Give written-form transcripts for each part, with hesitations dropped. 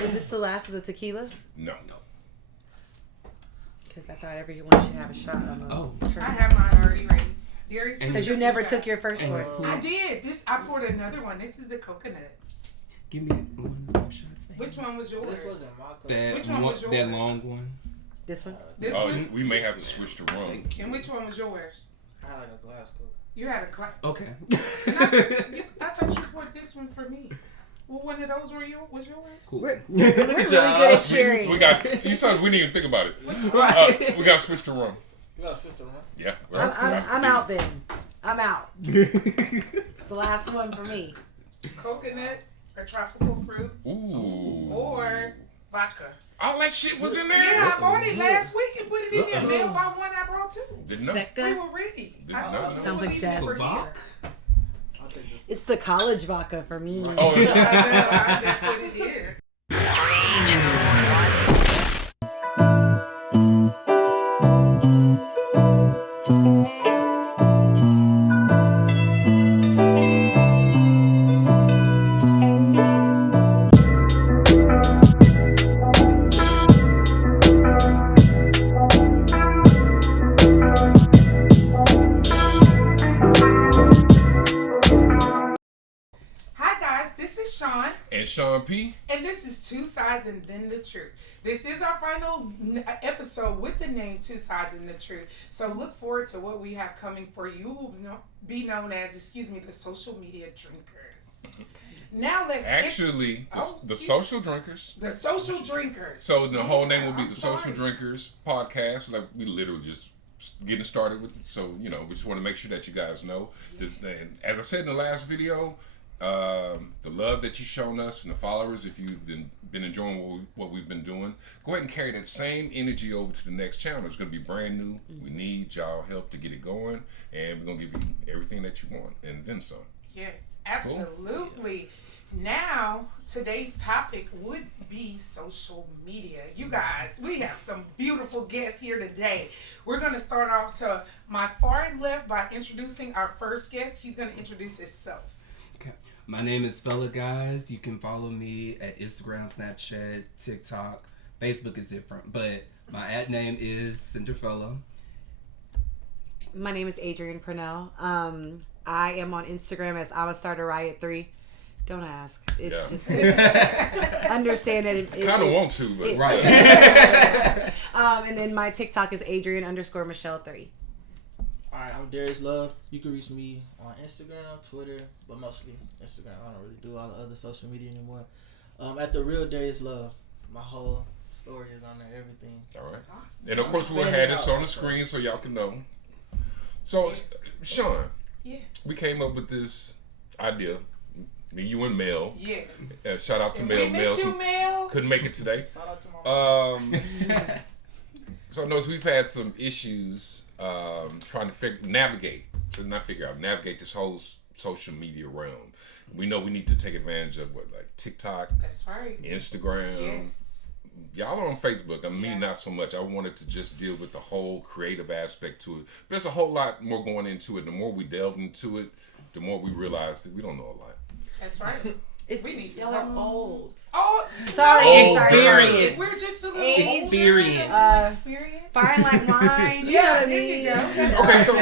Was this the last of the tequila? No. Because I thought everyone should have a shot on the turn. I have mine already ready. Because you never took your first one. I did. I poured another one. This is the coconut. Give me one of those shots. Which one was yours? This wasn't my cup. Which one was yours? That long one. This one? This one? We may have to switch to rum. And which one was yours? I had like a glass cup. You had a glass. Okay. I thought you poured this one for me. Well, one of those was yours? Cool. We're really good at sharing. We got, you said we didn't even think about it. Right. We got to switch to rum. You got a sister, huh? Yeah. I'm out then. I'm out. It's the last one for me. Coconut or tropical fruit. Ooh. Or vodka. All that shit was in there? Yeah, I bought it last week and put it in there. Mail by one, I brought two. Didn't know. We were ready. Sounds like that. I'll take this. It's the college vodka for me. Oh, That's what it is. 3, 2, 1. Chon. And Sean P. And this is Two Sides and Then the Truth. This is our final episode with the name Two Sides and the Truth. So look forward to what we have coming for you. You will be known as, the social media drinkers. Now let's the social drinkers. The social drinkers. So the whole name will be the Social Drinkers Podcast. Like we literally just getting started with it. So we just want to make sure that you guys know. And as I said in the last video, the love that you've shown us and the followers, if you've been enjoying what we've been doing, go ahead and carry that same energy over to the next channel. It's going to be brand new. We need y'all help to get it going, and we're going to give you everything that you want and then some. Yes, absolutely. Cool. Now, today's topic would be social media. You guys, we have some beautiful guests here today. We're going to start off to my far left by introducing our first guest. He's going to introduce himself. My name is Fella Guys. You can follow me at Instagram, Snapchat, TikTok. Facebook is different, but my ad name is Cinderfella. My name is Adrienne Purnell. I am on Instagram as I was started Riot 3. Don't ask. It's just understand that it kind of want to, but right. And then my TikTok is Adrienne_Michelle3. Alright, I'm Darius Love. You can reach me on Instagram, Twitter, but mostly Instagram. I don't really do all the other social media anymore. At the real Darius Love. My whole story is on there, everything. Alright. And of course we'll have this on the screen so y'all can know. So, Sean, we came up with this idea. Me, you, and Mel. Yes. Shout out to Mel. We miss you, Mel. Couldn't make it today. Shout out to my So notice we've had some issues trying to navigate this whole social media realm. We know we need to take advantage of TikTok. That's right. Instagram. Yes. Y'all are on Facebook. Me, not so much. I wanted to just deal with the whole creative aspect to it. But there's a whole lot more going into it. The more we delve into it, the more we realize that we don't know a lot. That's right. We need y'all are old. Oh, sorry. Experience. We're just a little experience. Fine like wine. You know what I mean? Okay, so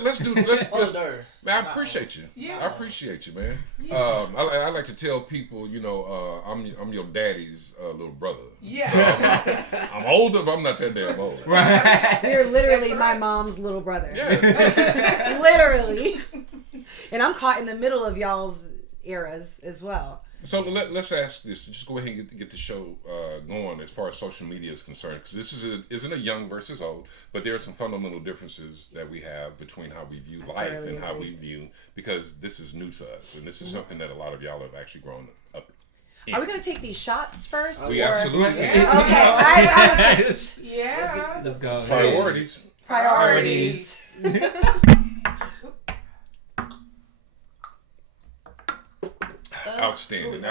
let's do. Older. Man, I appreciate you. Yeah. I appreciate you, man. Yeah. I like to tell people, I'm your daddy's little brother. Yeah. I'm older, but I'm not that damn old. Right. You're literally my mom's little brother. Yeah. Literally. And I'm caught in the middle of y'all's eras as well. So let's ask this. Just go ahead and get the show going as far as social media is concerned, because this isn't a young versus old, but there are some fundamental differences that we have between how we view life and how we view, because this is new to us, and this is something that a lot of y'all have actually grown up in. Are we going to take these shots first? We absolutely. Yeah. Okay. I was just, Yeah. Let's go. Priorities. Outstanding.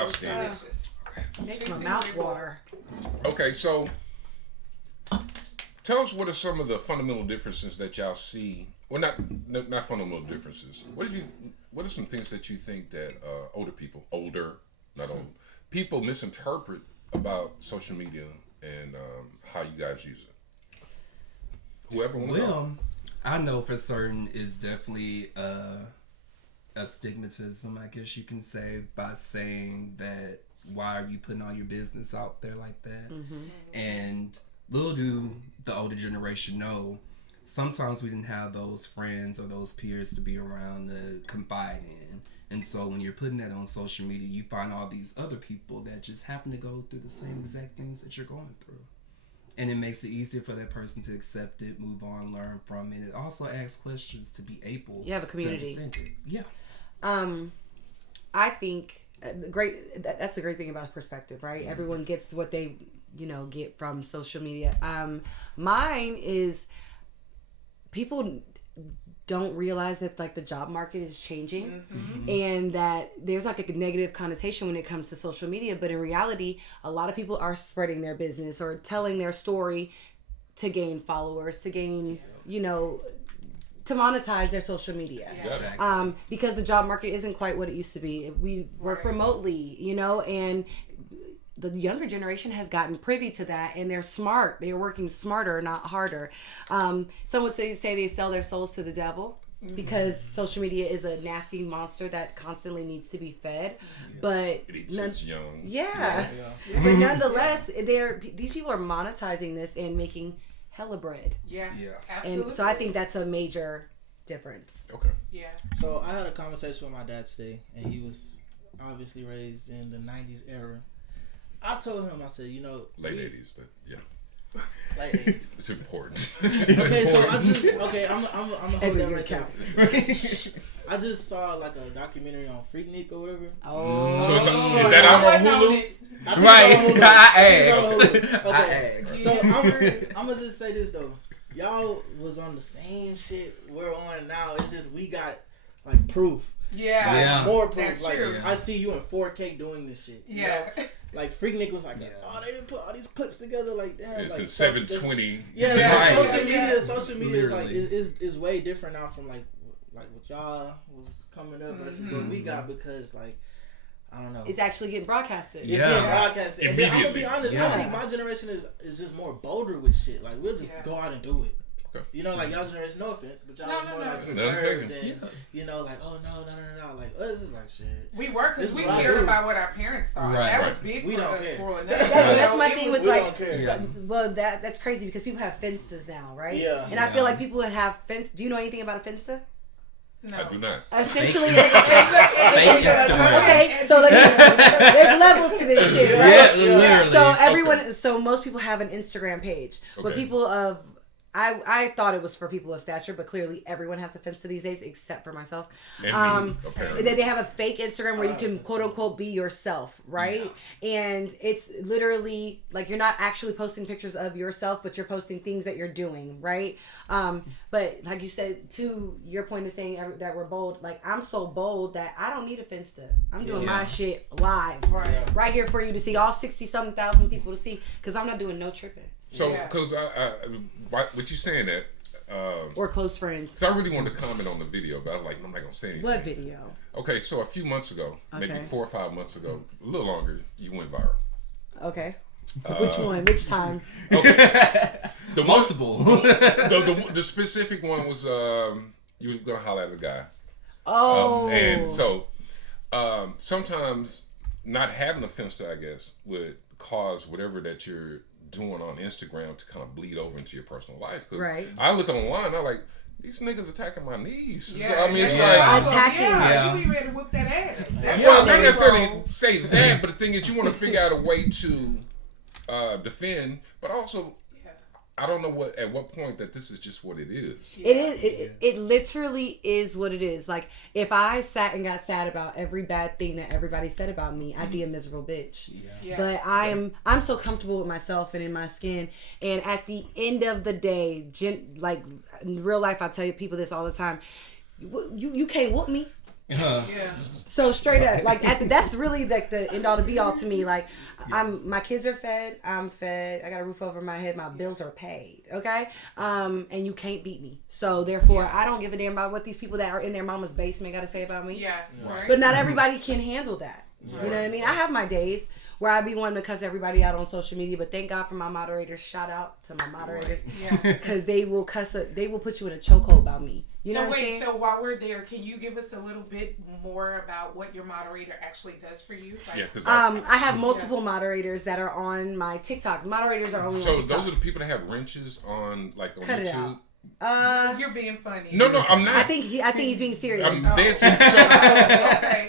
makes my mouth water. Okay, so tell us what are some of the fundamental differences that y'all see. Well, not fundamental differences. What are some things that you think that older, not old, people misinterpret about social media and how you guys use it? Whoever wants to know. I know for certain is definitely a stigmatism, I guess you can say, by saying that why are you putting all your business out there like that? And little do the older generation know, sometimes we didn't have those friends or those peers to be around to confide in. And so when you're putting that on social media, you find all these other people that just happen to go through the same exact things that you're going through. And it makes it easier for that person to accept it, move on, learn from it. It also asks questions to be able You have a community. to understand it. Yeah. I think that's a great thing about perspective, right? Everyone gets what they, get from social media. Mine is people don't realize that like the job market is changing and that there's like a negative connotation when it comes to social media, but in reality a lot of people are spreading their business or telling their story to gain followers, to gain to monetize their social media. Because the job market isn't quite what it used to be. We work remotely, and the younger generation has gotten privy to that, and they're smart. They're working smarter, not harder. Some would say they sell their souls to the devil because social media is a nasty monster that constantly needs to be fed. But It eats its young. yes, but nonetheless, these people are monetizing this and making hella bread. Yeah. And Absolutely. so I think that's a major difference. Okay. Yeah. So I had a conversation with my dad today, and he was obviously raised in the 90s era. I told him, I said, Late 80s, but yeah. late 80s. It's important. Okay, so I'm gonna hold that right counts. there. I just saw like a documentary on Freaknik or whatever. Oh, So is that out on Hulu? I think it's on Hulu. I Okay, asked. so I'm gonna just say this though. Y'all was on the same shit we're on now. It's just we got like proof. Yeah. More proof. That's Like true. I see you in 4K doing this shit. You Yeah. know? Like Freaknik was like, oh, they didn't put all these clips together. Like damn. It's like in 720. Yeah, Right. so social media. Social media is like Literally. is way different now from like what y'all was coming up versus what we got because like I don't know. it's actually getting broadcasted. It's Yeah. getting broadcasted. And then I'm gonna be Immediately. honest, I Yeah. think my generation is just more bolder with shit. Like we'll just go out and do it. Okay. Like y'all's generation, no offense, but y'all No, was no, more no. like None reserved taken. and like, oh no. Like us is like shit. We were This because we is what I cared do. about what our parents thought. Right. That was Right. big We for don't us care. growing up. That's my thing with We like, don't care. Yeah. well, that's crazy because people have Finstas now, right? Yeah. And I feel like people that have Finsta. Do you know anything about a Finsta? No. I do not. Essentially, Fake Instagram. okay. So there's levels to this shit, right? Yeah, literally. So everyone, so most people have an Instagram page, but Okay. people of I thought it was for people of stature, but clearly everyone has a Finsta these days except for myself. And me, apparently. They have a fake Instagram where you can quote unquote be yourself, right? And it's literally like you're not actually posting pictures of yourself, but you're posting things that you're doing, right? But like you said, to your point of saying that we're bold, like I'm so bold that I don't need a Finsta. I'm doing my shit live, right here for you to see, all 60-something thousand people to see, because I'm not doing no tripping. So, Yeah. because with you saying that, Or close friends. so I really wanted to comment on the video, but I'm like, I'm not gonna say anything. What video? Okay, so a few months ago, maybe Okay. 4 or 5 months ago, a little longer, you went viral. Okay. Which one? Which time? Okay. The one- Multiple. the specific one was you were gonna holler at a guy. Oh. And so sometimes not having a Finsta, I guess, would cause whatever that you're doing on Instagram to kind of bleed over into your personal life. 'Cause Right. I look online, I'm like, these niggas attacking my niece. Yeah, So, I mean, it's yeah. like, Attacking. Yeah, you be ready to whip that ass. That's well, how not they necessarily roll. say that, but the thing is, you want to figure out a way to defend, but also, I don't know at what point that this is just what it is. It is. It literally is what it is. Like if I sat and got sad about every bad thing that everybody said about me, I'd be a miserable bitch. Yeah. But I'm so comfortable with myself and in my skin. And at the end of the day, like in real life, I tell you people this all the time. You can't whoop me. Yeah. So straight up, like that's really like the end all to be all to me. Like my kids are fed, I'm fed, I got a roof over my head, my bills are paid. Okay, and you can't beat me. So therefore, I don't give a damn about what these people that are in their mama's basement got to say about me. Yeah. Right. But not everybody can handle that. You know what I mean? I have my days where I be wanting to cuss everybody out on social media, but thank God for my moderators. Shout out to my moderators. Because they will they will put you in a chokehold about me. You know what I'm saying? So while we're there, can you give us a little bit more about what your moderator actually does for you? Like, I have multiple moderators that are on my TikTok. Moderators are only on TikTok. So those are the people that have wrenches on on Cut YouTube? It out. You're being funny. No, I'm not. I think he's being serious. I'm dead serious.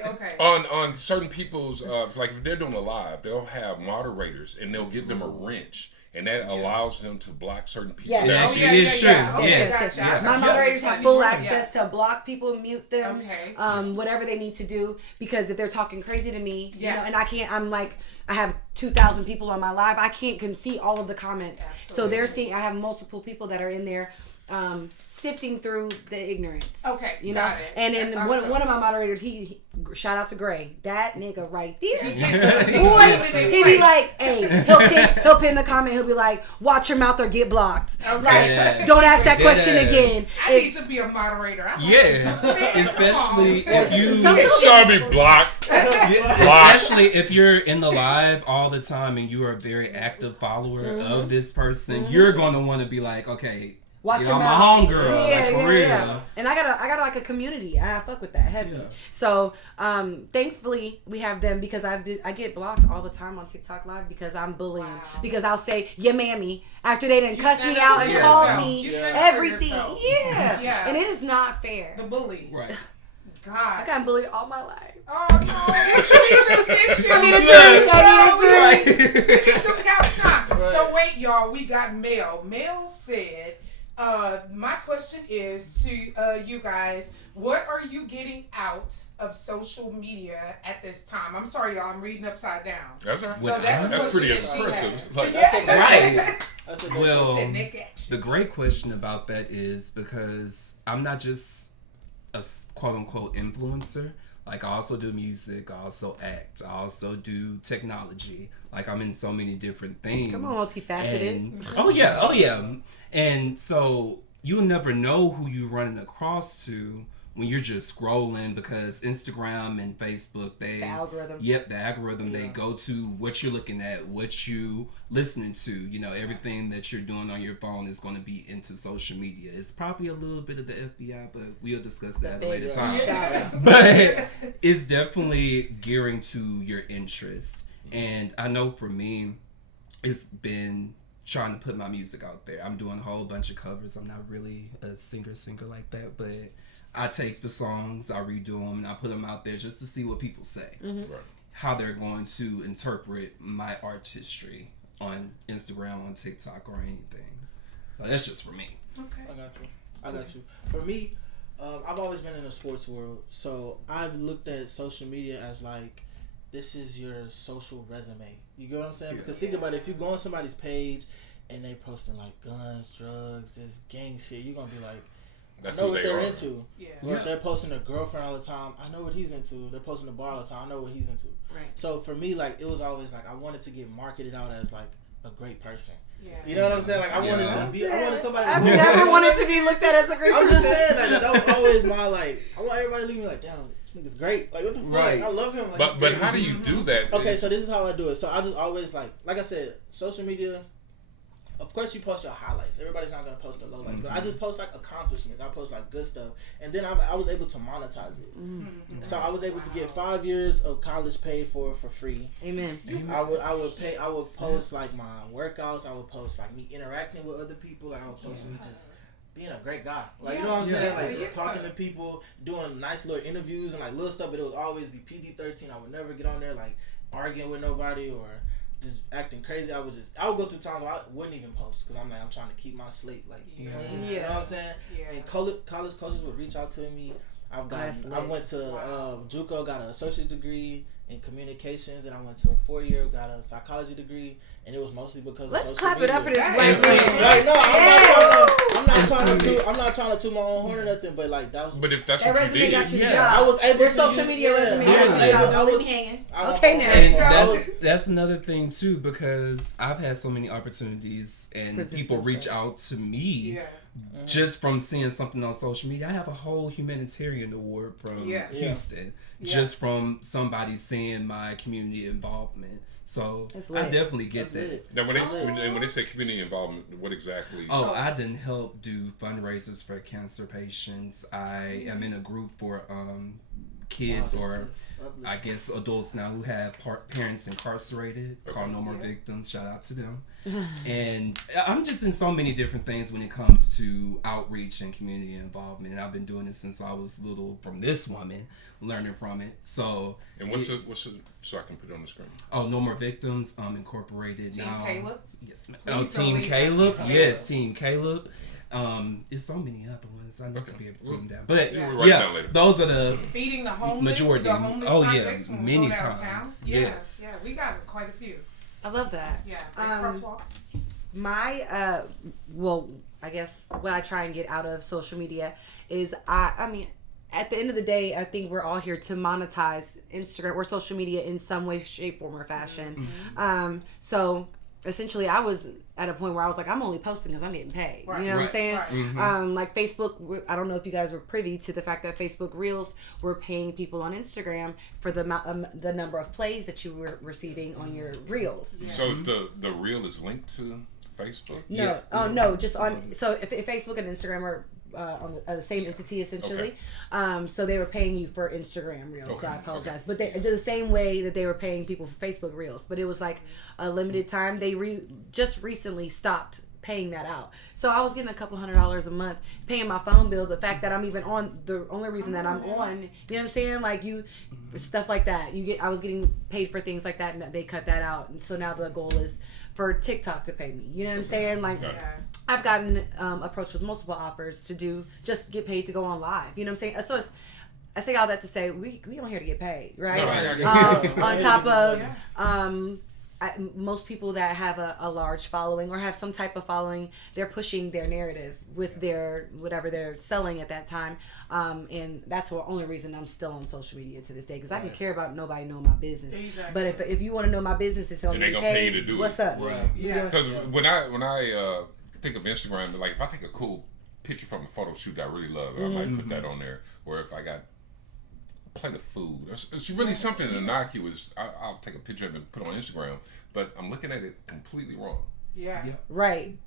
Okay. On certain people's like if they're doing a live, they'll have moderators and they'll give them a wrench. And that allows them to block certain people. Yes. It is true. Yes. My moderators have full access to block people, mute them, Okay. Whatever they need to do. Because if they're talking crazy to me, you know, and I have 2,000 people on my live. I can't see all of the comments. Absolutely. So they're seeing. I have multiple people that are in there. Sifting through the ignorance. Okay, you know, got it. and then That's one awesome. of my moderators, he shout out to Gray, that nigga right there. Boy, he be like, hey, he'll pin the comment. He'll be like, watch your mouth or get blocked. Okay. Like, don't ask that question again. I need to be a moderator. Especially if you saw me blocked. Especially if you're in the live all the time and you are a very active follower of this person, you're going to want to be like, okay, watch your my mouth. homegirl, for real. Yeah. And I got like a community, and I fuck with that heavy. Yeah. So, thankfully we have them because I get blocked all the time on TikTok Live because I'm bullying. Wow. Because I'll say "yeah, mammy" after they didn't cuss me out and called me everything. Yeah, and it is not fair. The bullies. Right. God, I got bullied all my life. Oh no! I need some tissue. I need a drink. Some couch time. Right. So wait, y'all. We got Mel. Mel said, "My question is to you guys. What are you getting out of social media at this time?" I'm sorry, y'all. I'm reading upside down. That's right. So that's pretty expressive. Like, right. Well, the great question about that is because I'm not just a quote unquote influencer. Like, I also do music, I also act, I also do technology. Like, I'm in so many different things. Come on, multifaceted. And, oh yeah. And so you'll never know who you're running across to when you're just scrolling, because Instagram and Facebook, the algorithm. Yep, the algorithm, they go to what you're looking at, what you listening to. You know, everything that you're doing on your phone is going to be into social media. It's probably a little bit of the FBI, but we'll discuss that at a later time. But it's definitely gearing to your interest. And I know for me, it's been trying to put my music out there. I'm doing a whole bunch of covers. I'm not really a singer like that, but I take the songs, I redo them, and I put them out there just to see what people say. Mm-hmm. Right. How they're going to interpret my artistry on Instagram, on TikTok, or anything. So that's just for me. Okay. I got you. For me, I've always been in the sports world, so I've looked at social media as like, this is your social resume. You get what I'm saying? Because think about it, if you go on somebody's page and they posting like guns, drugs, this gang shit, you're going to be like, I know what they're into. Yeah. Or if they're posting a girlfriend all the time, I know what he's into. They're posting a bar all the time, I know what he's into. Right. So for me, like, it was always like I wanted to get marketed out as like a great person. Yeah. You know what I'm saying? Like, I wanted to be. I wanted somebody. I've never wanted to be looked at as a great person. I'm just saying, like, that was always my like. I want everybody to leave me like, damn, this nigga's great. Like, what the fuck? Right. I love him. Like, but how do you do that? Okay, so this is how I do it. So I just always like I said, social media. Of course, you post your highlights. Everybody's not gonna post the lowlights, but I just post like accomplishments. I post like good stuff, and then I was able to monetize it. Mm-hmm. So I was able to get 5 years of college paid for free. Amen. I would post like my workouts. I would post like me interacting with other people. Like, I would post me just being a great guy. Like, you know what I'm saying? Like, talking to people, doing nice little interviews and like little stuff, but it would always be PG-13. I would never get on there like arguing with nobody or just acting crazy. I would go through times where I wouldn't even post because I'm trying to keep my slate like clean. Yeah. You know what I'm saying? Yeah. And college coaches would reach out to me. I went to JUCO, got an associate's degree in communications, and I went to a 4-year, got a psychology degree, and it was mostly because of social media. Let's clap it up for this white man. Like, no, I'm not trying to toot my own horn or nothing, but like that was. But if that's that what resume you did, got you the job. I was able Their to social media resume got you the job. Don't leave me hanging. Okay, now. And that's another thing too, because I've had so many opportunities and people reach out to me just from seeing something on social media. I have a whole humanitarian award from Houston, just from somebody seeing my community involvement. So I definitely get that. Now, when they say community involvement, what exactly? Oh, I didn't help do fundraisers for cancer patients. I am in a group for kids or I guess adults now who have parents incarcerated, called No More Victims. Shout out to them. And I'm just in so many different things when it comes to outreach and community involvement. And I've been doing it since I was little from this woman, learning from it. So and what's the so I can put it on the screen? Oh, No More Victims Incorporated Team now. Caleb? Yes, ma'am. Oh, Team Caleb. Yes, Team Caleb. There's so many other ones. I need to be able to put them down. But those are the feeding the homeless. Majority. The homeless projects when many we go times. Downtown. Yes. Yeah, we got quite a few. I love that. Yeah. Crosswalks. My I guess what I try and get out of social media is I mean, at the end of the day, I think we're all here to monetize Instagram or social media in some way, shape, form, or fashion. Mm-hmm. So essentially, I was at a point where I was like, I'm only posting because I'm getting paid. Right. You know what I'm saying? Right. Mm-hmm. Like Facebook, I don't know if you guys were privy to the fact that Facebook Reels were paying people on Instagram for the number of plays that you were receiving on your Reels. Yeah. So if the Reel is linked to Facebook? No. No, just on. So if Facebook and Instagram are on the same entity essentially. Okay. So they were paying you for Instagram Reels. Okay. So I apologize. But they did the same way that they were paying people for Facebook Reels. But it was like a limited time. They just recently stopped paying that out. So I was getting a couple $100 a month paying my phone bill. The fact that I'm even on, the only reason that I'm on, you know what I'm saying? Like stuff like that. I was getting paid for things like that, and they cut that out. And so now the goal is for TikTok to pay me. You know what I'm saying? Like I've gotten approached with multiple offers to just get paid to go on live. You know what I'm saying? So I say all that to say we don't here to get paid, right? On top of most people that have a large following or have some type of following, they're pushing their narrative with their whatever they're selling at that time, and that's the only reason I'm still on social media to this day, because I can care about nobody knowing my business. Exactly. But if you want to know my business, it's only they gonna pay you to do what's it. Up? Right. Yeah. Because when I think of Instagram, like if I take a cool picture from a photo shoot that I really love, I might put that on there. Or if I got a plate of food, it's really something innocuous, I'll take a picture of it and put it on Instagram. But I'm looking at it completely wrong. Yeah. Right.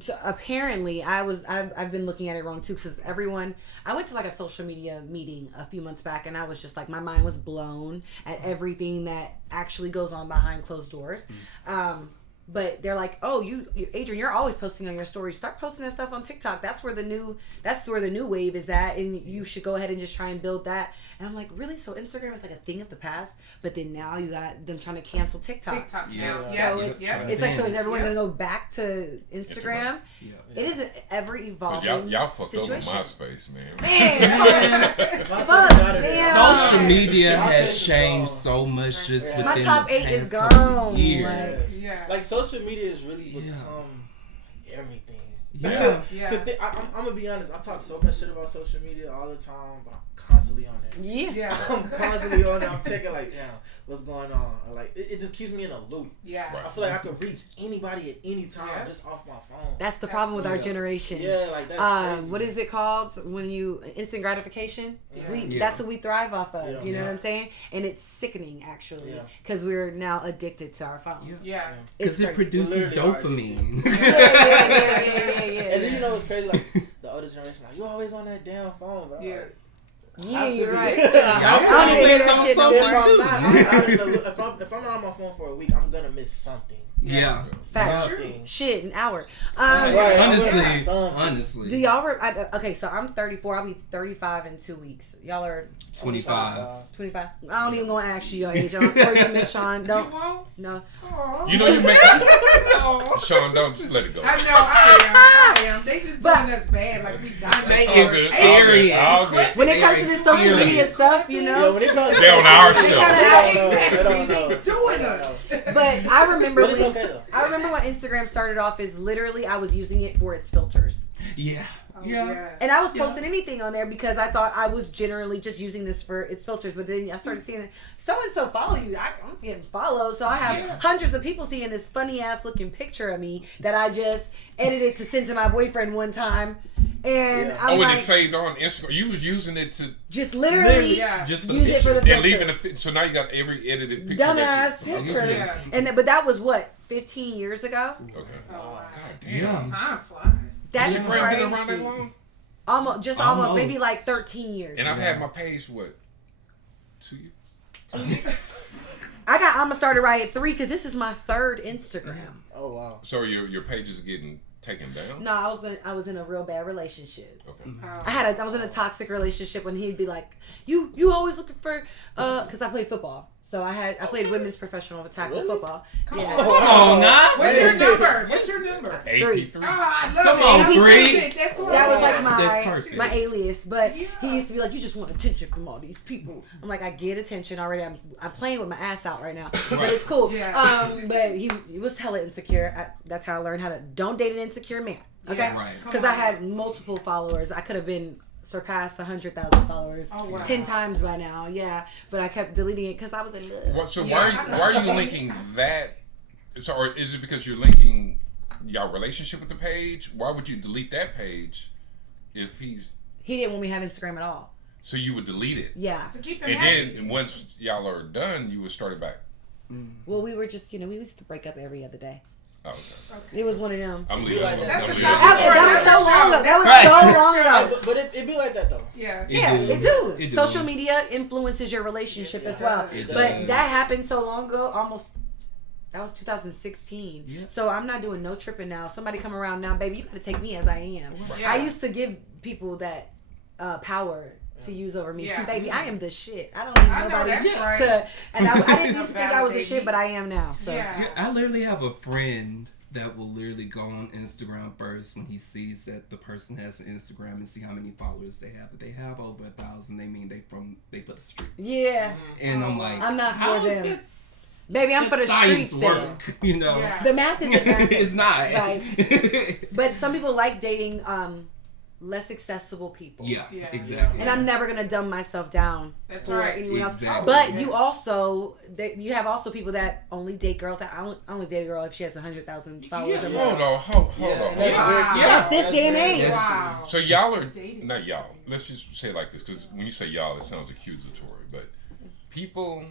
So apparently I've been looking at it wrong too, because I went to like a social media meeting a few months back, and I was just like, my mind was blown at everything that actually goes on behind closed doors. But they're like, oh, Adrian, you're always posting on your stories. Start posting that stuff on TikTok. That's where the new wave is at, and you should go ahead and just try and build that. And I'm like, really? So Instagram is like a thing of the past, but then now you got them trying to cancel TikTok. Yeah. So it's like, so is everyone gonna go back to Instagram? Yeah. It is an ever evolving y'all fucked over MySpace, man. Social media has changed so much just within my top 8 is gone. Years. Like social media has really become everything. Yeah. Because I'm gonna be honest, I talk so much shit about social media all the time, but I'm constantly on there. Yeah. I'm constantly on there. I'm checking like, damn, what's going on? Like it just keeps me in a loop. Yeah. I feel like I could reach anybody at any time just off my phone. That's the problem with our generation. Yeah, like that's crazy. What is it called when you instant gratification? Yeah. That's what we thrive off of. Yeah. You know what I'm saying? And it's sickening actually, because we're now addicted to our phones. Yeah. Because it produces dopamine. Yeah. And then you know what's crazy? Like the older generation, like you always on that damn phone, bro. Yeah. Yeah, you're right. I don't even hear that shit no more. If I'm not on my phone for a week, I'm gonna miss something. Yeah. Something. Shit, an hour. Honestly. Do y'all okay, so I'm 34. I'll be 35 in 2 weeks. Y'all are 25. 25. I don't even gonna ask you your age. Or you, Miss Chon. Don't. You won't? No. Aww. You know you make Chon, don't just let it go. I know, I am. They just doing us bad, like we dying. When it comes to this social media stuff, you know. Yeah, when it comes they're on our show. They don't know. Doing us. But I remember But it's when okay, though. I remember when Instagram started off is literally I was using it for its filters. Yeah. And I was posting anything on there because I thought I was generally just using this for its filters. But then I started seeing so and so follow you. I'm getting followed, so I have hundreds of people seeing this funny ass looking picture of me that I just edited to send to my boyfriend one time. And I'm when like, it saved on Instagram, you was using it to just literally just for use it for the and filters. leaving so now you got every edited picture. Dumbass pictures. But that was what 15 years ago. Okay. Oh, wow. God damn. Time flies. That's Your friend been crazy. around that long? Almost, maybe like 13 years. And I've had my page what 2 years. I'm gonna start it right at 3 because this is my 3rd Instagram. Oh wow. So your page is getting taken down? No, I was in a real bad relationship. Okay. I was in a toxic relationship when he'd be like, you always looking for because I played football. So I played women's professional tackle football. Come Yeah. on. now. What's your number? What's your number? AP3. Oh, I love Come it. on, I Bree. love it. That's what That I was like want. That's my perfect. my alias, but Yeah. he used to be like, "You just want attention from all these people." I'm like, I get attention already. I'm playing with my ass out right now, but it's cool. Yeah. But he was hella insecure. That's how I learned how to don't date an insecure man. Okay, Yeah, right. because I had multiple followers. I could have been surpassed 100,000 followers Oh, wow. 10 times by now. Yeah, but I kept deleting it because I was in love. So Yeah. why are you linking that? So, or is it because you're linking your relationship with the page? Why would you delete that page if he's? He didn't want me to have Instagram at all. So you would delete it, Yeah. To keep them and happy. then once y'all are done, you would start it back. Well, we were just, we used to break up every other day. Oh, okay. It was one of them. I'm Be leaving. like that. That's I'm a leaving. topic for That was so another long show. ago. That was Right. so long ago. But it be like that though. Yeah. Yeah, do. it do. It do. Social media influences your relationship Yes, as it well. does. It But does. that happened so long ago, that was 2016. Yeah. So I'm not doing no tripping now. Somebody come around now, baby, you gotta take me as I am. Yeah. I used to give people that power to use over me. Yeah. Baby, I am the shit. I don't need I know, nobody that's right. to. And I didn't used to think I was the Validate shit, me. but I am now. So Yeah. I literally have a friend that will literally go on Instagram first when he sees that the person has an Instagram and see how many followers they have. If they have over 1,000, they mean they for the streets. yeah, And I'm like, I'm not for how is them. that baby, I'm for the science streets. Then work? You know, Yeah. the math isn't math. it's not. Right. But some people like dating less accessible people. Yeah, Yeah. exactly. And I'm never gonna dumb myself down That's for right. anyone else. Exactly. But you also, you have also people that only date girls. That I only date a girl if she has 100,000 followers or more. Hold on. Yeah, on. and that's Wow. weird too. That's this day and age. That's- Wow. So y'all are Dating. not y'all. Let's just say it like this, because when you say y'all, it sounds accusatory. But people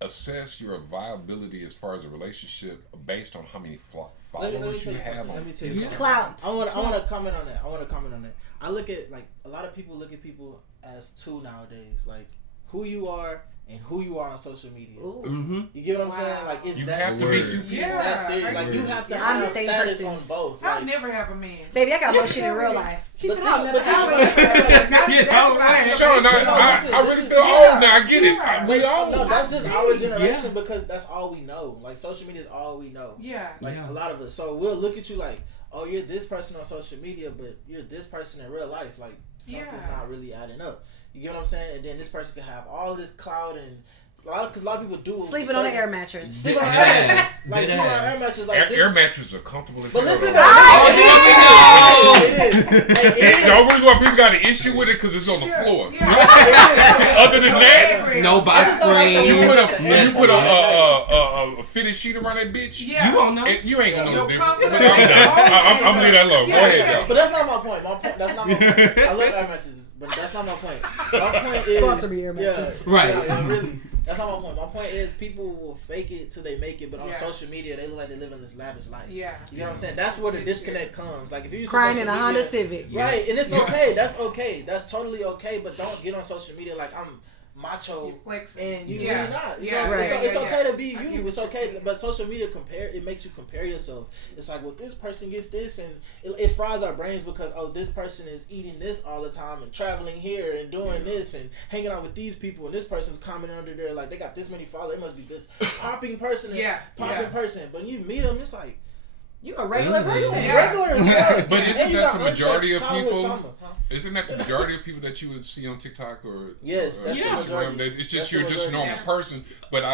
assess your viability as far as a relationship based on how many Let me followers tell you you have something. on Let me tell you something. Clout. I want to comment on that. I look at like a lot of people look at people as two nowadays, like who you are and who you are on social media. Ooh. Mm-hmm. You get what I'm Wow. saying? Like it's You that have to be serious. two It's people. Yeah. that serious. Like you have to I'm the have same status person. on both. I'll Like, never have a man. Baby, I got more shit in real life. She But said, think- I'll never but have think one. about it. That's what I have. Sean, No, I listen, really this is- feel old now. I get it. Yeah. We old. No, that's just I our see. generation Yeah. because that's all we know. Like social media is all we know. Yeah. Like Yeah. a lot of us. So we'll look at you like, oh, you're this person on social media, but you're this person in real life. Like something's Yeah. not really adding up. You get what I'm saying? And then this person could have all this clout and because a lot of people do Sleeping on an air mattress. Sleeping on an air mattress. Like sleeping on an air mattress. Like Air mattresses are comfortable as But hell. listen, though. though, it is. The only reason why people got an issue with it because it's on the floor. Yeah. Other than that, No by I just don't like screen. you put a fitted sheet around that bitch. Yeah. You won't know. You ain't gonna know Your the difference. comfort I'm done. I'm leaving that alone. Go ahead, y'all. But that's not my point. That's not my point. I love air mattresses, but that's not my point. My point is Sponsor me, air mattress. Right. Yeah, really. That's not my point. My point is people will fake it till they make it, but on Yeah. social media they look like they're living this lavish life. Yeah. You know what I'm saying? That's where the disconnect comes. Like if you use Crying social in a media- Honda Civic. Right, and it's okay. That's okay. That's totally okay. But don't get on social media like I'm macho You're flexing. and you Yeah. really not. You Yeah. know what I'm saying? Right. It's okay to be I get you. what It's you're okay. saying. But social media it makes you compare yourself. It's like, well, this person gets this, and it fries our brains because this person is eating this all the time and traveling here and doing this and hanging out with these people, and this person's commenting under there like they got this many followers. They must be this popping person. Yeah. Person. But when you meet them, it's like You a regular person. Yeah. regular as well. But isn't And you that got the majority of unchecked childhood people? trauma, huh? Isn't that the majority of people that you would see on TikTok or Yes, that's the majority. It's just That's you're the just a majority. normal person, but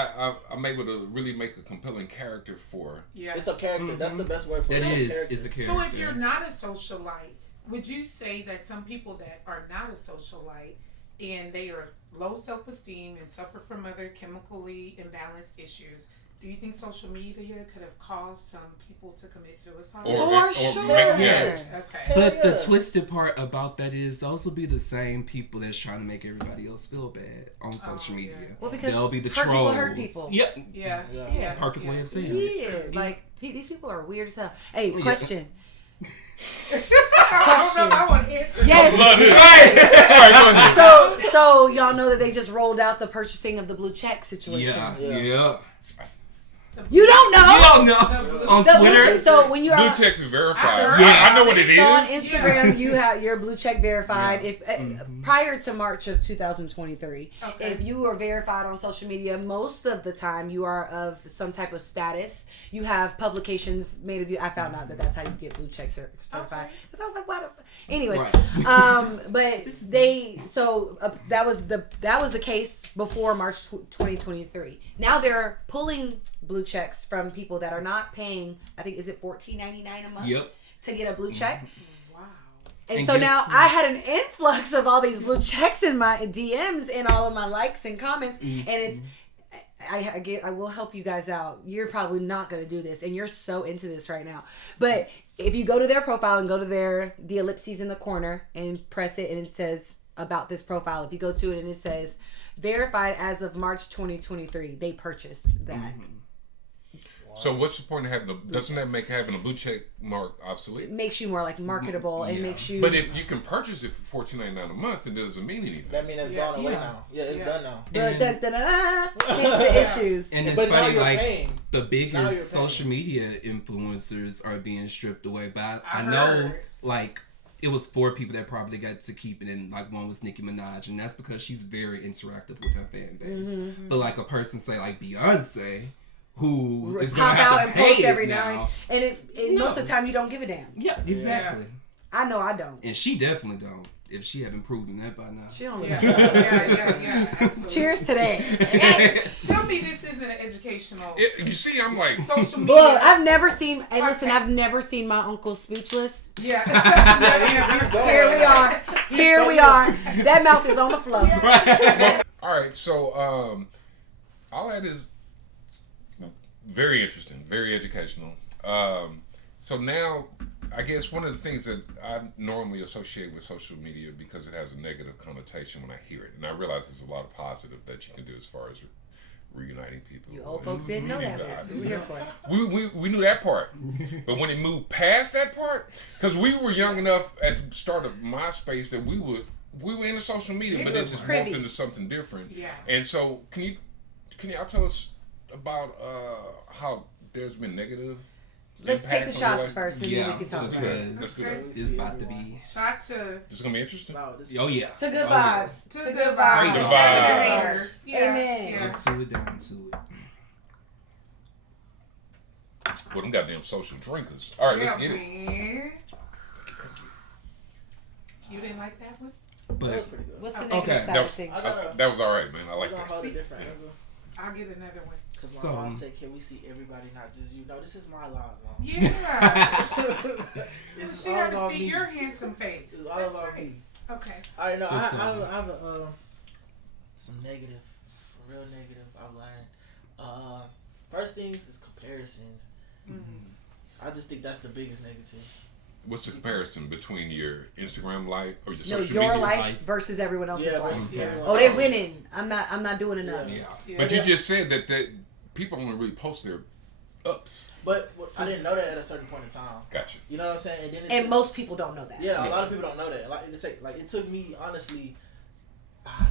I'm able to really make a compelling character for. Yeah. It's a character. That's the best word for it. It is. Character. It's a character. So if you're not a socialite, would you say that some people that are not a socialite and they are low self-esteem and suffer from other chemically imbalanced issues, do you think social media could have caused some people to commit suicide? For sure. Yes. Okay. But yeah. the twisted part about that is those will be the same people that's trying to make everybody else feel bad on social media. yeah. Well, because they'll be the hurt trolls. people hurt people. Yep. Yeah. Yeah. Yeah. Perfect way of saying Yeah, it. like these people are weird as hell. Hey, Yeah. question. I don't know if I want to answer. Yes. Love this. All right, go ahead. So y'all know that they just rolled out the purchasing of the blue check situation. Yeah. Yeah. Yeah. You don't know. You don't know. On The blue Twitter. check, so when you're Blue on, checks is verified. Yeah. I know what it so on is. Instagram, you have your blue check verified. Yeah. If prior to March of 2023, Okay. if you are verified on social media, most of the time you are of some type of status. You have publications made of you. I found out that that's how you get blue check certified. Okay. Because I was like, why the? Anyways, Right. but that was the case before March 2023. Now they're pulling blue checks from people that are not paying. I think is it $14.99 a month Yep. to get a blue check. Wow. And And so guess now what? I had an influx of all these blue checks in my DMs and all of my likes and comments, and it's. I will help you guys out. You're probably not going to do this, and you're so into this right now. But if you go to their profile and go to the ellipses in the corner and press it, and it says about this profile. If you go to it and it says verified as of March 2023, they purchased that. So what's the point of having doesn't that make having a blue check mark obsolete? It makes you more like marketable and Yeah. makes you. But if you can purchase it for $14.99 a month, it doesn't mean anything. That means it's Yeah. gone away Yeah. now. Yeah, it's Yeah. done now. But hence the issues. And it's But now funny, you're like paying. the Now you're biggest paying. social media influencers are being stripped away. But I I know, heard. like, it was 4 people that probably got to keep it, and like one was Nicki Minaj, and that's because she's very interactive with her fan base. But like a person say like Beyonce, who is gonna Pop have out to and pay post it every now. now and it most of the time you don't give a damn. Yeah, exactly. I know I don't. And she definitely don't. If she haven't proven that by now. She don't. Yeah. Yeah. Absolutely. Cheers today. Tell me this isn't an educational You see, I'm like, social media. Look, I've never seen. And listen, Podcast. I've never seen my uncle speechless. Yeah. He's gone Here we now. are. Here we are. That mouth is on the floor. all right. So all that is very interesting, very educational. So now, I guess one of the things that I normally associate with social media because it has a negative connotation when I hear it, and I realize there's a lot of positive that you can do as far as reuniting people. You old folks didn't know that. Miss. We were here for it. We knew that part, but when it moved past that part, because we were young enough at the start of MySpace that we were into social media, We but were it just privy. morphed into something different. Yeah. And so, can y'all tell us about how there's been negative? Let's take the impact on your shots life? first, and Yeah, then we can talk about it. Let's because do that. it's about to be. Shout to This is gonna be interesting. Wow, this Oh yeah. To good Oh, yeah. vibes. to good vibes. Good To vibes. the haters. Yeah. Amen. Yeah. Up to it, down to it. Well, them goddamn social drinkers. All right, Yeah, let's get it. man. You didn't like that one? That was But pretty good. What's the Okay. negative That side of was, things? that was all right, man. I We're like gonna that. hold it different angle. I'll get another one. Because So- my mom said, can we see everybody, not just you? No, this is my live, mom. Yeah. It's She all got to about see me. your handsome face. It's all That's about right. me. Okay. All right, no, I Listen. have some real negative I've learned. First things is comparisons. I just think that's the biggest negative. What's the comparison between your Instagram life or your No, social your media life versus everyone else's Yeah, life. versus Yeah. everyone Oh, they're else. winning. I'm not doing enough. Yeah. yeah. Yeah. But you just said that people only really post their ups. But I didn't know that at a certain point in time. Gotcha. You know what I'm saying? And then And most people don't know that. yeah, a lot of people don't know that. It took me honestly.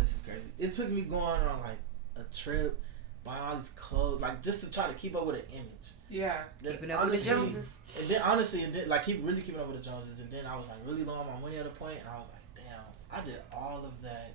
This is crazy. It took me going on like a trip, buying all these clothes, like just to try to keep up with an image. Yeah. Keeping up with the Joneses. And then like really keeping up with the Joneses. And then I was like really low on my money at a point, and I was like, damn, I did all of that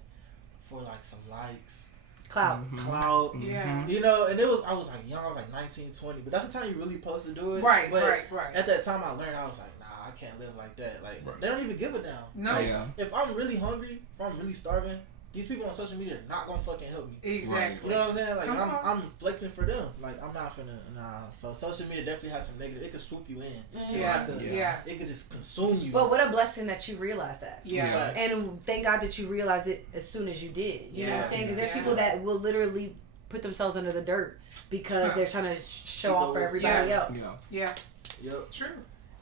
for like some likes, Clout. clout. Yeah. You know, and I was like young, I was like 19, 20, but that's the time you really supposed to do it. Right, but right. At that time I learned, I was like, nah, I can't live like that. Like, Right. they don't even give a damn. No. Like, Yeah. if I'm really hungry, if I'm really starving, these people on social media are not gonna fucking help me. Exactly. You know what I'm saying? Like, Come on. I'm flexing for them. Like, I'm not finna, nah. So social media definitely has some negative. It could swoop you in. It's Yeah. like Yeah. it could just consume you. But what a blessing that you realized that. Yeah. Facts. And thank God that you realized it as soon as you did. You know what I'm Yeah. saying? Because there's Yeah. people that will literally put themselves under the dirt because they're trying to show off for everybody Yeah. else. Yeah. Yep. True.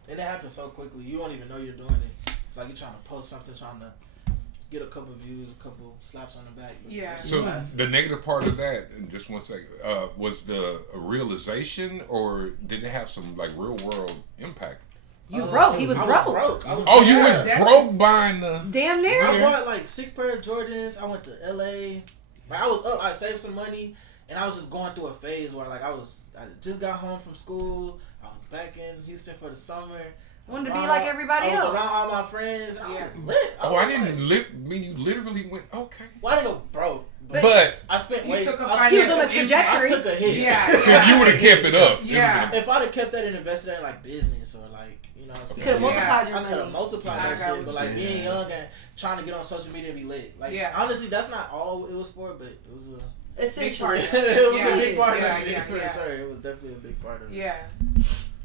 And it happens so quickly. You don't even know you're doing it. It's like you're trying to post something, trying to get a couple views, a couple slaps on the back. Yeah. So Glasses. the negative part of that, in just 1 second, was the realization, or did it have some like real world impact? You broke. He was I broke. was broke. I was Oh, you Yeah, went that's- broke buying the. Damn near. I bought like 6 pair of Jordans. I went to LA. Like, I was up. I saved some money, and I was just going through a phase where like I just got home from school. I was back in Houston for the summer. Wanted to be like everybody I was else. around all my friends. And I Yeah. was lit. Oh, I was didn't like, mean you literally went okay. well, I didn't go broke, But I spent You way. took a I He was on a financial trajectory. I took a hit. Yeah. if you would have kept it up, Yeah. If I'd have kept that and invested that in like business or like, you know what I'm saying? Could have Yeah. multiplied your I could have money. multiplied I that got shit, what but you like saying. being young and trying to get on social media and be lit. Like, Yeah. honestly, that's not all it was for, but it was a Essentially. Big it was Yeah. a big part Yeah, of it, yeah, for yeah. sure. It was definitely a big part of it. Yeah.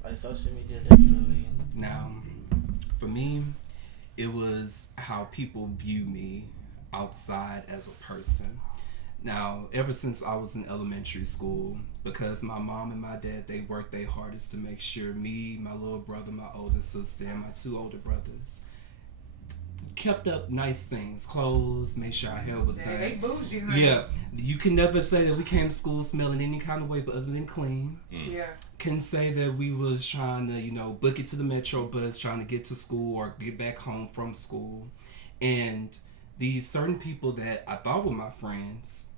Like, social media definitely. Now, for me, it was how people view me outside as a person. Now, ever since I was in elementary school, because my mom and my dad, they worked their hardest to make sure me, my little brother, my older sister, and my 2 older brothers kept up nice things, clothes, made sure our hair was Yeah, done. they bougie, honey. Yeah, you can never say that we came to school smelling any kind of way but other than clean. Yeah. Can say that we was trying to, book it to the Metro bus, trying to get to school or get back home from school. And these certain people that I thought were my friends,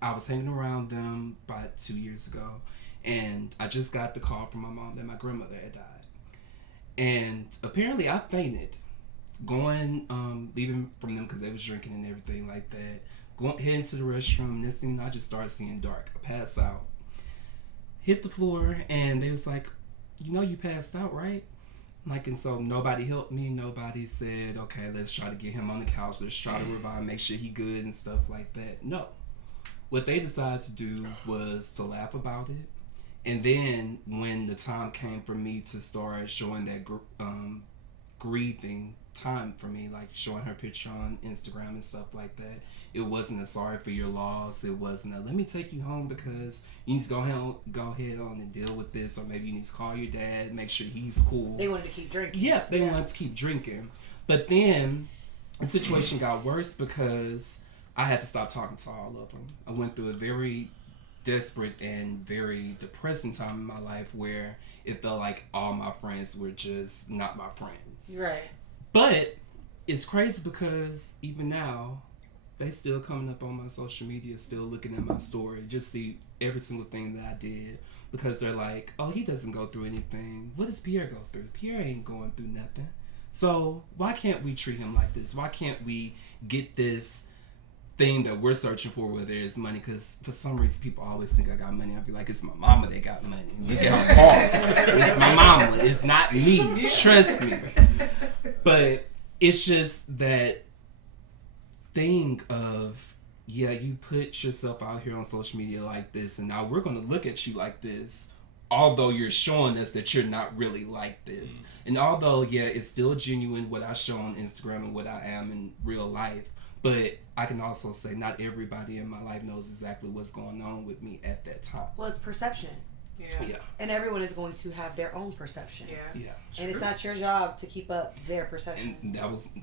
I was hanging around them about 2 years ago, and I just got the call from my mom that my grandmother had died. And apparently I fainted. Leaving from them because they was drinking and everything like that. Heading to the restroom, next thing I just started seeing dark. I passed out. Hit the floor, and they was like, you passed out, right? Like, and so nobody helped me. Nobody said, okay, let's try to get him on the couch. Let's try to revive, make sure he good and stuff like that. No. What they decided to do was to laugh about it. And then when the time came for me to start showing that grieving time for me, like showing her picture on Instagram and stuff like that, it wasn't a sorry for your loss. It wasn't a let me take you home because you need to go ahead on and deal with this, or maybe you need to call your dad, make sure he's cool. They wanted to keep drinking. Yeah, they wanted to keep drinking. But then the situation got worse because I had to stop talking to all of them. I went through a very desperate and very depressing time in my life where it felt like all my friends were just not my friends. Right. But it's crazy because even now, they still coming up on my social media, still looking at my story, just see every single thing that I did, because they're like, oh, he doesn't go through anything. What does Pierre go through? Pierre ain't going through nothing. So why can't we treat him like this? Why can't we get this thing that we're searching for, whether it's money? Because for some reason people always think I got money. I'll be like, it's my mama that got money. Look at her car. It's my mama. It's not me. Trust me. But it's just that thing of, yeah, you put yourself out here on social media like this, and now we're going to look at you like this, although you're showing us that you're not really like this. And although, yeah, it's still genuine what I show on Instagram and what I am in real life, but I can also say not everybody in my life knows exactly what's going on with me at that time. Well, it's perception. Yeah. And everyone is going to have their own perception. Yeah. Yeah. And it's not your job to keep up their perception. And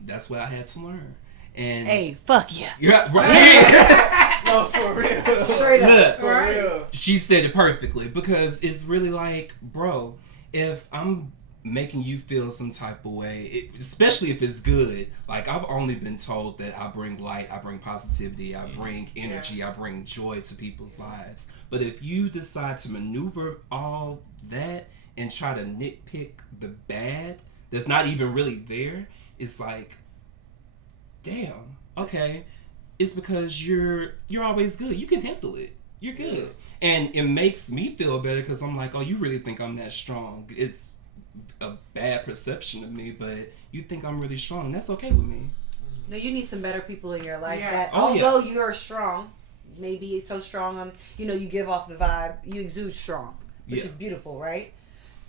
that's what I had to learn. And Hey, fuck yeah. you're right. No, for real. Straight up. Look, For Right. real. she said it perfectly, because it's really like, bro, if I'm making you feel some type of way, especially if it's good, like I've only been told that I bring light, I bring positivity, I bring energy, I bring joy to people's lives. But if you decide to maneuver all that and try to nitpick the bad that's not even really there, it's like, damn, okay, it's because you're always good. You can handle it. You're good. And it makes me feel better because I'm like, oh, you really think I'm that strong? It's a bad perception of me, but you think I'm really strong, and that's okay with me. No, you need some better people in your life that, Oh, although you're strong, maybe it's so strong on, you know, you give off the vibe, you exude strong, which is beautiful, right?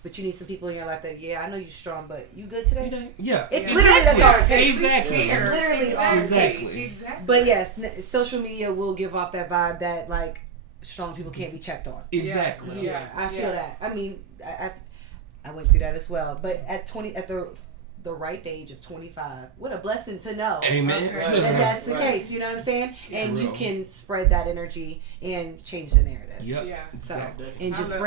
But you need some people in your life that, I know you're strong, but you good today? Yeah. It's literally that's all it takes. Exactly. It's literally all it takes. Exactly. But yes, social media will give off that vibe that, like, strong people can't be checked on. Exactly. Yeah, I feel that. I mean, I went through that as well. But at the ripe age of 25, what a blessing to know. Amen. Okay. That that's the case, you know what I'm saying? And you can spread that energy and change the narrative. Yep. Yeah. So Definitely. and just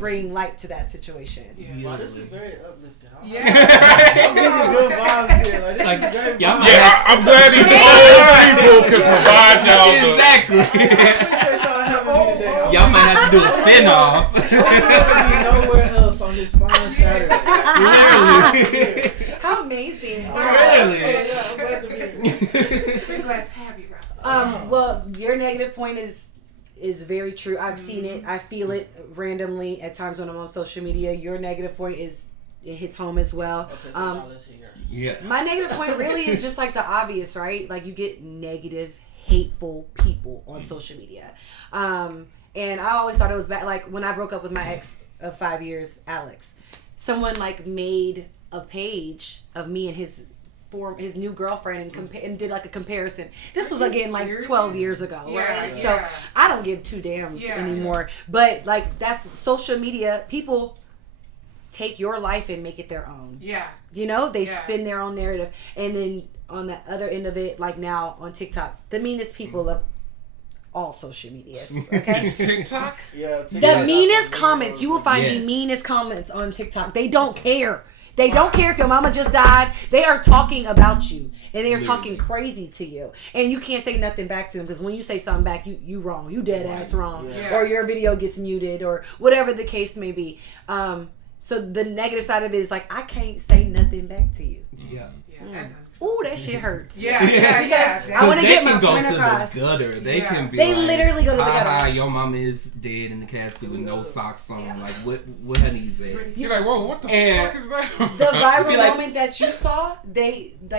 bring light to that situation. Yeah. Wow, this is very uplifting. Yeah. I'm getting good vibes here. Like, this is great vibes. Yeah, I'm glad these old people can provide y'all the... Exactly. I appreciate y'all having me today. Y'all might have to do a spin-off. I'm be nowhere else on this fine Saturday. Really? How amazing. Really? Yeah, I'm glad to be here. We're glad to have you guys. Well, your negative point is very true. I've seen it. I feel it randomly at times when I'm on social media. Your negative point it hits home as well. Okay, so now let's hear. Yeah. My negative point really is just like the obvious, right? Like you get negative, hateful people on social media. And I always thought it was bad. Like when I broke up with my ex of 5 years, Alex, someone like made a page of me and his new girlfriend and did like a comparison. This was again like 12 years ago, right? Yeah. So I don't give two damns anymore. But like that's social media. People take your life and make it their own. Yeah. You know, they spin their own narrative. And then on the other end of it, like now on TikTok, the meanest people of all social medias. Okay? TikTok? Yeah, The meanest comments. You will find the meanest comments on TikTok. They don't care. They don't care if your mama just died. They are talking about you. And they are talking crazy to you. And you can't say nothing back to them because when you say something back, you wrong. You dead ass wrong. Yeah. Or your video gets muted or whatever the case may be. So the negative side of it is like, I can't say nothing back to you. Yeah. Ooh, that shit hurts. Yeah. I want to get my point to across. the gutter. They can be They like, literally go to the gutter. Hi, your mama is dead in the casket with no socks on. Like, what her knees at? You're like, whoa, what the fuck is that? The viral moment that you saw,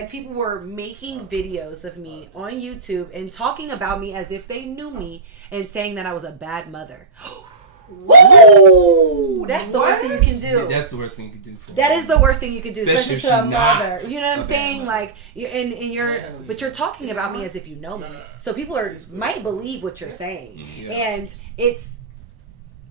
people were making videos of me on YouTube and talking about me as if they knew me and saying that I was a bad mother. Woo! That's the worst thing you can do. That's the worst thing you can do. That is the worst thing you can do, especially to a mother. Not You know what I'm a saying? bad Like, but you're talking about me as if you know me. So people might believe what you're saying, and it's.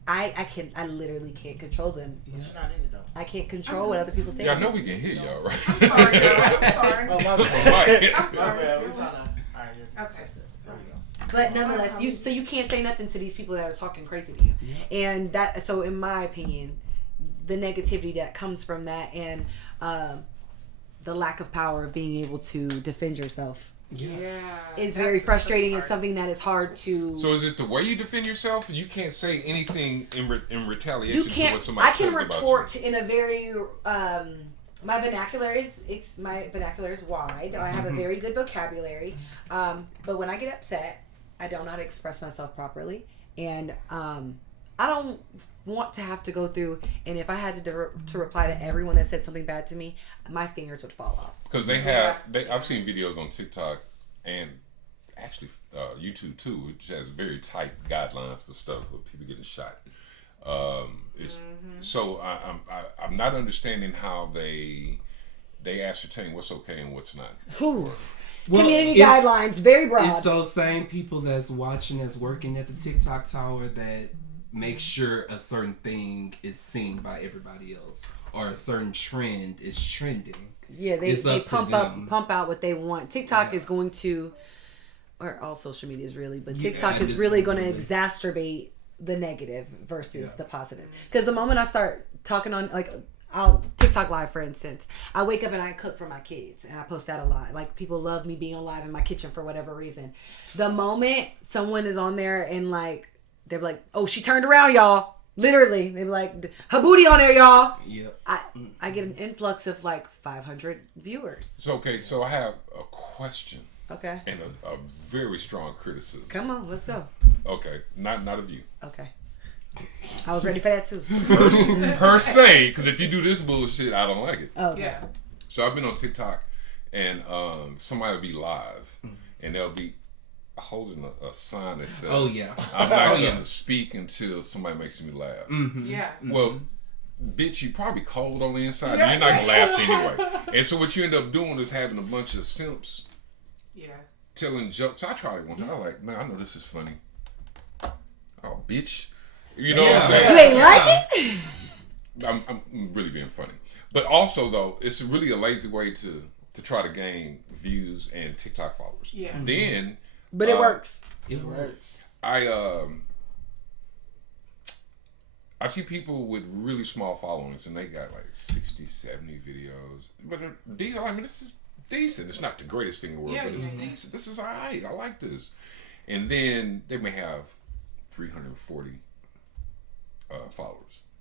I literally can't control them. But you're not in it though. I can't control what other people say. Yeah, I know we can hear y'all, right? I'm sorry, girl. I'm sorry. Oh, my bad. I'm sorry. My bad. We're trying to. Alright, yeah. Okay. There we go. But nonetheless, you can't say nothing to these people that are talking crazy to you, and that. So in my opinion, the negativity that comes from that and the lack of power of being able to defend yourself. Is very frustrating and something that is hard to. So is it the way you defend yourself? You can't say anything in retaliation You can't. to what somebody I can says about retort you. in a very. My vernacular is wide. I have a very good vocabulary, but when I get upset, I don't know how to express myself properly, and I don't want to have to go through. And if I had to reply to everyone that said something bad to me, my fingers would fall off. Because I've seen videos on TikTok and actually YouTube too, which has very tight guidelines for stuff with people getting shot. So I'm not understanding how they ascertain what's okay and what's not. Community guidelines, very broad. It's those same people that's watching, that's working at the TikTok tower that make sure a certain thing is seen by everybody else or a certain trend is trending. Yeah, they pump out what they want. TikTok is going to, or all social media is really, but TikTok is really going to exacerbate the negative versus the positive. Because the moment I start talking on, like, I'll TikTok live, for instance, I wake up and I cook for my kids and I post that a lot. Like, people love me being alive in my kitchen for whatever reason. The moment someone is on there and like, they're like, oh, she turned around, y'all. Literally, they're like, her booty on there, y'all. Yep. I get an influx of like 500 viewers. So I have a question. Okay. And a very strong criticism. Come on, let's go. Okay, not a view. Okay. I was ready for that too. Per se, because if you do this bullshit, I don't like it. Oh, Yeah. So I've been on TikTok, and somebody will be live, and they'll be holding a sign that says, Oh yeah. I'm not Oh, going yeah. to speak until somebody makes me laugh. Yeah. Well, bitch, you probably cold on the inside. And you're not going to laugh anyway. And so what you end up doing is having a bunch of simps Yeah. telling jokes. I tried it one time. I was like, man, I know this is funny. Oh, bitch. You know what I'm saying? You ain't like it? I'm really being funny. But also, though, it's really a lazy way to try to gain views and TikTok followers. Yeah. Then... But it works. It works. I see people with really small followings and they got like 60, 70 videos. But they're decent. I mean, this is decent. It's not the greatest thing in the world, but it's decent. This is all right. I like this. And then they may have 340 followers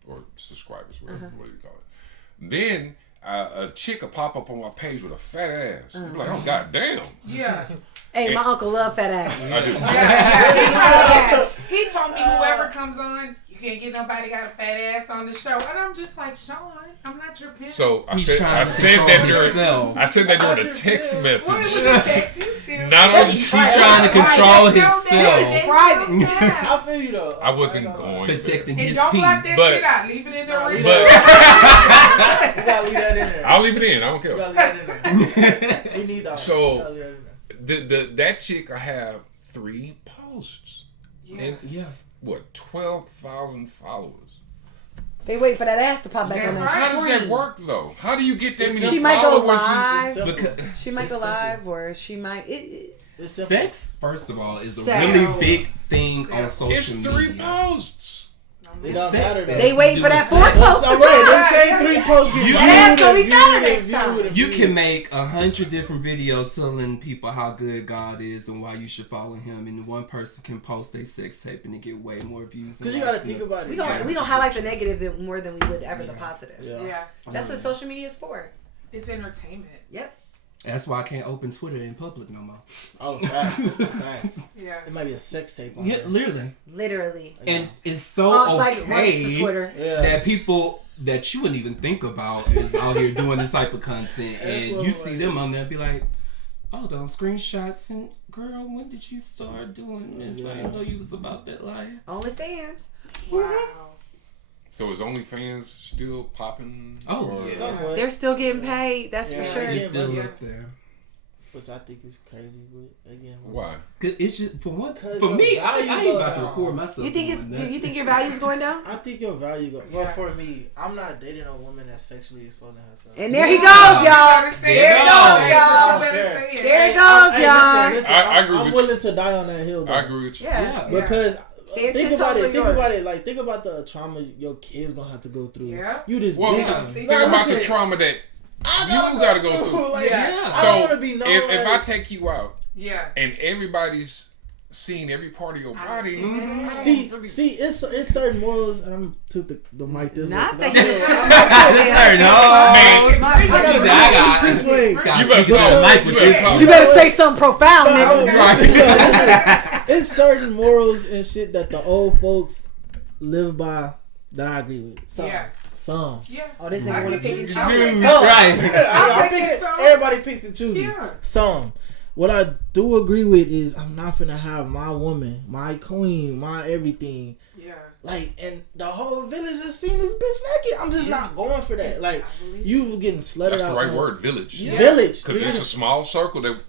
or subscribers, whatever you call it. Then a chick will pop up on my page with a fat ass. I'm like, oh, goddamn. Yeah. Hey, my uncle love fat ass. I do. Yeah. He told me whoever comes on, you can't get nobody got a fat ass on the show. And I'm just like, Chon, I'm not your pimp. So I He's said trying to that control himself. during a text What message. was the text? You still Not only He's trying to control himself. private. I feel you though. I wasn't going Protecting And his don't block peace. that But- shit out. Leave it in the original. But You gotta leave that in there. I'll leave it in. I don't You care. gotta leave that in there. We need that. So- You gotta leave that in there. That chick, I have 3 posts and Yeah. what 12,000 followers. They wait for that ass to pop back That's on right. that How does that screen. work though? How do you get that many She might go followers? live. It's simple. Because She might It's go simple. live, or she might. It's simple. sex, first of all, is a Sex. really big thing on Sex. social It's media. 3 posts. It don't Sex. matter though. They waiting for that Do it. fourth post. All right, them same 3 posts get You- viewed That ass gonna be and better viewed and next viewed time. and You viewed. can make 100 different videos telling people how good God is and why you should follow Him, and one person can post a sex tape and it get way more views. Because you gotta think about it. We gonna highlight the negative more than we would ever the positive. Yeah. Yeah. That's what social media is for. It's entertainment. Yep. That's why I can't open Twitter in public no more. Oh, facts. Yeah. It might be a sex tape on Yeah, there. literally. Literally. And it's so Oh, it's like once to okay Twitter. Yeah. that people that you wouldn't even think about is out here doing this type of content, and you see them on there be like, "Oh, those screenshots and girl, when did you start doing this? I didn't know you was about that life." OnlyFans. Wow. So is OnlyFans still popping? Oh, Or- yeah. Somewhat. They're still getting paid. That's Yeah. for sure. It's still Yeah. up there. Which I think is crazy, but again. Why? 'Cause it's just for one. 'Cause For your me, I value ain't go about to down. record myself. You think it's? doing that. You think your value's going down? I think your value go. Well, Yeah. for me, I'm not dating a woman that's sexually exposing herself. And there he goes, Yeah. y'all. You gotta say There it. he goes, Hey, y'all. but you better say it. There he Hey, goes, Hey, y'all. listen, I agree I'm with willing to die on that hill. Though. I agree with you. Yeah. Yeah. Because Stand think 10 about toes it. on Think yours. about it. Like think about the trauma your kids gonna have to go through. Yeah. You just Well, big. Yeah. think Nah, about the listen, trauma that I you gotta go through. Like, Yeah. I So don't want to be known. if I like, take you out Yeah. and everybody's seen every part of your body, see, it's certain morals, and I'm took the mic this way. Nah, I 'cause think I'm you real- just took I'm- the mic I'm- this way. Sorry, no. Man, I gotta I got- do this way. you better Get your talk. mic with You better this. talk. You better say something profound, No, nigga. listen, it's certain morals and shit that the old folks live by that I agree with. Some. Yeah. Some. Yeah. Oh, this I nigga wanna get pick you. and choose. I'll take Right. some. I take pick some. everybody picks and chooses. Yeah. Some. What I do agree with is I'm not finna have my woman, my queen, my everything. Yeah. Like, and the whole village has seen this bitch naked. I'm just not going for that. Like, you getting slutted That's out. the right man. word, village. Village. Because it's a small circle that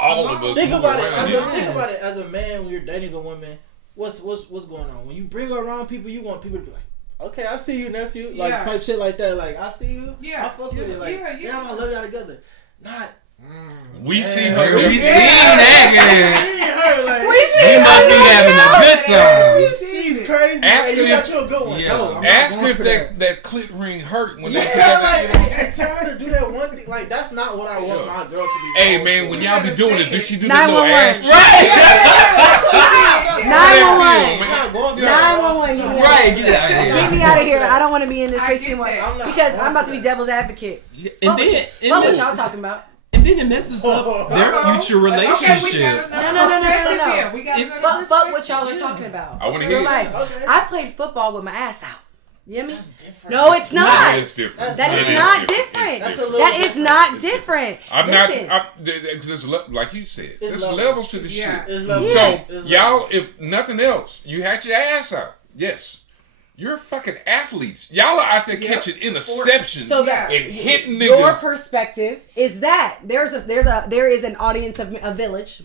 all of us Think move about it. around. Think about it as a man when you're dating a woman. What's going on? When you bring her around people, you want people to be like, okay, I see you, nephew. Like Yeah. type shit like that. Like I see you. Yeah. I fuck with it. Like Yeah. damn, I love y'all together. Not. We see Yeah. her. We We seen see that See her like. You must be having a good time. She's crazy. Ask Like, you her got if- you a good one. Yeah. No, I'm Ask not going if for that clit ring hurt when they put Yeah, that. like, and tell her to do that one thing. Like, that's not what I want my girl to be. Hey known man, for. when You y'all be gotta doing say it, does it. she do that little 911. ass? I'm 911. not going for 911. Get me Right, out. get out of Get here. me out of here. I don't want to be in this I space get anymore. that. I'm not Because going I'm about for to be that. devil's advocate. And What then, y'all talking about? and then it messes up their future relationships. No. We got another Fuck what y'all are talking about. I want to hear Real life. Okay. I played football with my ass out. You hear me? That's different. No, it's not. That is different. That It is is not different. different. That's a little That is different. not different. I'm Listen. not, because it's like you said, It's there's levels. levels to the Yeah. shit. It's levels. So, It's y'all, levels. if nothing else, you had your ass out. Yes. You're fucking athletes. Y'all are out there catching interceptions So that and hitting your niggas. perspective is that there is an audience of a village,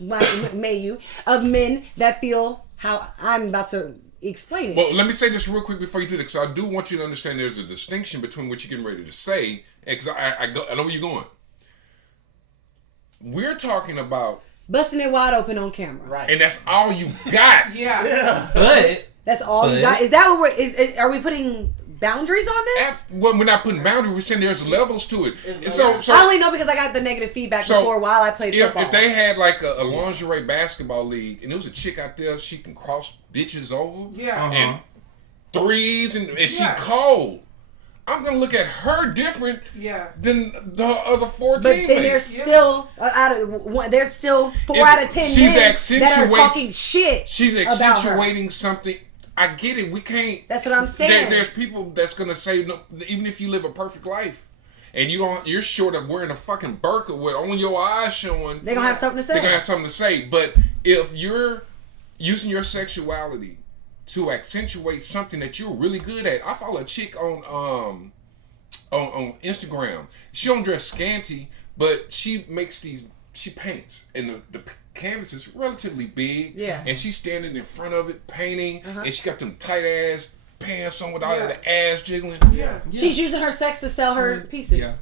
may you, of men that feel how I'm about to explain it. Well, let me say this real quick before you do that, because I do want you to understand there's a distinction between what you're getting ready to say, because I know where you're going. We're talking about, Busting it wide open on camera. Right. and that's all you got. Yeah. But That's all you got. Is that what we're? Are we putting boundaries on this? Well, we're not putting boundaries. We're saying there's levels to it. It's So levels. I only know because I got the negative feedback before while I played if, football. if they had like a lingerie basketball league, and there was a chick out there, she can cross bitches over, Yeah. and threes, and she Yeah. cold. I'm gonna look at her different Yeah. than the other four but then there's teammates. still there's still 4 If out of 10 she's men that are accentuate- talking shit. She's about her. accentuating something. I get it. We can't. That's what I'm saying. There's people that's gonna say no, even if you live a perfect life, and you're short of wearing a fucking burqa with only your eyes showing, They're gonna have something to say. they're gonna have something to say. But if you're using your sexuality to accentuate something that you're really good at, I follow a chick on Instagram. She don't dress scanty, but she paints, and the canvas is relatively big. Yeah. And she's standing in front of it painting, and she got them tight ass pants on with all of the ass jiggling. Yeah. She's using her sex to sell her pieces. yeah.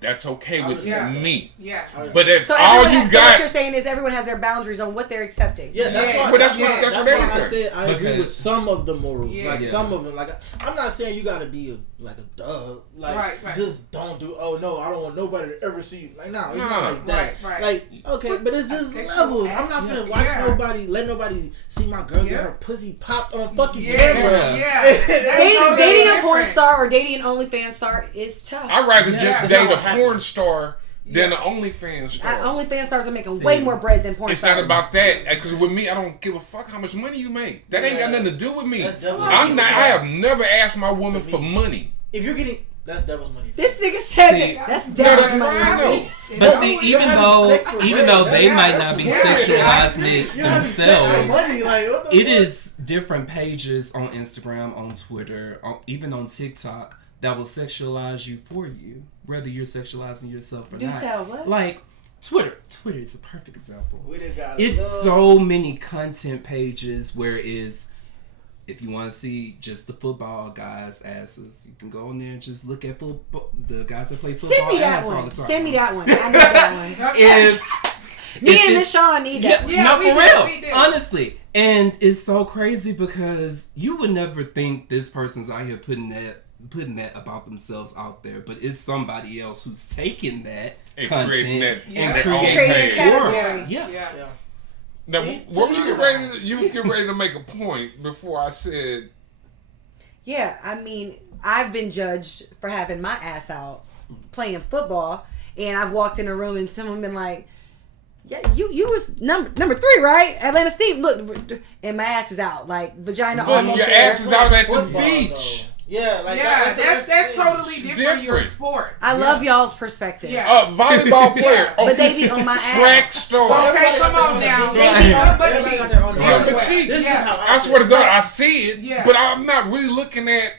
That's okay with Yeah. me. Yeah. But if So all everyone you has, so what you're got, saying is everyone has their boundaries on what they're accepting. Yeah, that's Yeah. why. But that's why what I everything. said I agree Okay. with some of the morals. Yeah. Like Yeah. some of them. Like I'm not saying you gotta be a dog. Like Right. just don't do. Oh no, I don't want nobody to ever see you. Like no, it's Nah. not like that. Right. Like okay, but it's just Sexual levels. act. I'm not finna Yeah. watch let nobody see my girl get her pussy popped on fucking Yeah. camera. Yeah. Dating a porn star or dating an OnlyFans star is tough. I'd rather Yeah. just That's date not a what happened. porn star than an OnlyFans star. OnlyFans stars are making See. way more bread than porn It's stars. not about that, because with me, I don't give a fuck how much money you make. That ain't got nothing to do with me. That's devil's I'm not. money. I have never asked my woman To for me. money. If you're getting that's devil's money. This nigga said See. that. That's No, devil's that's money. fine though. But see, You're even having though sex for bread. they That's- might that's not be weird. sexualizing it You're having sex for themselves, money. Like what the it fuck? is different pages on Instagram, on Twitter, even on TikTok that will sexualize you for you, whether you're sexualizing yourself or Do not. tell, what? Like Twitter is a perfect example. We done got It's love. so many content pages where it is. If you want to see just the football guys' asses, you can go in there and just look at the guys that play football Send me that ass all one. the time. Send me that one. I need that one. And Me and Miss Chon need that one. Yeah, no, we for do, real. we do. Honestly. And it's so crazy because you would never think this person's out here putting that about themselves out there, but it's somebody else who's taking that And content creating that- and Yeah. creating Creating a that category. world. Yeah. Yeah. Yeah. Now, To what each was his you ready? own. You was getting ready to make a point before I said. Yeah, I mean, I've been judged for having my ass out playing football, and I've walked in a room and someone been like, "Yeah, you was number 3, right? Atlanta Steve, look," and my ass is out, like vagina But almost your there. ass is out at the Football, beach. though. Yeah, like Yeah, that's totally it's different. Your different. sports. I love y'all's perspective. Yeah. Volleyball player. But they be on my track ass. star. Okay, come on now. They Baby, be nothing but Everybody got cheeks. their own Yeah, but way. cheeks. This is Yeah. how I swear to God, I see it, Yeah. but I'm not really looking at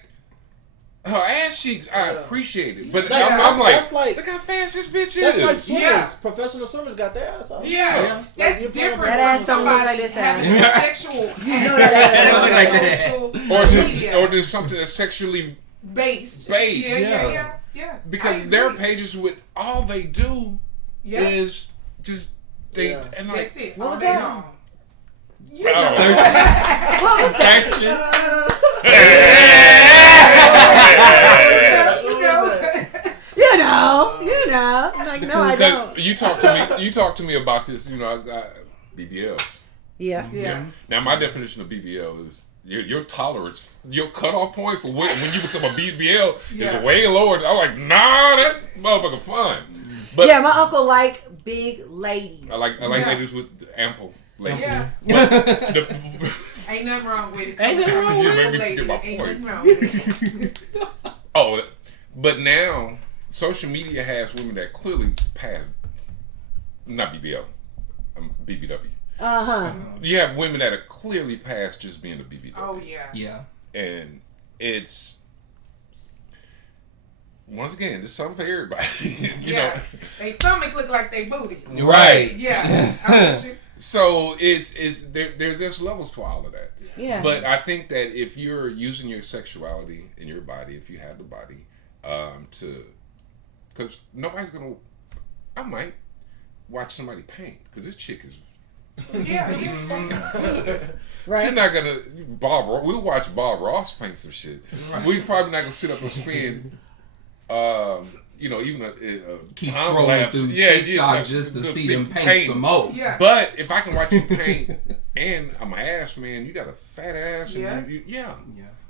her ass cheeks. I Yeah. appreciate it, but Yeah. I'm like, That's like- look how fast this bitch That's is. like swimmers. Yeah. Professional swimmers got their ass out. Yeah. Like, That's you're playing different. That ass from don't look somebody like this having ass. a sexual know that ass don't look like that social Or is media it, or there's something that's sexually based. Based, Yeah. because I there are agree. pages with all they do Yeah. is just they Yeah. and like That's it. What all was day that? long. oh. What was that? You know. I'm like, no, I don't. You talk to me about this. You know, I BBL. Yeah. Yeah. Now my definition of BBL is your tolerance, your cutoff point for when you become a BBL is way lower. I'm like, nah, that motherfucker fun. But yeah, my uncle like big ladies. I like ladies with ample ladies. Yeah. But Ain't nothing wrong with it. Ain't nothing wrong you with made me Lady, forget my ain't point. nothing wrong with it. Oh, but now social media has women that clearly pass, not BBL, BBW. You have women that are clearly past just being a BBW. Oh yeah. Yeah. And it's, once again, it's something for everybody. you know. They stomach look like they booty. Right. Yeah. I'm with you. So it's there's levels to all of that. Yeah. But I think that if you're using your sexuality in your body, if you have the body, because nobody's gonna, I might watch somebody paint because this chick is. Yeah. Right. You're not gonna we'll watch Bob Ross paint some shit. Right. We probably not gonna sit up and spend, even a Keep time scrolling lapse. through TikTok just to see them paint some more. Yeah. But if I can watch you paint, and I'm an ass man, you got a fat ass. And Yeah.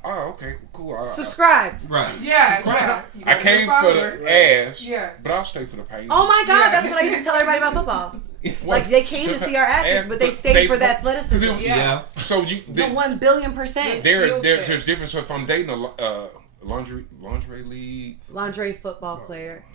Oh, okay, cool. Subscribed. Right. Yeah. I came for the ass, but I'll stay for the paint. Oh my God, that's what I used to tell everybody about football. Like they came to see our asses, but they stayed for the athleticism. Yeah. So you The 1,000,000,000%. there's difference. So if I'm dating a lingerie league, Lingerie football player.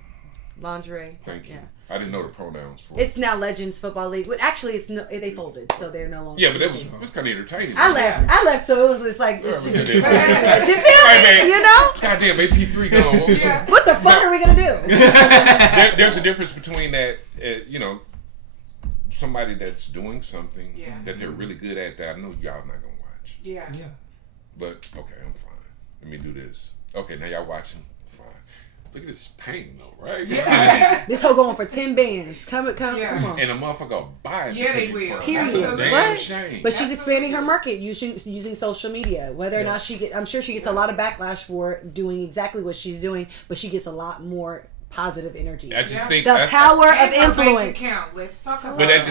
Lingerie. Thank you. Yeah. I didn't know the pronouns for It's now Legends Football League. But actually, they folded, so they're no longer. Yeah, but it was kind of entertaining. I left, so it was just like, it's Yeah, just, we you did feel me? You know? Goddamn, AP3 gone. Yeah. What the fuck are we gonna do? There's a difference between that, somebody that's doing something that they're really good at that I know y'all not gonna watch. Yeah. But okay, I'm fine. Let me do this. Okay, now y'all watching. Fine. Look at this painting though, right? Yeah. This whole going for 10 bands. Come on. And a motherfucker will buy it. Yeah, they will. Period. That's a damn What? shame. But she's expanding her market using social media. Whether or not I'm sure she gets a lot of backlash for doing exactly what she's doing, but she gets a lot more positive energy. I just think the power of And her bank influence. account. Let's talk about But that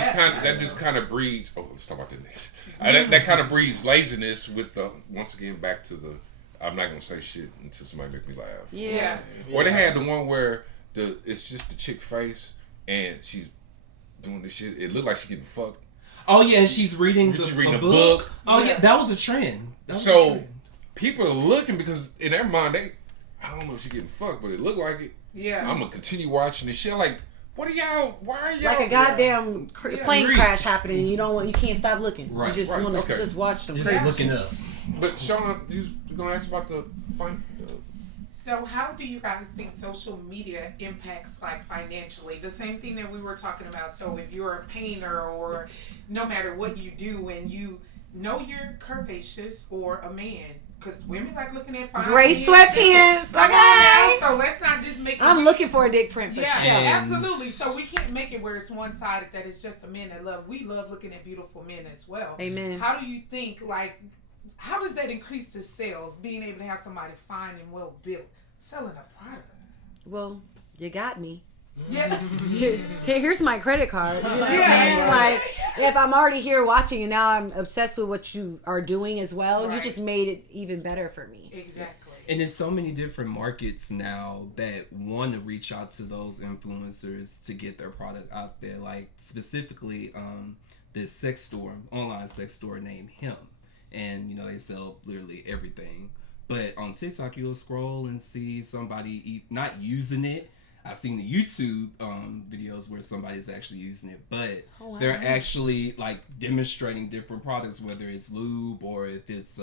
just kind of breeds. Oh, let's talk about the next. That kind of breeds laziness with the, once again, back to the, I'm not gonna say shit until somebody make me laugh. Yeah. Or they had the one where it's just the chick face and she's doing this shit. It looked like she's getting fucked. Oh yeah, and she's reading a a book. Oh yeah, that was a trend. So people are looking because in their mind I don't know if she's getting fucked, but it looked like it. Yeah. I'm gonna continue watching this shit. Like, what are y'all? Why are y'all? Like a goddamn plane crash happening. You can't stop looking. Right. You just want to just watch them. Just looking up. But Chon, you gonna ask about the fun? So how do you guys think social media impacts like financially? The same thing that we were talking about. So if you're a painter or no matter what you do and you know you're curvaceous or a man, because women like looking at fine Gray pants. sweatpants. Come on Okay. now, so let's not just make it. I'm looking for a dick print for Yeah, sure. absolutely. So we can't make it where it's one-sided that it's just the men that love. We love looking at beautiful men as well. Amen. How do you think, how does that increase the sales, being able to have somebody fine and well built, selling a product? Well, you got me. Yeah. Here's my credit card. You know what I'm Yeah. saying? Like, if I'm already here watching and now I'm obsessed with what you are doing as well, you Right. just made it even better for me. Exactly. And there's so many different markets now that want to reach out to those influencers to get their product out there. Like specifically, this sex store, online sex store named Him, and they sell literally everything. But on TikTok, you'll scroll and see somebody not using it. I've seen the YouTube videos where somebody's actually using it, but they're actually like demonstrating different products, whether it's lube or if it's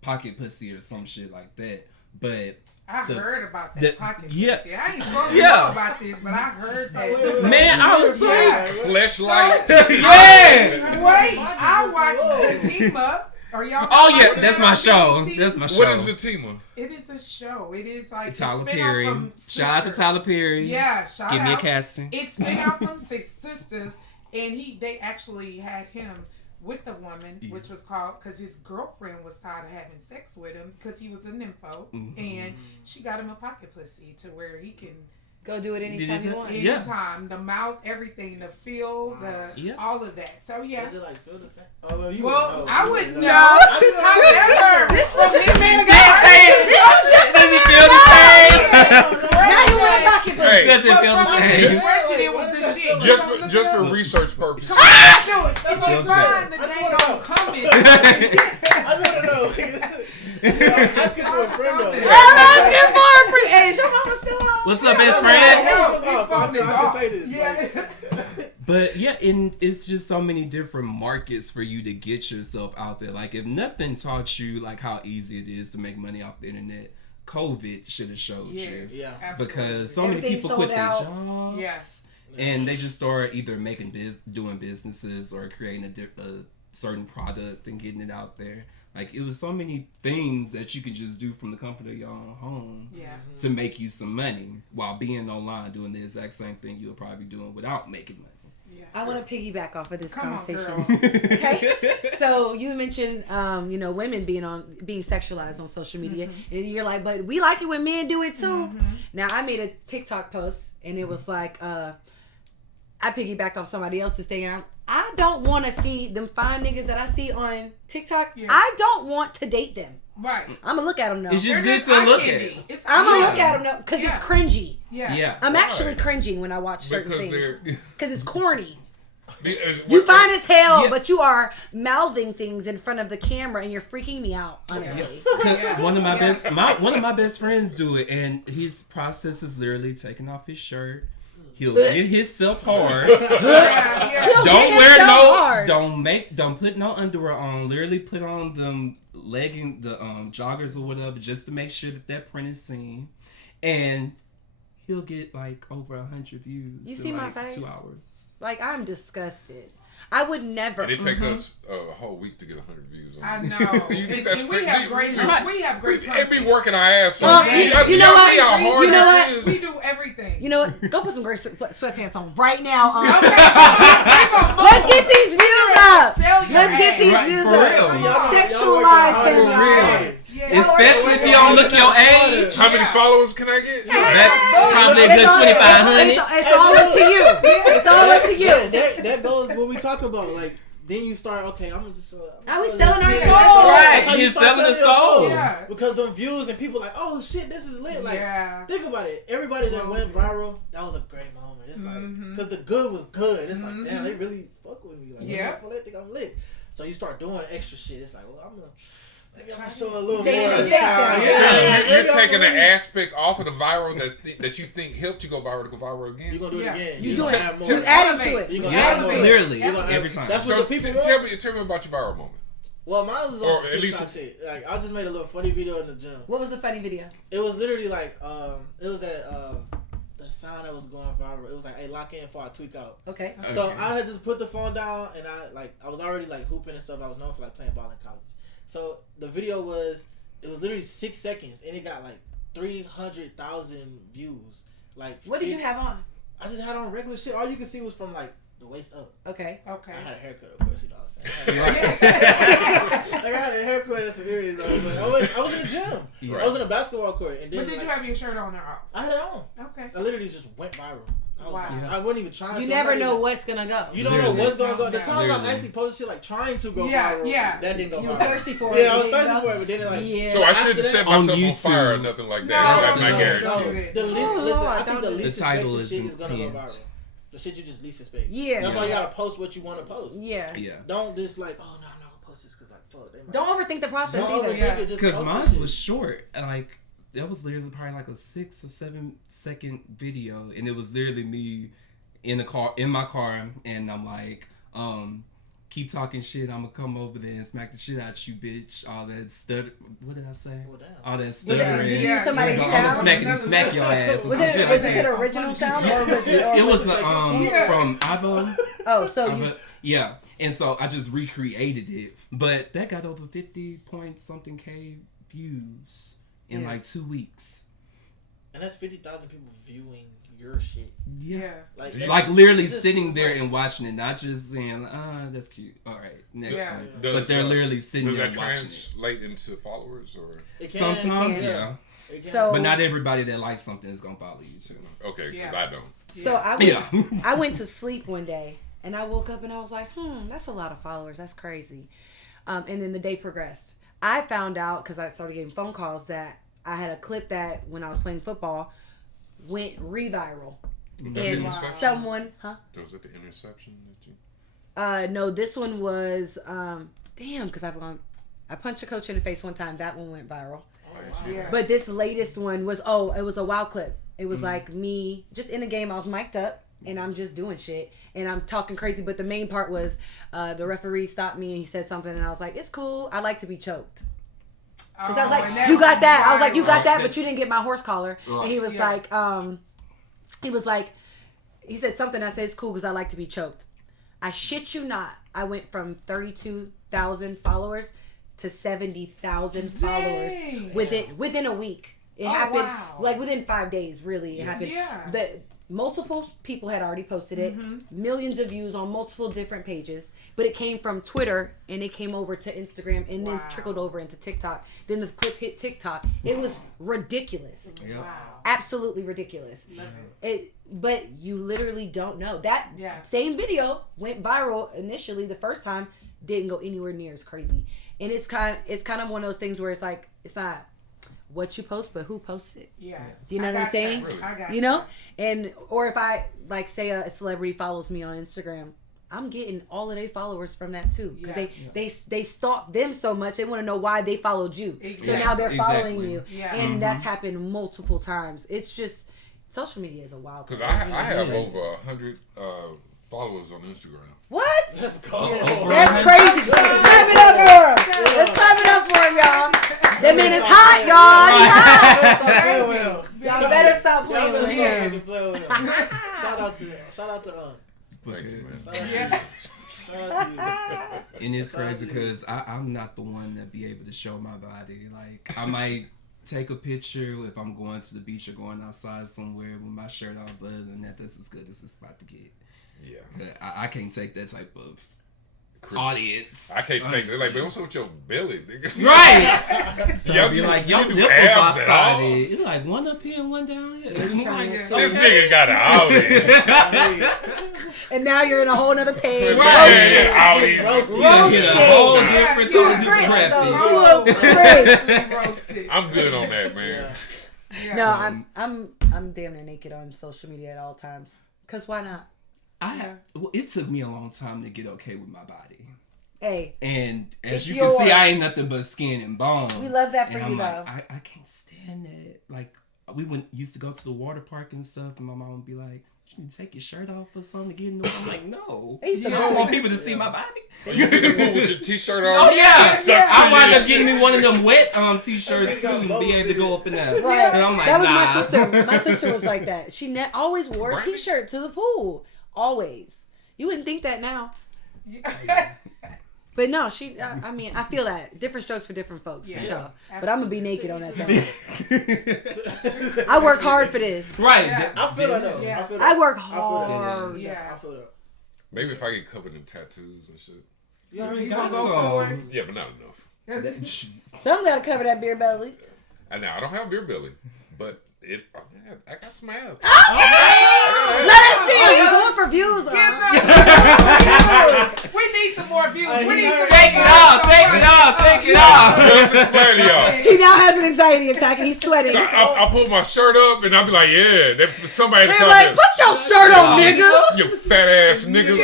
pocket pussy or some shit like that. But I heard about that pocket pussy. I ain't supposed to Yeah. know about this, but I heard that. Man, I was like, Fleshlight. yeah. Wait, I watched the team up. Are y'all? Oh yeah, watching that's that my on show. BET? That's my show. What is Zatima? It is a show. It is like Tyler it's spin Perry. out from Shout out to Sisters. Tyler Perry. Yeah, shout Give out. me a casting. It's spin out from Six Sisters, and they actually had him with the woman, which was called because his girlfriend was tired of having sex with him because he was a nympho, and she got him a pocket pussy to where he can Go do it anytime you want. Yeah. Anytime, the mouth, everything, the feel, all of that. So yeah. Is it like feel the same? Oh well, you Well, wouldn't know. I You wouldn't wouldn't know. However, This was just a man. This was just does it feel the same? Now you want to lock it. Hey, Does it feel the from his same? expression, it was the shit. just for research purposes. Let's do it. If you Feels find good. the I just day wanna gonna know. come in. I want to know. I'm asking for a friend though. I'm asking for a free age. Your mama still on. What's up, best friend? So I can say this. Yeah. But yeah, and it's just so many different markets for you to get yourself out there. Like if nothing taught you like how easy it is to make money off the internet, COVID should have showed you. Yeah. Absolutely. Because so many Everything people sold quit their out. jobs. Yeah. And they just start either doing businesses or creating a certain product and getting it out there. Like it was so many things that you could just do from the comfort of your own home to make you some money while being online doing the exact same thing you would probably be doing without making money. Yeah. I want to piggyback off of this Come on, conversation. girl. Okay, so you mentioned, women being sexualized on social media, and you're like, but we like it when men do it too. Now I made a TikTok post, and it was like, I piggybacked off somebody else's thing, and I don't want to see them fine niggas that I see on TikTok. Yeah. I don't want to date them. Right. I'm gonna look at them though. It's just They're good to eye look candy. at. It's I'm gonna eye look at them though because Yeah. it's cringy. Yeah. Yeah. I'm Why? actually cringing when I watch certain Because things they're because it's corny. You You fine as hell, Yeah. but you are mouthing things in front of the camera, and you're freaking me out. Honestly, One of my best friends do it, and his process is literally taking off his shirt. He'll get himself hard. Yeah. He'll Don't get wear himself no. hard. Don't put no underwear on. Literally put on them joggers or whatever, just to make sure that print is seen, and he'll get like over 100 views. You in see my like face? 2 hours. Like I'm disgusted. I would never. And it take us a whole week to get 100 views. I On know. You think that's And we fair? have great. We have great It content. be working our ass Well, off. you know what? See how hard You know this what? is? We do everything. You know what? Go put some great sweatpants on right now. Okay. Let's get these views up. Sell your Let's get ass. these Right, views for up. real. Sexualize Y'all them. working hard. Yes. Yes. Especially if you don't look your age. How many followers can I get? That's probably a good 2,500. It's all up to you. It's all up to you. That goes what we talk about. Like then you start. Okay, I'm gonna just show up. Now we selling our soul. That's how You're you start selling the your soul. Yeah. Because the views and people like, oh shit, this is lit. Like, Yeah. think about it. Everybody that went viral, that was a great moment. It's like, because the good was good. It's like, damn, they really fuck with me. Like, Yeah. they think I'm lit. So you start doing extra shit. It's like, well, maybe I'm gonna show a little Stay more in this the time. face. You're maybe I'm taking gonna an aspect off of the viral that you think helped you go viral to go viral again. You're gonna do it Yeah. again. You You're do gonna it. add more. You adding to it. You're gonna Yeah, add more. literally You're gonna every add- time. That's what the people tell want. me about your viral moment. Well, mine was Or on at some least- TikTok shit. Like, I just made a little funny video in the gym. What was the funny video? It was literally like, it was that the sound that was going viral. It was like, hey, lock in before I tweak out. Okay. So Okay. I had just put the phone down, and I was already like hooping and stuff. I was known for like playing ball in college. So the video was literally 6 seconds, and it got like 300,000 views. Like, What did you have on? I just had on regular shit. All you could see was from like the waist up. Okay. Okay. I had a haircut, of course. You know what I'm saying? Like I had a haircut and some earrings on, but I was in the gym. Right. I was in a basketball court, and then But did you like, have your shirt on or off? I had it on. Okay. I literally just went viral. I was Wow. like, Yeah. I wasn't even trying to. You I'm never not know even- what's gonna go. You don't know Literally. what's gonna go. The Yeah. times I've Literally. actually posted shit like trying to go Yeah, viral, yeah. that didn't go You viral. was thirsty for it. Yeah, I was you didn't thirsty know? for it, but then it like. Yeah. So I shouldn't after set that- myself On on fire or YouTube. nothing like that. No, That's not no, guaranteed. no. The Oh, listen, Lord, I think the don't do least The title expected shit is is gonna go pinned. viral. The shit you just least expect. Yeah. That's why you Yeah. gotta post what you want to post. Yeah. Yeah. Don't just like, oh no, I'm not gonna post this because like fuck. They might. Don't overthink the process Don't either. overthink Yeah. it, just Because post mine that shit. was short. Like, that was literally probably like a 6 or 7 second video. And it was literally me in my car. And I'm like, keep talking shit. I'm gonna come over there and smack the shit out you, bitch. All that stutter. What did I say? Well, damn. All that Did stuttering. you Yeah, use somebody's yeah. I'm gonna sound? smack your ass or Was some it shit was like it that. original sound or was it? It was Yeah. from Ivo. Oh, so you. Yeah, and so I just recreated it, but that got over 50 point something K views in Yes. like 2 weeks. And that's 50,000 people viewing your shit. Yeah, Like literally this sitting is there like- and watching it, not just saying, that's cute. All right, next Yeah. one. Does, But they're literally sitting does there that watching it. translate into followers or? It can, Sometimes, can. yeah. So, But not everybody that likes something is gonna follow you too. Okay, because Yeah. I don't. so I went to sleep one day and I woke up and I was like, that's a lot of followers. That's crazy. And then the day progressed. I found out because I started getting phone calls that I had a clip that when I was playing football went re-viral. That And interception? someone, Was that the interception that you? no, this one was because I punched a coach in the face one time. That one went viral. Yeah. But this latest one was it was a wild clip. It was like me just in a game. I was mic'd up and I'm just doing shit and I'm talking crazy. But the main part was the referee stopped me and he said something and I was like, "It's cool. I like to be choked." Because I was like, "You got that." I was like, "You got that," but you didn't get my horse collar. And he was like, he said something. I said, "It's cool because I like to be choked." I shit you not. I went from 32,000 followers to 70,000 followers within a week. It happened like within 5 days. Really, it happened. Yeah. Multiple people had already posted it. Millions of views on multiple different pages. But it came from Twitter and it came over to Instagram and then trickled over into TikTok. Then the clip hit TikTok. It was ridiculous. Yeah. Wow. Absolutely ridiculous. But you literally don't know. That same video went viral initially the first time, didn't go anywhere near as crazy. And it's kind of one of those things where it's like, it's not what you post, but who posts it. Yeah. Do you know what I'm saying? Really? I got you know? And or if I like say a celebrity follows me on Instagram, I'm getting all of their followers from that too. Because they stalk them so much, they want to know why they followed you. Exactly. So now they're following you. Yeah. And that's happened multiple times. It's just, social media is a wild Because I have over 100 followers on Instagram. What? Let's go. That's crazy. Let's clap it up for him. Let's clap it up for him, y'all. That man is hot, y'all. He's hot. Y'all better stop playing with him. Shout out to Thank you, man. And it's crazy because I'm not the one that be able to show my body. Like, I might take a picture if I'm going to the beach or going outside somewhere with my shirt off, but other than that, that's as good as it's about to get. Yeah. But I can't take that type of audience. I can't take it. Like, man, what's up with your belly, nigga? Right! So Y'all I'll be do- like, you yo, do nipples abs at outside all? it. It's like one up here and one down here. It's like, This nigga got an Audi. And now you're in a whole nother page. Audi. Roasted. You gotta get a whole different You type of Chris, graphics. you a Chris. Roasted. I'm good on that, man. Yeah. No, I'm damn near naked on social media at all times. Cause why not? Well, it took me a long time to get okay with my body. Hey, And as It's you can see, yours. I ain't nothing but skin and bones. we love that for And you I'm though. like, I can't stand that. Like, we used to go to the water park and stuff, and my mom would be like, "You need to take your shirt off or something to get in the water." I'm like, no. I used to I go don't want like- people to see my body. You get the pool with your t-shirt on. Oh yeah, Stuck to I wound your up getting me one of them wet t-shirts too, and be able to go up in there. Right. And I'm like, That was nah. my sister. My sister was like that. She always wore a Right. t-shirt to the pool. Always. You wouldn't think that now. But no, she. I mean, I feel that different strokes for different folks for sure. But I'm gonna be naked on that though. I work hard for this. Right. Yeah. I feel that though. Yeah. I feel that. I work I feel that. hard. Yeah. I feel that. Maybe if I get covered in tattoos and shit. You already You got gonna go some. for it? Yeah, but not enough. Some gotta cover that beer belly. And now I don't have beer belly, but I got some abs. Let us see. We're going for views. We need some more views. We need some Take it off. Take it off. Take it off. Just explain to y'all. He now has an anxiety attack and he's sweating. So I pull my shirt up and I'll be like, yeah, somebody to They're come like, in. put your shirt on, nigga. You fat ass nigga.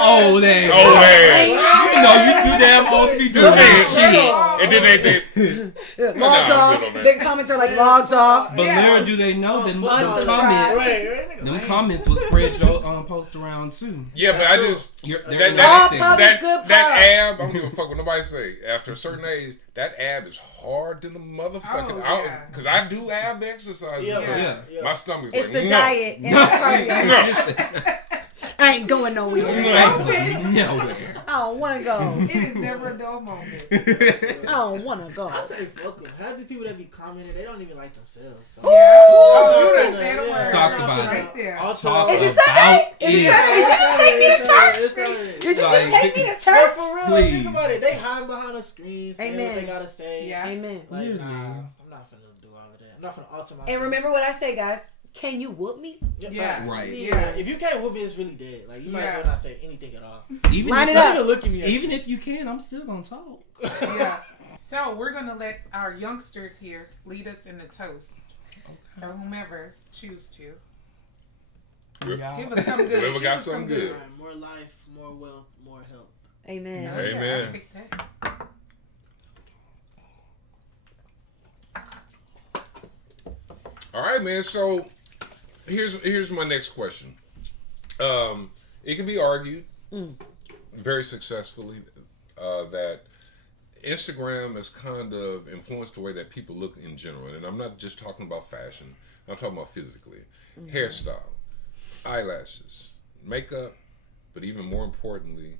Oh, damn. Oh, man. You know, you too damn old to be doing that shit. And then they Logs I'm off. good on that. The comments are like logs off. But little do they know that them comments, Right. them comments will spread your post around too. yeah, but I just They're All acting. pub is good pub. that ab, I don't give a fuck what nobody say. After a certain age, that ab is hard than the motherfucking. Oh, yeah. Because I do ab exercises. Yeah. Yeah. My stomach's It's like, the no. diet and the cardio. No. I ain't going nowhere. Nowhere. I don't want to go. It is never a dull moment. I don't want to go. I say fuck them. Half the people that be commenting, they don't even like themselves. So. Oh, you done said a word. Talk about it. Right there. Talk Is it Sunday? Is it about Sunday? Did you just take me to church? Did you Like, just take me to But church? for real, like, Please. think about it. They hide behind the screen, saying Amen. what they gotta say. Yeah. Amen. Like, Literally. nah, I'm not finna do all not finna alter myself. And remember what I say, guys. Can you whoop me? Yeah. Facts. Right. Yeah. If you can't whoop me, it's really dead. Like you might as well not say anything at all. Even Line if, it up. Don't even look at me. even if you can, I'm still gonna talk. Yeah. So we're gonna let our youngsters here lead us in the toast. Okay. So whomever choose to Y'all- give us something good. Whoever Give got us something some good. Alright, more life, more wealth, more health. Amen. Oh, yeah, Amen. I'll take that. All right, man. So here's my next question. It can be argued very successfully that Instagram has kind of influenced the way that people look in general, and I'm not just talking about fashion. I'm talking about physically, hairstyle, eyelashes, makeup, but even more importantly,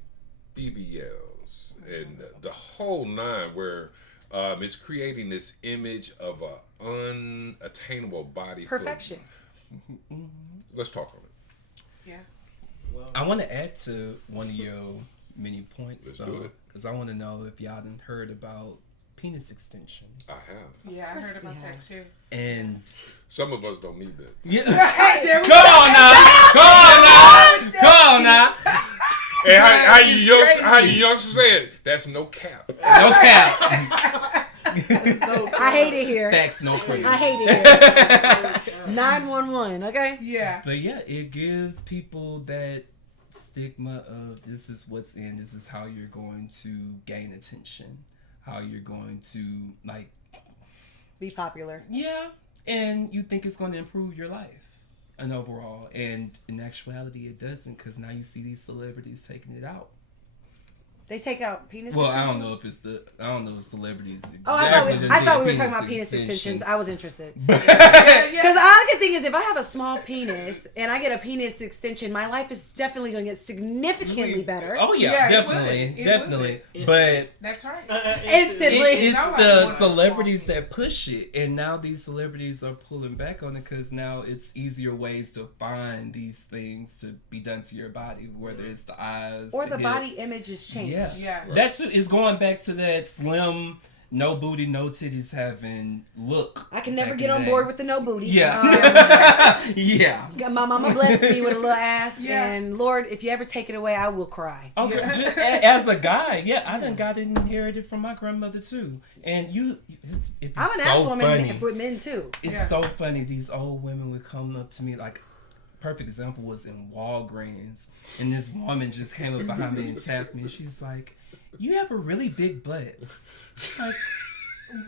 BBLs and the whole nine. Where it's creating this image of a unattainable body. Perfection. Let's talk on it. Yeah. Well, I want to add to one of your many points, Let's do though, it. because I want to know if y'all done heard about penis extensions. I have. Yeah, I Of heard course about we that have. too. And Some of us don't need that. yeah, There we come on now, come on now. And how you is young, crazy. how you youngsters said, that's no cap. No cap. I hate it here. Facts, no credit. I hate it here. 911, okay? Yeah. But yeah, it gives people that stigma of this is what's in, this is how you're going to gain attention, how you're going to, like, Be popular. yeah, and you think it's going to improve your life and overall. And in actuality, it doesn't, because now you see these celebrities taking it out. They take out penis Well, extensions? I don't know if celebrities exactly. Oh, I thought we done were did talking about penis extensions. I was interested. Yeah. Because the good thing is, if I have a small penis and I get a penis extension, my life is definitely going to get significantly better. Oh yeah, Yeah, it definitely, would. It definitely. would. But That's right. Instantly. it's Nobody the wants celebrities small that push it, and now these celebrities are pulling back on it because now it's easier ways to find these things to be done to your body, whether it's the eyes Or the body hips. image is changed. Yeah, Yeah. That's is going back to that slim, no booty, no titties having look. I can never back get in on the board day. with the no booty. Yeah, yeah. My mama blessed me with a little ass, Yeah. and Lord, if you ever take it away, I will cry. Okay, Yeah. just as a guy, yeah, I done got it inherited from my grandmother too, and it'd be I'm an so ass woman funny. with men too. It's Yeah. so funny. These old women would come up to me like. Perfect example was in Walgreens, and this woman just came up behind me and tapped me. She's like, "You have a really big butt." Like,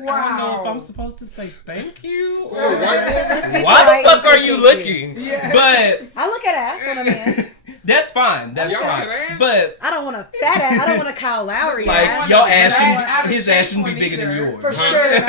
I don't know if I'm supposed to say thank you or Oh, right. why the fuck are you Thank looking? Yeah. But I look at ass on a man. that's fine. That's Y'all fine. look at ass? But I don't want a fat ass. I don't want a Kyle Lowry like ass. your want ass, a flat, out of his shape ass shouldn't be one bigger than either. yours. For Huh? sure.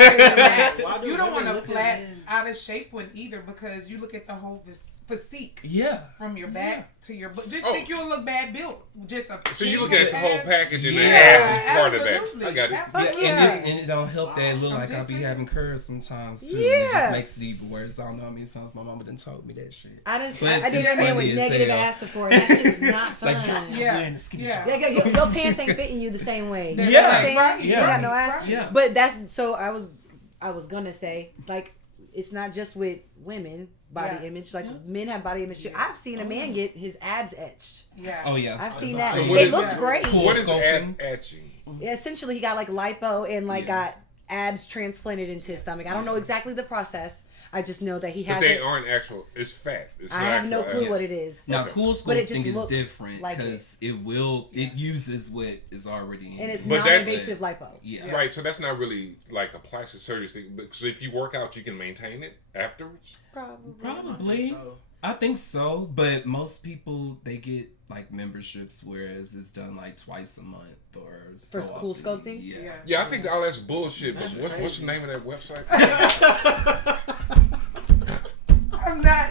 Why do You don't women want a look at flat, men? out of shape one either because you look at the whole physique Yeah. from your back to your butt. Just Oh. think you'll look bad built. Just a So you look big at the whole ass. package and the Yeah, ass is part of absolutely. that. I got it. Fuck Absolutely. yeah. And it don't help that it look I'm like I just be saying. having curves sometimes too. It Yeah. just makes it even worse. I don't know how many times my mama done told me that shit. I didn't. But I did it's a man funny with as negative hell. ass before. That shit's not It's fun. like, y'all stop Yeah. wearing the skinny Yeah. jeans. Your pants ain't fitting you the same way. That's You know what I'm right. saying? Right. You Yeah. got no ass. Right. Yeah. But that's so. I was gonna say like it's not just with women body Yeah. image. Like Yeah. men have body image too. I've seen a man get his abs etched. Yeah. Oh yeah. I've seen that. that. So what It is- looks Yeah. great. Cool. What is Sculpting. etching? Essentially, he got like lipo and like Yeah. got abs transplanted into his stomach. I don't know exactly the process. I just know that he But has they it. aren't actual. It's fat. It's I not have no actual clue ass. what it is. Now, Okay. cool But it just sculpting is looks different like because it uses what is already in And it's it. But that's- non-invasive lipo. Yeah. Right, so that's not really like a plastic surgery thing. Because if you work out, you can maintain it afterwards. Probably. So, I think so, but most people they get like memberships, whereas it's done like twice a month or For so cool often. sculpting? Yeah. Yeah. Yeah, I think all that's bullshit. But That's what's the crazy. name of that website? I'm not.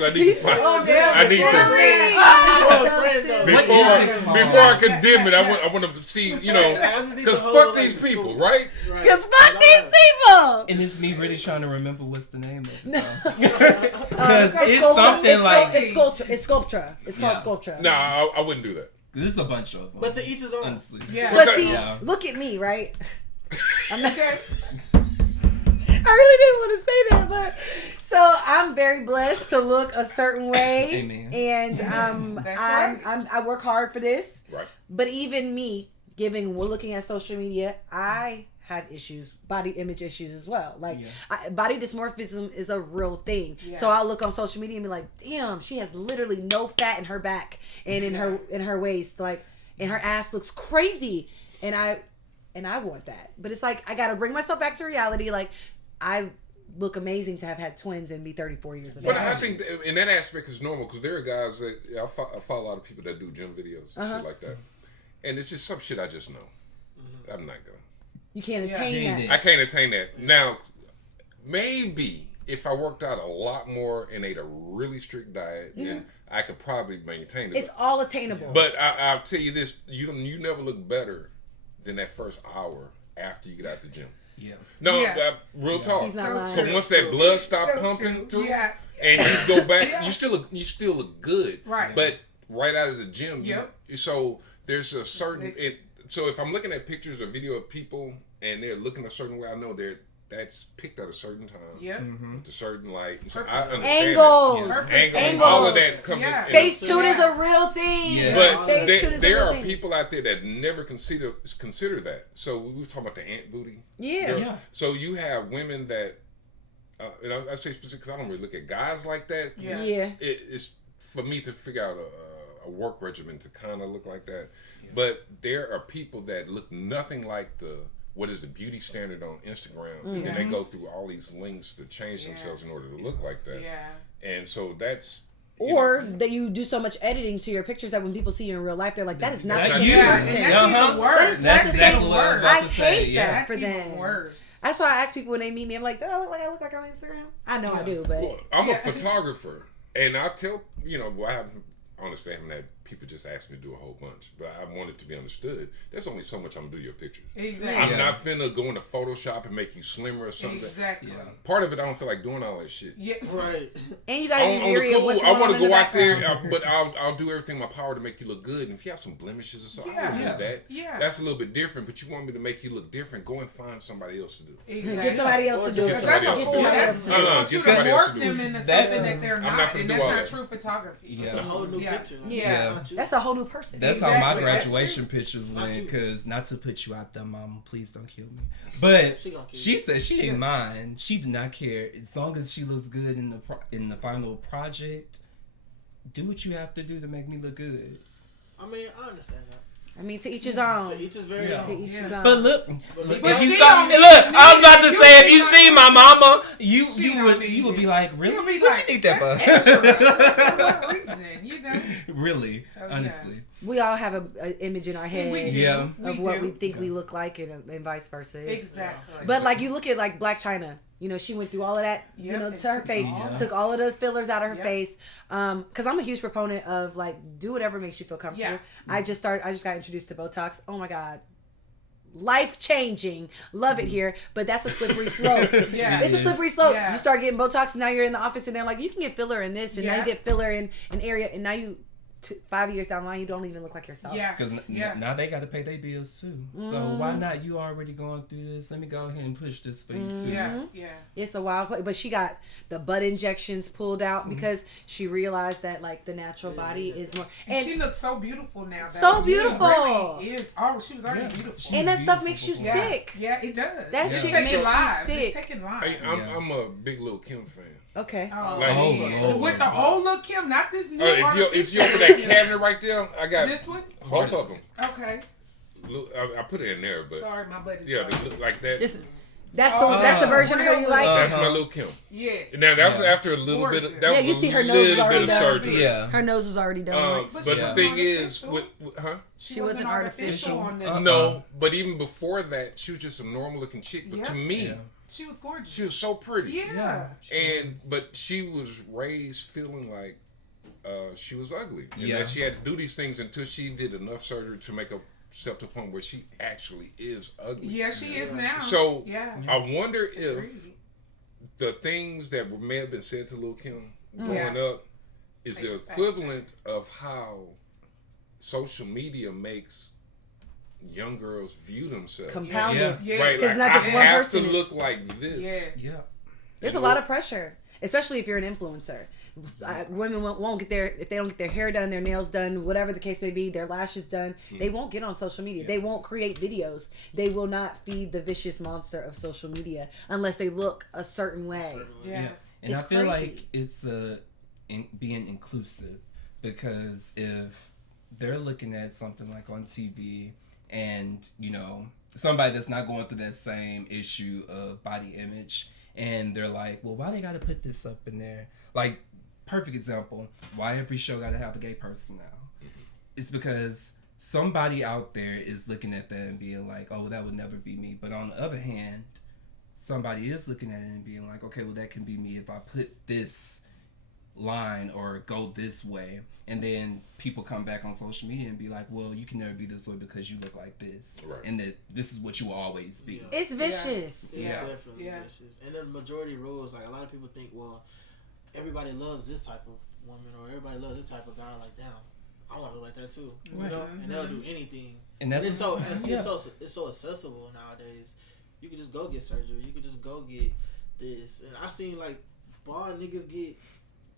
I need to find. so I need to. Well, friend, though. What Before, is it called? before I condemn it, I want to see, you know, I just need because the whole, fuck like, these people, scoop. right? Right. Cause fuck these people. And it's me really trying to remember what's the name of it. No. Because It's it's Sculptra. something It's like It's Sculptra. It's Sculptra. It's called Yeah. Sculptra. No, I wouldn't do that. there's a bunch of them. But to each his own. honestly. Yeah. But Okay. see, Yeah. look at me, right? I'm not. Okay. really didn't want to say that, but so I'm very blessed to look a certain way. Amen. And I work hard for this. Right. But even me, looking at social media, I had issues, body image issues as well. Like body dysmorphism is a real thing. Yeah. So I'll look on social media and be like, damn, she has literally no fat in her back and in her waist, like, and her ass looks crazy. And I want that. But it's like I gotta bring myself back to reality. Like I look amazing to have had twins and be 34 years of age. But I think in that aspect it's normal because there are guys that I follow a lot of people that do gym videos and shit like that, and it's just some shit I just know. I'm not gonna. You can't attain that. I can't attain that. Now, maybe if I worked out a lot more and ate a really strict diet, then I could probably maintain it. It's all attainable. But I'll tell you this: you never look better than that first hour after you get out the gym. Yeah. No, real talk. He's not lying. But once that blood stops pumping through, and you go back, you still look good. Right. But right out of the gym, so there's a certain. So if I'm looking at pictures or video of people and they're looking a certain way, I know that's picked at a certain time. Yep. With a certain light. So I understand angles. Angles. All of that comes in. Facetune is a real thing. Yeah. But there are people out there that never consider that. So we were talking about the ant booty. Yeah. So you have women that, and I say specific because I don't really look at guys like that. Yeah. It's for me to figure out a work regimen to kind of look like that. But there are people that look nothing like what is the beauty standard on Instagram, and they go through all these links to change themselves in order to look like that. Yeah. And so that's. That you do so much editing to your pictures that when people see you in real life, they're like, that is not the same person. And that's even worse. That's exactly what I was about to say. I hate that for that's them. even worse. That's why I ask people when they meet me, I'm like, do I look like on Instagram? I know I do, but. Well, I'm a photographer, and I tell, honestly, I haven't had people just ask me to do a whole bunch, but I want it to be understood. There's only so much I'm gonna do your pictures. Exactly. I'm not finna go into Photoshop and make you slimmer or something. Exactly. Part of it, I don't feel like doing all that shit. Yeah. Right. And you gotta be weary of what's I going on in the go out background. there, but I'll do everything in my power to make you look good. And if you have some blemishes or something, I will do that. Yeah. That's a little bit different. But you want me to make you look different? Go and find somebody else to do. Exactly. Get somebody else to do it. Get somebody else to do it. That's Get want you to somebody else to morph do them it. into something that they're not, finna and do that's all not that. true photography. It's a whole new picture. Yeah. That's a whole new person. That's how my Exactly. graduation pictures went. Because not to put you out there, mama, please don't kill me. But she said she didn't mind. She did not care as long as she looks good in the final project. Do what you have to do to make me look good. I mean, I understand that. I mean, to each his own. To each his very own. To each his own. But look, But if you she saw, don't need- look, I was about to you say, if need you not- see my mama, you don't need would be it. like, really? You'll be What like, you need that that's for? extra. For what reason? Really, So, honestly. We all have an image in our head We do. Yeah. of what we think we look like and vice versa. Exactly. But like you look at like Black China, she went through all of that, to her face, took all of the fillers out of her face. Cause I'm a huge proponent of like do whatever makes you feel comfortable. Yeah. I just got introduced to Botox. Oh my God. Life changing, love it here, but that's a slippery slope. It's a slippery slope. Yeah. You start getting Botox, and now you're in the office, and they're like, you can get filler in this, and now you get filler in an area, and now you 5 years down the line, you don't even look like yourself. Because now they got to pay their bills too. So why not? You already going through this. Let me go ahead and push this for you too. It's a wild play, but she got the butt injections pulled out because she realized that like the natural body is more. And she looks so beautiful now. So beautiful. She really is. Oh, she was already beautiful. And that stuff makes you sick. Yeah, it does. That shit makes you sick. It's taking lives. Hey, I'm a big Lil' Kim fan. Okay. With the old Lil' Kim, not this new. If you open that cabinet right there, I got this one. Both of them. Okay. I put it in there, but sorry, my butt is. They look like that. That's the version of her you like. That's my Lil' Kim. Yes. Now that was after a little bit. Of, that was you see her nose was already done. Surgery. Her nose was already done. But the thing is, she wasn't artificial on this. No, but even before that, she was just a normal looking chick. But to me, she was gorgeous. She was so pretty. Yeah. But she was raised feeling like she was ugly. And that she had to do these things until she did enough surgery to make herself to the point where she actually is ugly. Yeah, she is now. So I wonder if the things that may have been said to Lil' Kim growing up is the equivalent of how social media makes young girls view themselves. Compounded. Yeah. Right, Because like, not just I one have person. to look like this. Yes. Yeah. There's a lot of pressure, especially if you're an influencer. Women won't get if they don't get their hair done, their nails done, whatever the case may be, their lashes done. They won't get on social media. They won't create videos. They will not feed the vicious monster of social media unless they look a certain way. Yeah. And It's I feel crazy. like it's being inclusive, because if they're looking at something like on TV and, you know, somebody that's not going through that same issue of body image, and they're like, well, why they gotta put this up in there? Like, perfect example, why every show gotta have a gay person now? It's because somebody out there is looking at that and being like, oh, that would never be me. But on the other hand, somebody is looking at it and being like, okay, well, that can be me if I put this line or go this way. And then people come back on social media and be like, well, you can never be this way because you look like this. Right. And that this is what you will always be. Yeah. It's vicious. It's Yeah. definitely vicious. And then the majority rules, like a lot of people think, well, everybody loves this type of woman or everybody loves this type of guy. Like, damn, I want to look like that too. You know, and they'll do anything. And that's it's so accessible nowadays. You could just go get surgery. You could just go get this. And I seen like bald niggas get.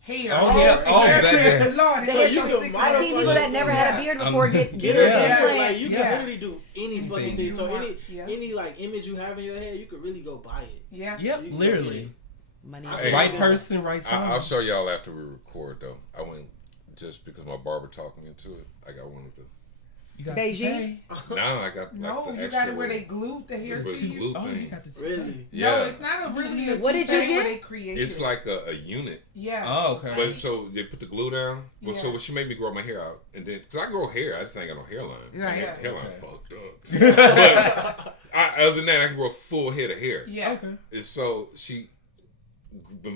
Hair. Oh, yeah. Oh, that- Lord, So it's you so can sick. modify I seen people that never had a beard before get Get their her hair back. done. Like you Yeah. can literally do any fucking thing. So Yeah. any like image you have in your head, you could really go buy it. Yeah. Yep, You can literally. Money. Hey, Right yeah. person, right time. I'll show y'all after we record though. I went just because my barber talked me into it. I got one of the. You got Beijing? Now I got No, like the you got extra it where they one. glued the hair to With you. glue Oh, you thing. got the two. Really? Yeah, No, it's not a really a What did you thing get? where they created it's it. like a unit. Yeah. Oh, okay. But so they put the glue down. Well, Yeah. so she made me grow my hair out, and then because I grow hair, I just ain't got no hairline. My Right. hairline Okay. fucked up. But other than that, I can grow a full head of hair. Yeah. Okay. And so she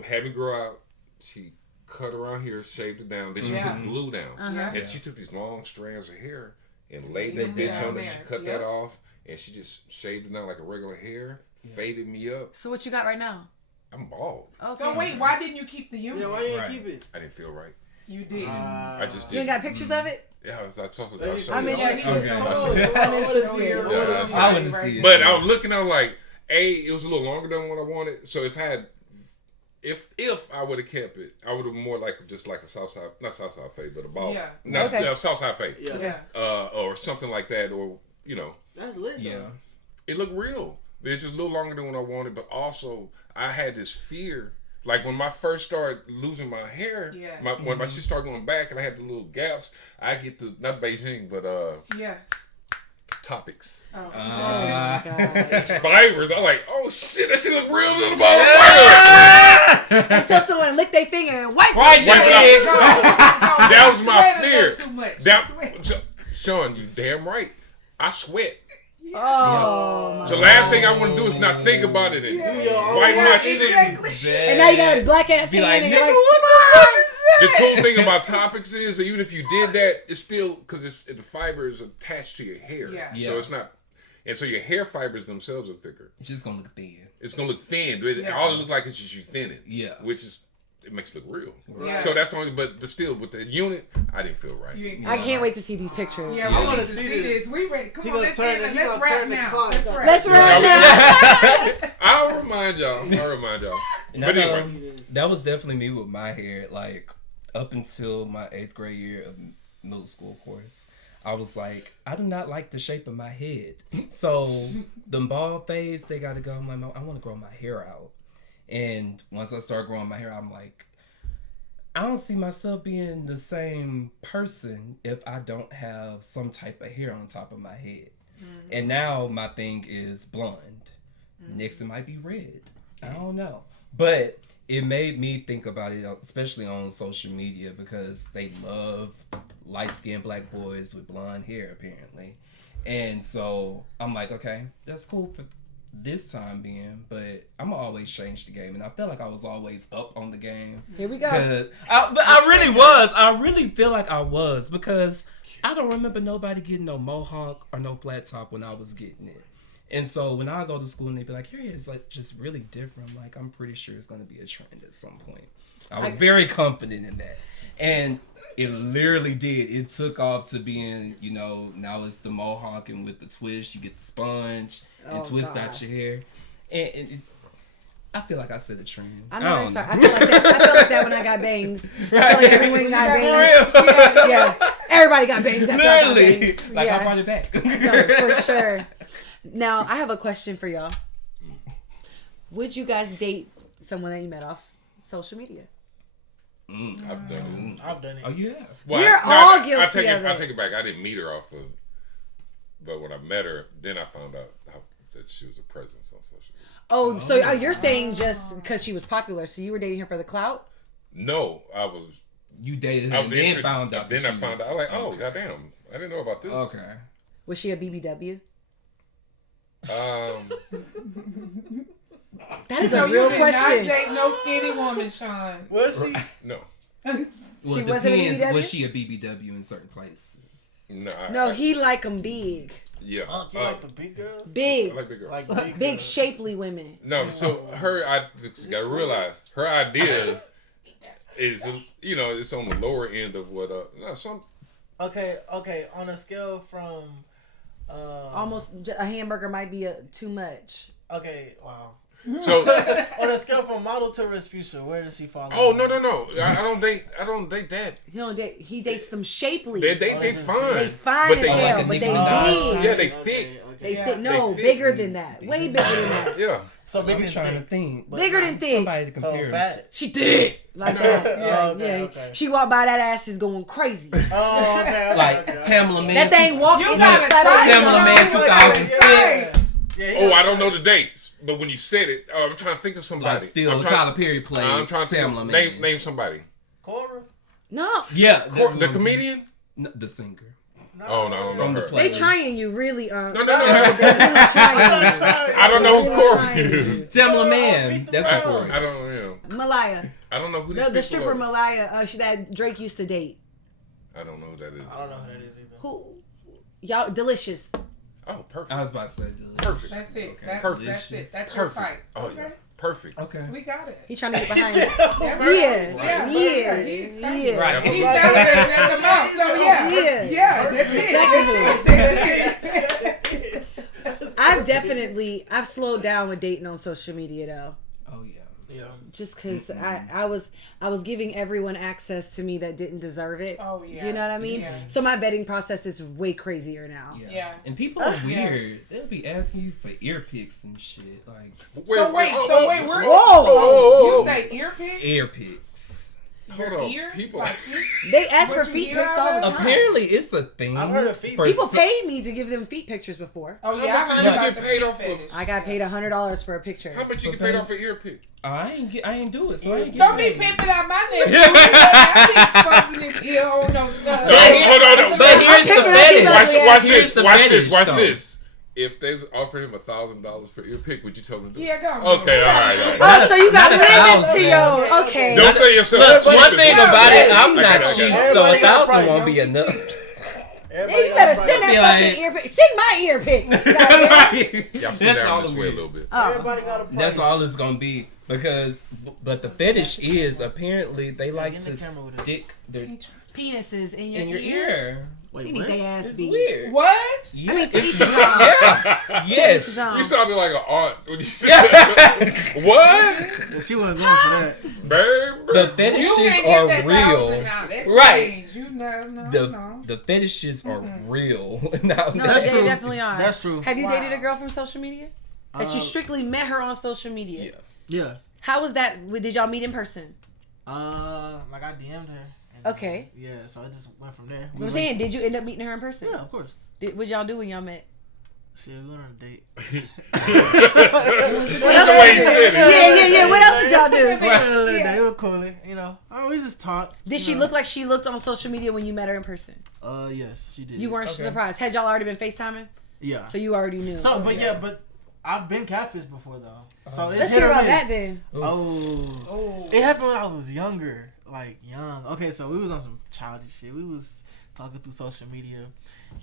had me grow out. She cut around here, shaved it down. Then she Yeah. put glue down, Yeah. and she took these long strands of hair and laid Laid that them bitch down on there. there. She cut Yep. that off, and she just shaved it down like a regular hair. Faded me up. So what you got right now? I'm bald. Okay. So wait, why didn't you keep the unit? Yeah, why you ain't Right. keep it? I didn't feel right. You did. I just You ain't didn't. got pictures of it? Yeah, I was talking Let me see. I'm it. interested. Yeah, Okay. I want to see it. Yeah. I want to see it. But I was looking at like, it was a little longer than what I wanted. So if I would have kept it, I would have more like just like a Southside, not Southside fade, but a ball. Yeah. Not Okay. Southside fade. Yeah. Yeah. Or something like that, or That's lit. Yeah. Though. it looked real. It's just a little longer than what I wanted, but also I had this fear. Like when I first started losing my hair, Yeah. when my shit started going back and I had the little gaps, I get the not Beijing, but Yeah. topics. Oh. Oh my god. Fibers. I'm like, oh shit, that shit look real to the motherfucker. Until someone lick their finger and wipe Why it. you did? That was my Sweat a fear. little Too much. That, Sean, you damn right. I sweat. Oh my So last thing I want to do is not think about it and wipe my shit. Exactly. And now you got a black ass Be hand like, and you're nigga, like, what The cool thing about topics is that even if you did that, it's still because the fiber is attached to your hair. Yeah. Yeah. So it's not, and so your hair fibers themselves are thicker. It's just gonna look thin. It's gonna look thin. Yeah. All it looks like is just you thin it. Yeah. Which is it makes it look real. Yeah. So that's the only. But still, with the unit, I didn't feel right. You ain't- I can't wait to see these pictures. Yeah, I we wanna need to see see this. this. We ready. Come He on, gonna let's turn end it- it. he Let's gonna rap turn the now. clock. Let's rap. Let's rap now. I'll remind y'all. And But I anyway, that was definitely me with my hair. Like up until my 8th grade year of middle school, of course, I was like, I do not like the shape of my head. So the bald fades, they got to go. I'm like, I want to grow my hair out. And once I start growing my hair, I'm like, I don't see myself being the same person if I don't have some type of hair on top of my head. And now my thing is blonde. Next it might be red. I don't know. But it made me think about it, especially on social media, because they love light-skinned black boys with blonde hair, apparently. And so I'm like, okay, that's cool for this time being, but I'm gonna always change the game. And I feel like I was always up on the game. Here we go. But I really was. I really feel like I was, because I don't remember nobody getting no mohawk or no flat top when I was getting it. And so when I go to school and they be like, here it is, like just really different, I'm like, I'm pretty sure it's gonna be a trend at some point. I was very confident in that. And It literally did. It took off to being, now it's the mohawk, and with the twist, you get the sponge and twist out your hair. And I feel like I set a trend. I know that's right. I feel like that when I got bangs. I feel like everyone got bangs. Yeah. Everybody got bangs after I got bangs. Like, I brought it back. No, for sure. Now, I have a question for y'all. Would you guys date someone that you met off social media? I've done it. I've done it. Oh, you have? Well, you're all guilty of it. I take it back. I didn't meet her off of, but when I met her, then I found out that she was a presence on social media. Oh, so you're saying just because she was popular, so you were dating her for the clout? No, I was. You dated her and then found out. Then I found out. I was like, oh, goddamn, I didn't know about this. Okay. Was she a BBW? That is a real question. You did not date no skinny woman, Chon. Was she? No. Well, She it wasn't a depends. BBW? Was she a BBW in certain places? No. He like them big. Yeah. You like the big girls? Big. I like big girls. Like Big, girls. shapely women. No, so you gotta realize her idea is, it's on the lower end of what some. Okay. On a scale from, Almost a hamburger might be too much. okay, wow. So On a scale from model to Rasputia, where does she fall? no. I don't date that. He dates them shapely. They fine. They fine But as they hell, like but a they Nicki Minaj big. Yeah, they thick. They Yeah. thick. No, They thick. bigger than that. Way bigger than that. Yeah. So I'm bigger than trying to thick. think. But Bigger not than thick. Somebody to So compare it fat. She thick. Like that. Yeah, okay. She walked by, that ass is going crazy. Oh, okay. Like Tamla Man. That thing walking. You got a Tamla Man type. 2006. Yeah, I don't know the dates, but when you said it, I'm trying to think of somebody. Like still, I'm Tyler Perry played I'm trying to Tamla think, Man. name somebody. Cora? No. Yeah. that's what The I'm comedian? saying. No, the singer. No. Oh no, I don't From know the her. play. They trying you really. No. They're really trying you. I don't know who Really Corey trying you. is. Tamla Man. That's I a Corey. I don't, Malaya. I don't know who these The people stripper are. Malaya that Drake used to date. I don't know who that is. I don't know who that is either. Who? Y'all, Delicious. Oh, perfect. I was about to say. Perfect. That's it. Okay. That's Perfect. it. That's your Perfect. type. Oh Okay. yeah. Perfect. Okay. We got it. He trying to get behind it. Yeah. Yeah. Right. He sounded at the mouth, so yeah. Yeah. That's it. I've slowed down with dating on social media though. Oh yeah. Yeah. Just because I was giving everyone access to me that didn't deserve it. Oh, yeah. You know what I mean? Yeah. So my vetting process is way crazier now. Yeah. And people are weird. They'll be asking you for ear pics and shit. Like So wait, we're Whoa. you say ear pics? ear pics. Hold Your on. ear? People. Like this? They ask What for you feet hear pics all the of time. Apparently, it's a thing. I've heard of feet for pics. People some- paid me to give them feet pictures before. Oh How yeah, much I heard did you about get the paid feet off of? fetish. I got paid $100 for a picture. How much you get paid off for ear pick? I ain't do it. So I ain't Don't be getting paid. pimping out my nigga. I be exposing his ear on no stuff. Hold on. But here's the pimping out fetish. these ugly Watch Here's this. the Watch fetish, this. Watch though. this. If they offered him $1,000 for ear pick, would you tell him to do it? Yeah, go. Okay, all right. Oh, so you got Not limits to 1,000. your okay. Don't say yourself. Look, one thing about it, I'm I not got it. cheap, so Everybody got a 1,000 price, won't yo. be enough. Yeah, you better send that Be fucking like- ear pic. Send my ear pic. Goddamn. Y'all sit That's down all this I'm way a with. little bit. Oh. Everybody got a price. That's all it's gonna be because, but the fetish is apparently they like get to in the camera with it. stick their Penises in your, in your ear. Wait, You need what? they ass It's beat. weird. What? Yeah, I mean, to it's each his weird. own. Yeah. Yes. his own. You sounded like an aunt when you said that. What? Yeah, she wasn't going for that. Babe? The You fetishes can't get that are 1,000 real. now. That Right. change. You know, The fetishes are real. Now, No, That's they true. definitely are. That's true. Have you Wow. dated a girl from social media? That you strictly met her on social media? Yeah. Yeah. How was that? Did y'all meet in person? Like I DM'd her. And, Okay. Yeah, so I just went from there. I'm saying, did you end up meeting her in person? Yeah, of course. What y'all do when y'all met? Shit, we went on a date. That's the way you said it. Yeah. What else did y'all do? It was cool, you know. Oh, we just talked. Did she look like she looked on social media when you met her in person? Yes, she did. You weren't surprised. Had y'all already been FaceTiming? Yeah. So you already knew. So, but I've been catfished before though. So it's Let's hit hear or about miss. that then. Oh. It happened when I was younger, like young. Okay, so we was on some childish shit. We was talking through social media,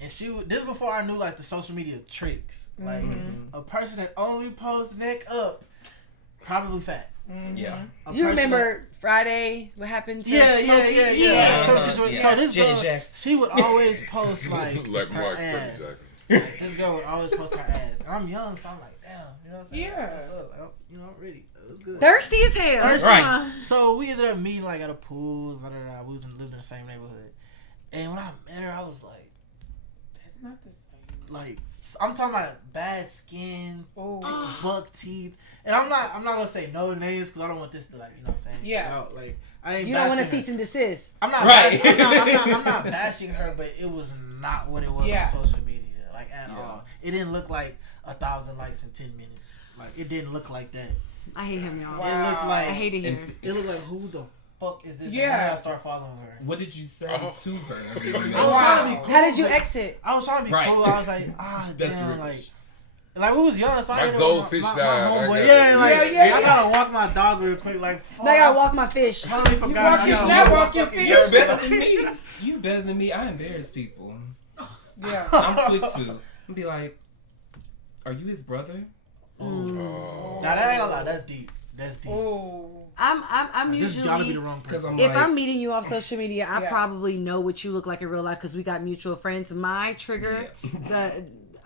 and this before I knew like the social media tricks. Like a person that only posts neck up, probably fat. Yeah. You remember Friday? What happened to Smokey? Yeah. Some situation. Yeah. So this Janet girl, Jackson. she would always post like Like her Mark ass. Jackson. Like, this girl would always post her ass. And I'm young, so I'm like, damn. You know what I'm saying? Yeah. What's up? Like, you know, I'm ready. It was good. Thirsty as hell. Thirsty. Right. So we ended up meeting like at a pool. We was living in the same neighborhood. And when I met her, I was like, That's not the same. like I'm talking about bad skin, Oh. buck teeth, and I'm not gonna say no names because I don't want this to like, you know what I'm saying? Yeah. You know, like I ain't. You don't want to bashing cease her. and desist. I'm not. Right. I'm not bashing her, but it was not what it was Yeah. on social media, like at all. It didn't look like 1,000 likes in 10 minutes. Like it didn't look like that. I hate him, y'all. It looked like I hate it here. It looked like who the fuck is this? Yeah. And then I start following her. What did you say to her? I was trying to be cool. How did you but- exit? I was trying to be Right. cool. I was like, That's damn, rich. like we was young, so I My didn't goldfish my died. I homeboy. got- Yeah, like Yeah. I gotta walk my dog real quick. Like, fuck, Now I gotta walk my fish. I totally forgot. walk I your- gotta now walk walk my your fucking fish. You're dog. better than me. You better than me. I embarrass people. Yeah. I'm quick to be like, "Are you his brother?" Oh. Now that ain't gonna lie, that's deep. That's deep. Oh. I'm This gotta be usually the wrong Because person. I'm if like, I'm meeting you off social media, I Yeah. probably know what you look like in real life because we got mutual friends. My trigger,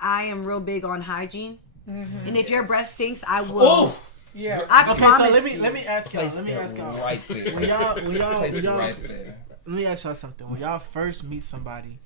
I am real big on hygiene, and if your breath stinks, I will. oh, Yeah. I Okay, promise so you. let me ask y'all. place Let me that ask y'all. right there. When y'all, Place it right there. let me ask y'all something. When y'all first meet somebody,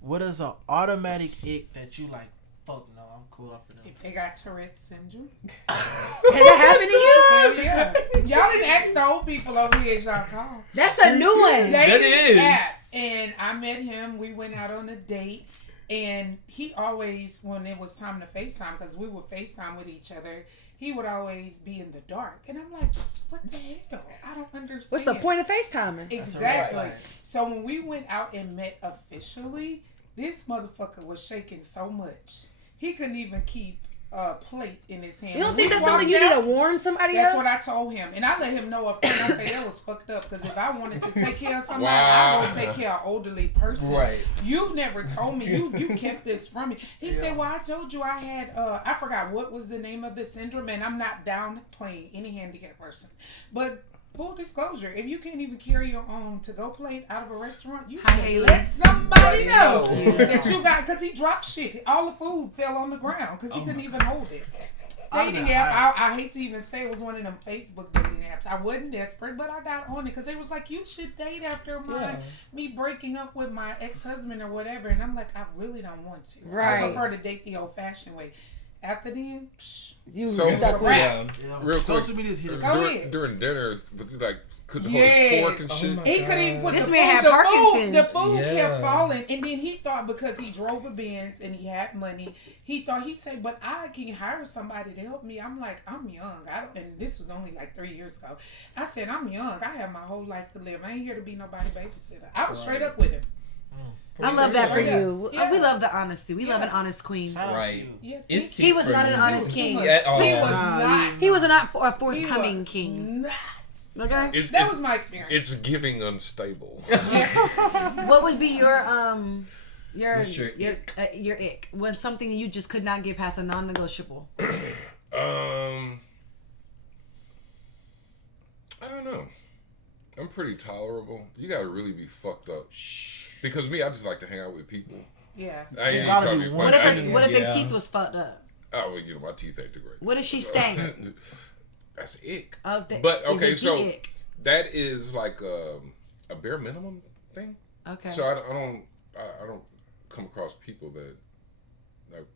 what is an automatic ick that you like? Fuck no, I'm cool off of them. If they got Tourette's syndrome. Has that happened to you? Hell yeah. Y'all didn't ask the old people over here as y'all call. That's a new one. Dating is. app. And I met him. We went out on a date. And he always, when it was time to FaceTime, because we would FaceTime with each other, he would always be in the dark. And I'm like, what the hell? I don't understand. What's the point of FaceTiming? Exactly. Right. So when we went out and met officially, this motherfucker was shaking so much. He couldn't even keep a plate in his hand. You don't When think we that's something walked you need out, to warn somebody That's of? what I told him. And I let him know up front. I say that was fucked up because if I wanted to take care of somebody, Wow. I would take care of an elderly person. Right. You never told me. You kept this from me. He said, well, I told you I had, I forgot what was the name of the syndrome, and I'm not downplaying any handicapped person. But full disclosure, if you can't even carry your own to-go plate out of a restaurant, you should let somebody know that you got, because he dropped shit. All the food fell on the ground because he couldn't even hold it. Dating app, I hate to even say it was one of them Facebook dating apps. I wasn't desperate, but I got on it because they was like, you should date after me breaking up with my ex-husband or whatever. And I'm like, I really don't want to. Right. I prefer to date the old-fashioned way. After then, You So- stuck with it. Yeah. Yeah. Real quick. Social media's hit or Go miss. ahead. During dinner, but you like couldn't Yes. hold his fork and Oh shit. my he couldn't even put This the man food. had The Parkinson's. food Yeah. kept falling, and then he thought because he drove a Benz and he had money, he said, "But I can hire somebody to help me." I'm like, I'm young. I don't, and this was only like 3 years ago. I said, I'm young. I have my whole life to live. I ain't here to be nobody babysitter. I was straight up with him. I love that for Yeah. you. Yeah. We love the honesty. We love Yeah. an honest queen. Shout out to Right. you. Yeah, It's He was cheap not for an me. honest king. At all. He was Nah, not. He was not a He forthcoming was king. Not. Okay. It's, That it's, was my experience. it's giving unstable. What would be your What's your your ick? When something you just could not get past, a non-negotiable. I don't know. I'm pretty tolerable. You gotta really be fucked up. Because me, I just like to hang out with people. Yeah. I ain't even Gotta trying be to be one What funny. if what if their Yeah. teeth was fucked up? Oh, well, you know, my teeth ain't the great. What if she stank? That's ick. Oh, But is okay, it so the ick? that is like a bare minimum thing. Okay. So I don't come across people that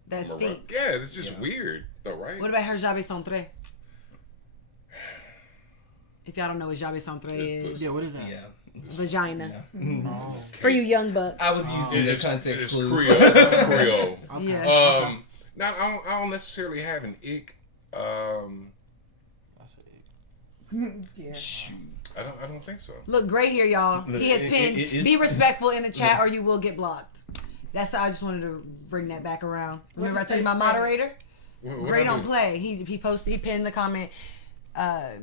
That I'm around. stink. Yeah, it's just weird though, right? What about her Jabe Centre? If y'all don't know what Jabe Centre is, Yeah, what is that? Yeah. vagina. Oh. For you young bucks. I was using the It's context clues. Creole. Creole. Okay. Yeah. Now I don't necessarily have an ick. That's it. Yeah. Shoot. I don't think so. Look, Gray here, y'all. Look, He has pinned. it's- Be respectful in the chat, or you will get blocked. That's. I just wanted to bring that back around. Remember I did told you they my say? moderator? What Gray I don't do? play. He posted. He pinned the comment.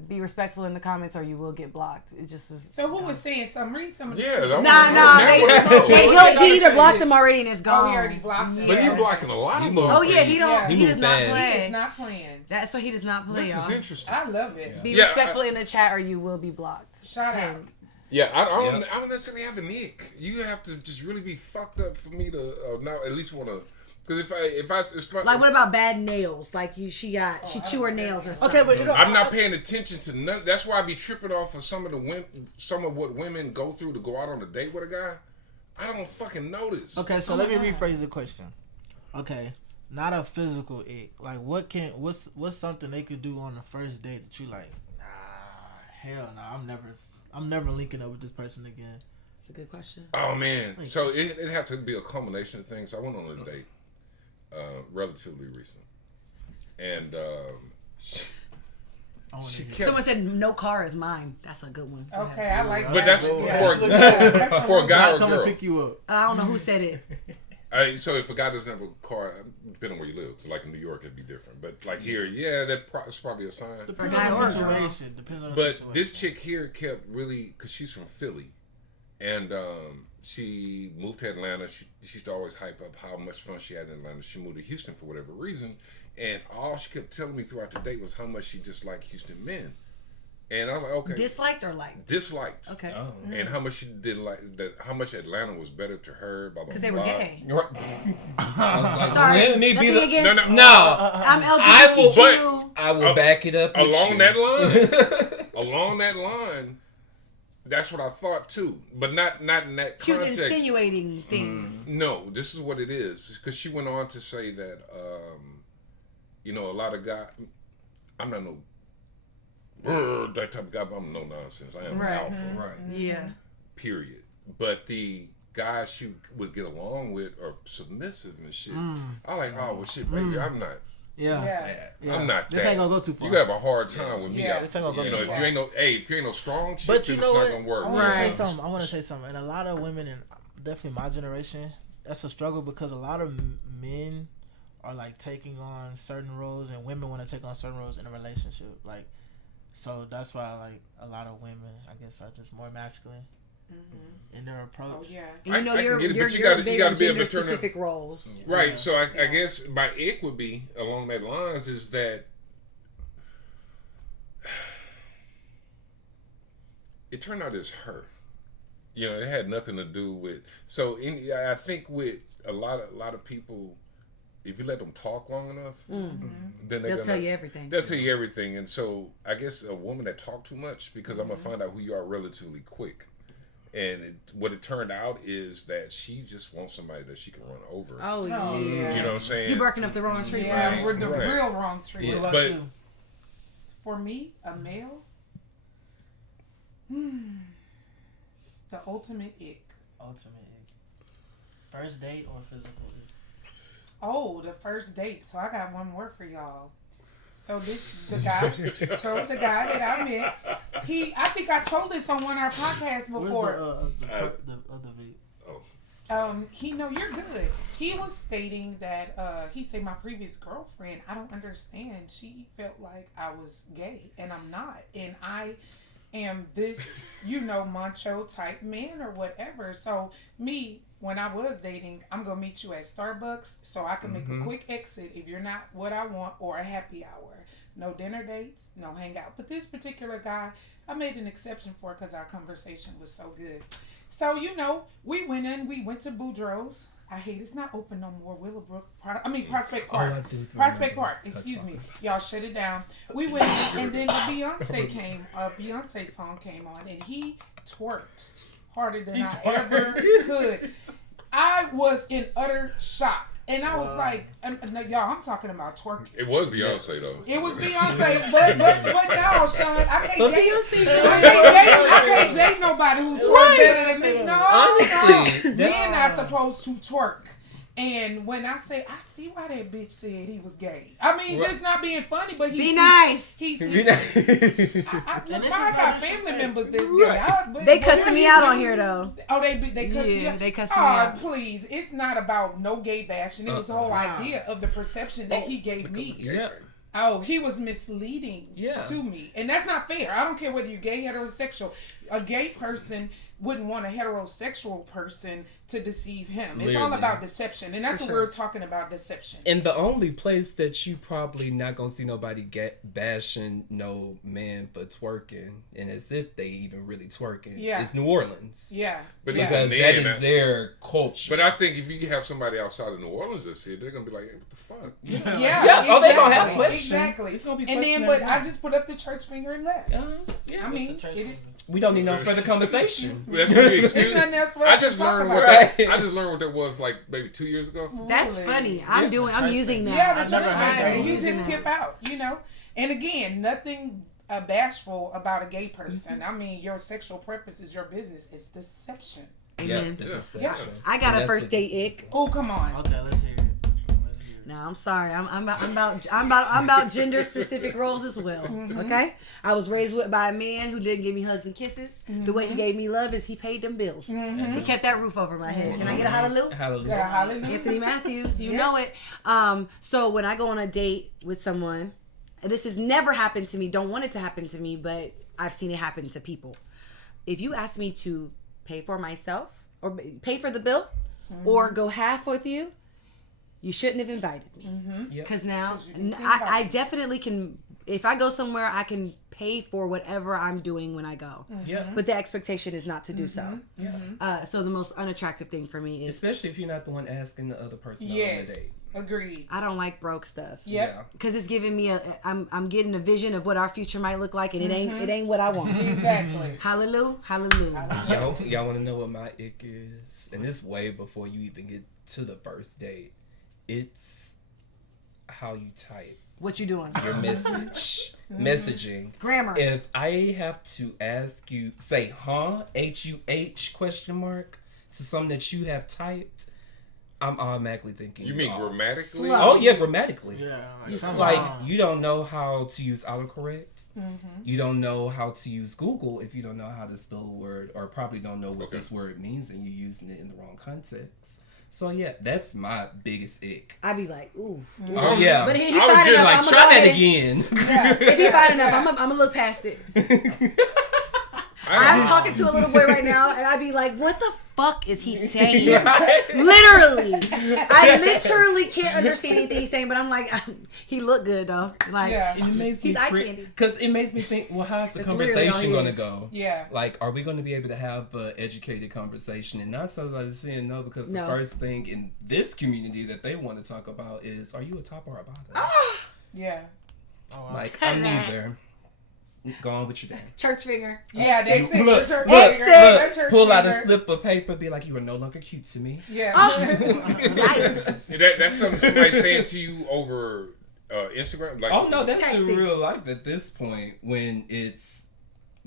be respectful in the comments or you will get blocked. It just is. So who was saying something? Read some of the He either blocked them already and it's gone. Oh, he already blocked them. But he's blocking a lot of them. Oh yeah, he does not play. He is not playing. That's why he does not play. This is interesting. I love it. Be respectful in the chat or you will be blocked. Shout out. Yeah, I don't necessarily have an ick. You have to just really be fucked up for me to now at least want to. Because if I like, what about bad nails? Like she chew her nails or something. Okay, but I'm not paying attention to none. That's why I be tripping off of some of what women go through to go out on a date with a guy. I don't fucking notice. Okay, so let me rephrase the question. Okay, not a physical ick. Like, what's something they could do on the first date that you like? Nah, hell no. I'm never linking up with this person again. That's a good question. Oh man, so it have to be a combination of things. I went on a date. Relatively recent, and someone said no car is mine. That's a good one. Okay, I like that. But that's for a guy or a girl. Pick you up. I don't know who said it. So if a guy doesn't have a car, depending on where you live, so like in New York it'd be different. But like here, that's probably a sign. Depends on the situation. But this chick here kept really, because she's from Philly, and she moved to Atlanta. She used to always hype up how much fun she had in Atlanta. She moved to Houston for whatever reason, and all she kept telling me throughout the date was how much she disliked Houston men. And I was like, okay. Disliked or liked? Disliked. Okay. Oh. And how much she didn't like that. How much Atlanta was better to her. Because they were gay. I was like, sorry. Let me be the No. I'm LGBTQ. I will back it up. Along that line. That's what I thought too, but not in that context. She was insinuating things. No, this is what it is. Because she went on to say that, a lot of guys. I'm not that type of guy, but I'm no nonsense. I am an alpha. Right. Yeah. Period. But the guys she would get along with are submissive and shit. I'm like, oh well, shit, baby, I'm not. Yeah. I'm not. This ain't gonna go too far. You have a hard time with me. Yeah, this ain't gonna go too far. If you ain't no strong chick, but you know it's what? not gonna work. I want to say something. And a lot of women, and definitely my generation, that's a struggle because a lot of men are like taking on certain roles, and women want to take on certain roles in a relationship. Like, so that's why like a lot of women, I guess, are just more masculine. In their approach. Oh, yeah. And you're you gotta be able to gender specific roles. Right. Yeah. So I guess my ick would be along that lines is that it turned out it's her. It had nothing to do with. So I think with a lot of people, if you let them talk long enough, then they'll tell you everything. They'll tell you everything, and so I guess a woman that talk too much, because I'm gonna find out who you are relatively quick. And what it turned out is that she just wants somebody that she can run over. Oh yeah. You know what I'm saying? You're barking up the wrong tree. Yeah, we're the real wrong tree. What about But you? For me, a male, the ultimate ick. Ultimate ick. First date or physical ick? Oh, the first date. So I got one more for y'all. So the guy that I met, I think I told this on one of our podcasts before. Where's the other video? You're good. He was stating that he said my previous girlfriend, I don't understand. She felt like I was gay, and I'm not. And I am this, macho type man or whatever. So me, when I was dating, I'm going to meet you at Starbucks so I can make a quick exit if you're not what I want, or a happy hour. No dinner dates, no hangout. But this particular guy, I made an exception for because our conversation was so good. So, we went to Boudreaux's. I hate it's not open no more. Prospect Park. Prospect Park, excuse me. Y'all shut it down. We went and then the Beyonce song came on, and he twerked harder than I ever could. I was in utter shock. And I was like, y'all, I'm talking about twerking. It was Beyonce though. It was Beyonce, but no, Sean, I can't date nobody who twerk better than me. No, honestly, men are supposed to twerk. And when I say, I see why that bitch said he was gay. I mean, just not being funny, but be nice. I got family members that's gay. They cussing me out on here though. Oh, they cuss you out? Yeah, they cussing me out. Please. It's not about no gay bashing. It was the whole idea of the perception that he gave me. Yeah. Oh, he was misleading Yeah. to me. And that's not fair. I don't care whether you're gay, heterosexual. A gay person wouldn't want a heterosexual person to deceive him. It's all Literally. about deception. And that's For what sure. we're talking about, deception. And the only place that you probably not gonna see nobody bashing no man for twerking, and as if they even really twerking, Yeah. is New Orleans. Yeah. But yeah. Because even that then, is their culture. But I think if you have somebody outside of New Orleans that see it, they're gonna be like, hey, what the fuck? Yeah, Yeah, oh, they gonna have exactly, questions. Exactly. It's gonna be and then, questions but every I time. just put up the church finger and left. yeah. I What's mean, the church it, finger? We don't need no further conversation. That's what you excuse. There's nothing else for I us just to talk learned about. what that, Right. I just learned what that was like maybe 2 years ago. That's Really? funny. I'm Church using finger. that. Yeah, the I've church never heard finger. that You one. just tip out, you know. And again, nothing bashful about a gay person. I mean, your sexual preference is your business. It's deception. Yeah, Amen. the Yeah. deception. I got And a that's first the date ick. Oh, come on. Okay, let's hear it. No, I'm sorry. I'm about gender specific roles as well. Okay, I was raised by a man who didn't give me hugs and kisses. The way he gave me love is he paid them bills. He kept that roof over my head. Can I get a hallelujah? Hallelujah. Yeah, hallelujah. Anthony Matthews, you Yes. know it. So when I go on a date with someone, this has never happened to me. Don't want it to happen to me, but I've seen it happen to people. If you ask me to pay for myself or pay for the bill or go half with you, you shouldn't have invited me. Yep. Because now 'Cause you didn't I invite. definitely can. If I go somewhere, I can pay for whatever I'm doing when I go. Yeah. But the expectation is not to do so. So the most unattractive thing for me is Especially if you're not the one asking the other person out on the date. Yes. Agreed. I don't like broke stuff. Yep. Because it's giving me I'm getting a vision of what our future might look like, and it ain't what I want. Exactly. Hallelujah, hallelujah. Y'all want to know what my ick is? And this way before you even get to the first date. It's how you type What you doing? your message. Messaging. Grammar. If I have to ask you, say, H-U-H question mark to something that you have typed, I'm automatically thinking. You mean off. grammatically? Slow. Oh, yeah, grammatically. Yeah, You something Like, wrong. you don't know how to use autocorrect. You don't know how to use Google if you don't know how to spell a word, or probably don't know what Okay. this word means and you're using it in the wrong context. So, yeah, that's my biggest ick. I'd be like, ooh. Oh, yeah. But he I was fine just enough. Like, I'm try that again. If he fine enough, I'm gonna look past it. I'm talking to a little boy right now, and I'd be like, what the fuck is he saying? Literally. I literally can't understand anything he's saying, but I'm like, he looked good, though. Like, Yeah. It makes me He's eye candy. because it makes me think, well, how's the That's literally all conversation he going to is. go? Yeah. Like, are we going to be able to have an educated conversation? And not so I'm saying no, because No. the first thing in this community that they want to talk about is, are you a top or a bottom? Yeah. Oh, wow. Like, I'm neither. Go on with your day. church finger. Yeah, they Look, said look, the church look, finger. look, The church Pull out a finger. slip of paper, be like, you are no longer cute to me. Yeah. Yikes. That's something somebody saying to you over Instagram? Like, Oh no, that's in Texting. real life at this point when it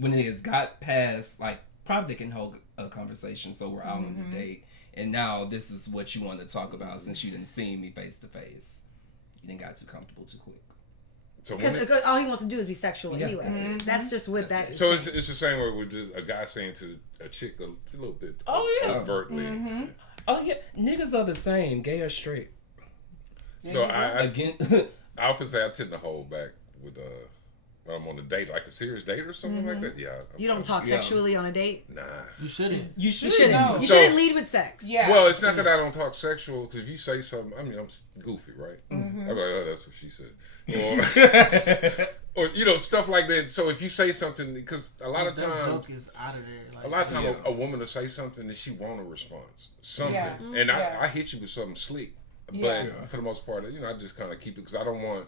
has got past, like, probably can hold a conversation, so we're out on a date, and now this is what you want to talk about since you didn't see me face to face. You didn't got too comfortable too quick. So, when Because all he wants to do is be sexual Yeah, anyway. that's That's just what That's that it. is. so it's the same way with just a guy saying to a chick a little bit overtly. Oh yeah, niggas are the same, gay or straight. So I Again, I often say I tend to hold back with when I'm on a date, like a serious date or something like that. Yeah. You don't talk Yeah. sexually on a date. Nah. You shouldn't. you should. You shouldn't. No. You So- shouldn't lead with sex. Yeah. Well, it's not that I don't talk sexual, because if you say something, I mean, I'm goofy, right? I'm like, oh, that's what she said. Or you know, stuff like that. So if you say something, because a lot of that times, joke is out of there. Like, a lot of times a woman will say something and she want a response, something, Yeah. and Yeah. I hit you with something sleek, but Yeah. for the most part, you know, I just kind of keep it, because I don't want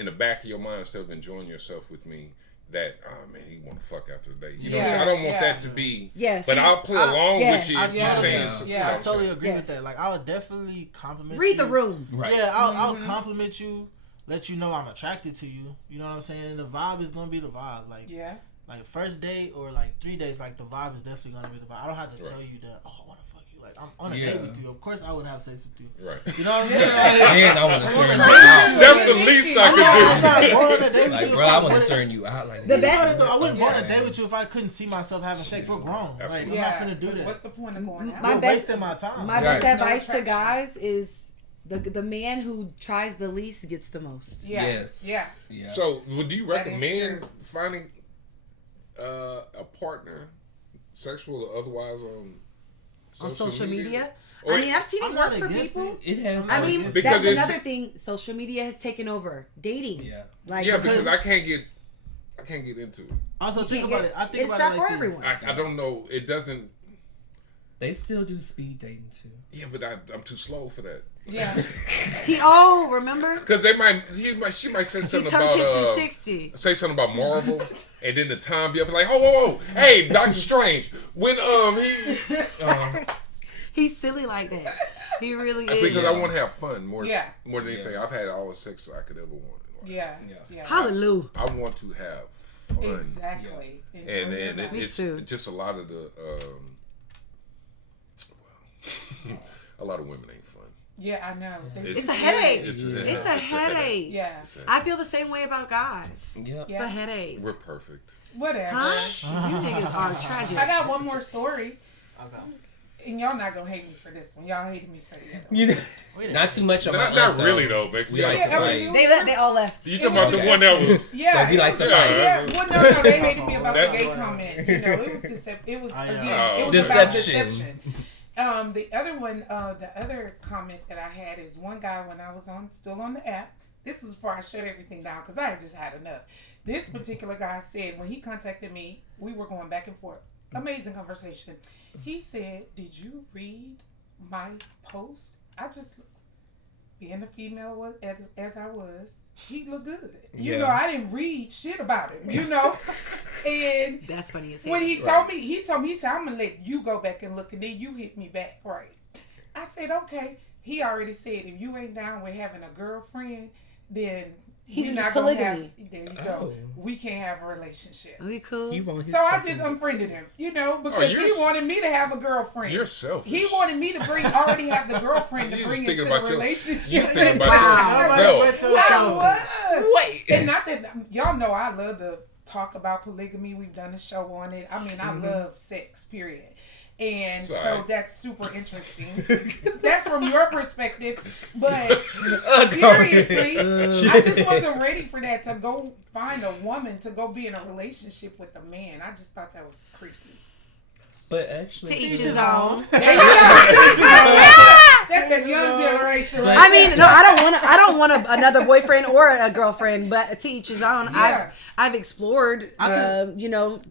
in the back of your mind, instead of enjoying yourself with me, that man, he want to fuck after the day. You know what I'm saying? I don't want that to be. Yes. But I'll play along yes. with you if Yeah. you're saying Yeah. something. Yeah. you know I what I'm totally saying? agree Yes. with that. Like, I would definitely compliment Read you. the room. Right. Yeah, I'll compliment you, let you know I'm attracted to you. You know what I'm saying? And the vibe is gonna be the vibe. Like, Yeah. like first date or like 3 days, like the vibe is definitely gonna be the vibe. I don't have to tell you that. Oh, I want to fuck you. Like, I'm on a date Yeah. with you. Of course, I would have sex with you. Right. You know what I'm saying? Like, And I want to turn you out. That's the least I I'm could not do. going on a date with Like, you. bro, if I I want to wouldn't- turn you out. Like, The You best- know, I wouldn't go on a Yeah. date with you if I couldn't see myself having sex. We're grown. Like, I'm Absolutely. not finna do 'cause that. what's the point of going out? My You're best- wasting my time. My Right. best No advice to attraction. guys is The man who tries the least gets the most. Yeah. Yes. Yeah. Yeah. So, would you That is recommend true. finding a partner, sexual or otherwise, On social media? Or I mean, I've seen it I'm work not for against people. It has. I mean, Because that's it's- another thing. Social media has taken over dating. Yeah. Like, yeah, because I can't get into it. Also, You think can't about get- it. I think it's about not it for like everyone. this. I don't know. It doesn't. They still do speed dating too. Yeah, but I'm too slow for that. Yeah. remember? Because she might say He something tongue about kissed at 60. say something about Marvel, and then the time be up like, whoa, hey, Doctor Strange, when He's silly like that. He really is. because I want to have fun more Yeah. than anything. I've had all the sex I could ever want. Yeah. Yeah. Yeah. Hallelujah. I want to have fun, Exactly. and Me it's too. just a lot of the a lot of women ain't fun. Yeah, I know. They're It's too It's a headache. serious. It's a headache. Yeah. I feel the same way about guys. Yeah. It's a headache. We're perfect. Whatever. Huh? You niggas are tragic. I got one more story, Okay. and y'all not gonna hate me for this one. Y'all hated me for the other one. You know, Wait a not too much of my Not really though, but We like to Yeah, I fight. mean, They all left. you talking about the one that was. Yeah. So he likes to Yeah. fight. Yeah, well, no, they hated me about That- the gay comment. You know, it was It was I know. again, it was Deception. about deception. The other one, the other comment that I had is one guy when I was still on the app. This was before I shut everything down because I had just had enough. This particular guy said when he contacted me, we were going back and forth. Amazing conversation. He said, "Did you read my post?" I just, being the female as I was, he looked good. You Yeah. know, I didn't read shit about him. You know, and That's funny as hell. when he told me, he said, "I'm gonna let you go back and look, and then you hit me back." Right? I said, "Okay." He already said, "If you ain't down with having a girlfriend, then He's we're into not gonna have." polygamy. There you go. Oh. We can't have a relationship. Are we cool? He want his So I fucking just bits. unfriended him, you know, because you're he s- wanted me to have a girlfriend. You're selfish. He wanted me to already have the girlfriend to You bring just into thinking the about your- relationship. you thinking about Wow. yourself. I was. Wait. And not that y'all know I love to talk about polygamy. We've done a show on it. I mean, I love sex, period. And It's so alright. that's super interesting. That's from your perspective. But Oh, seriously, I just wasn't ready for that to go find a woman to go be in a relationship with a man. I just thought that was creepy. But actually, To each his own. There you go. That's the young generation, right? I mean, no, I don't want another boyfriend or a girlfriend, but to each his own. Yeah. I've explored,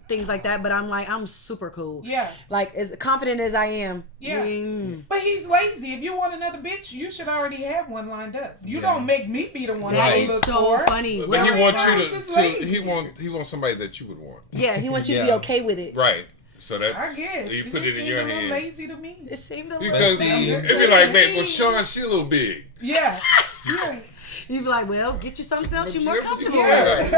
things like that, but I'm super cool. Yeah. Like as confident as I am. Yeah. Mm. But he's lazy. If you want another bitch, you should already have one lined up. You Yeah. don't make me be the one That to is look so for. funny. But Well, he wants it's you just to lazy. he wants somebody that you would want. Yeah, he wants you to be Yeah. okay with it. Right. So that's I guess. you It put just it in seemed your a little hand. lazy to me. It seemed a Because little. See, it'd be like, man, well, Sean, she a little big. Yeah. Yeah. You'd be like, well, get you something else you're more Yeah. comfortable Yeah. with.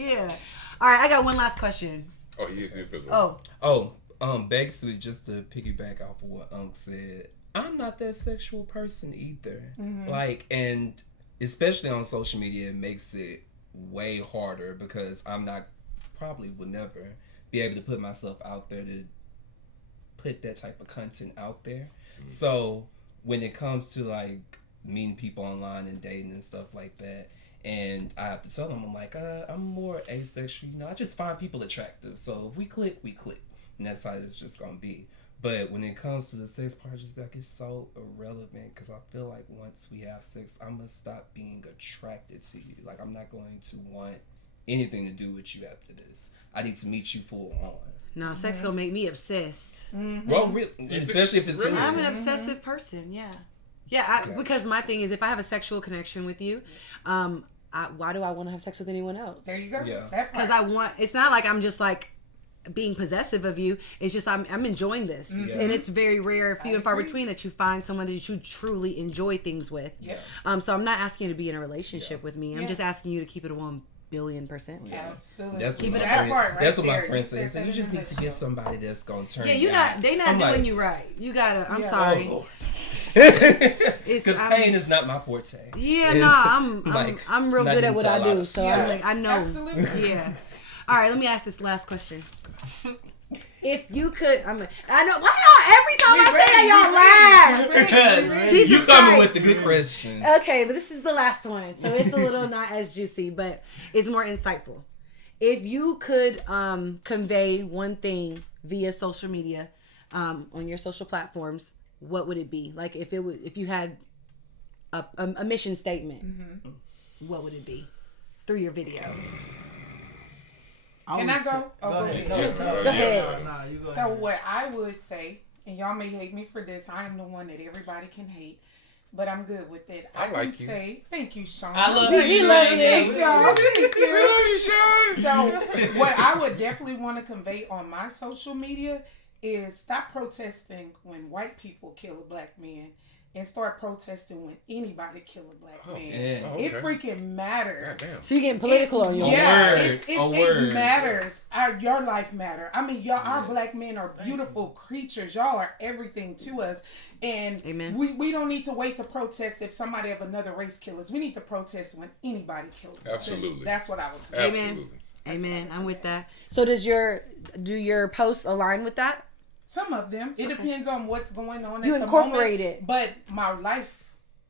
Yeah. All right, I got one last question. Oh, he feels basically just to piggyback off of what Unc said, I'm not that sexual person either. Like, and especially on social media, it makes it way harder because probably would never be able to put myself out there to put that type of content out there. So when it comes to like meeting people online and dating and stuff like that, and I have to tell them, I'm like, I'm more asexual, I just find people attractive. So if we click, and that's how it's just gonna be. But when it comes to the sex part, I just be like, it's so irrelevant because I feel like once we have sex, I'm gonna stop being attracted to you. Like I'm not going to want anything to do with you after this. I need to meet you full on. No, sex gonna make me obsessed. Well, really, especially if it's Really? good. I'm an obsessive person. Yeah. Because my thing is, if I have a sexual connection with you, why do I want to have sex with anyone else? There you go. Yeah. That Because part. it's not like I'm just like being possessive of you. It's just I'm enjoying this, and it's very rare, few and far agree. between that you find someone that you truly enjoy things with. Yeah. So I'm not asking you to be in a relationship with me. I'm Yeah. just asking you to keep it 1,000,000,000%. Absolutely. That's what, Keep my it that friend, part right that's what my there. friend said. You He said, said you just that in need to the get show. somebody that's gonna turn Yeah, you on. they not I'm doing like, you right. You gotta. I'm Yeah. sorry. Oh, Lord. It's Because pain is not my forte. Yeah, And, I'm like, I'm real not good at into what a I lot do. of So stuff. I'm like, I know. Absolutely. Yeah. All right, let me ask this last question. If you could, I know. Why y'all every time I say that y'all laugh? Jesus You coming Christ. with the good questions. Okay, but this is the last one, so it's a little not as juicy, but it's more insightful. If you could convey one thing via social media, on your social platforms, what would it be? Like if you had a mission statement, what would it be through your videos? Can I go? Oh, go ahead. Go ahead. Nah, you go So ahead. what I would say, and y'all may hate me for this, I am the one that everybody can hate, but I'm good with it. I like can you. say, thank you, Sean. I love We you. love Thank you. y'all. Thank you. love you, Chon. So what I would definitely want to convey on my social media is stop protesting when white people kill a black man and start protesting when anybody kill a black man. Yeah. Oh, It okay. freaking matters. Goddamn. So you getting political on your Yeah, word. it matters. Your life matter. I mean, y'all, our black men are beautiful creatures. Y'all are everything to us. And Amen. we don't need to wait to protest if somebody of another race kills us. We need to protest when anybody kills us. Absolutely. And that's what I would do. Absolutely. Amen. I'm with that. So do your posts align with that? Some of them. It depends on what's going on. You at the incorporate moment, it. But my life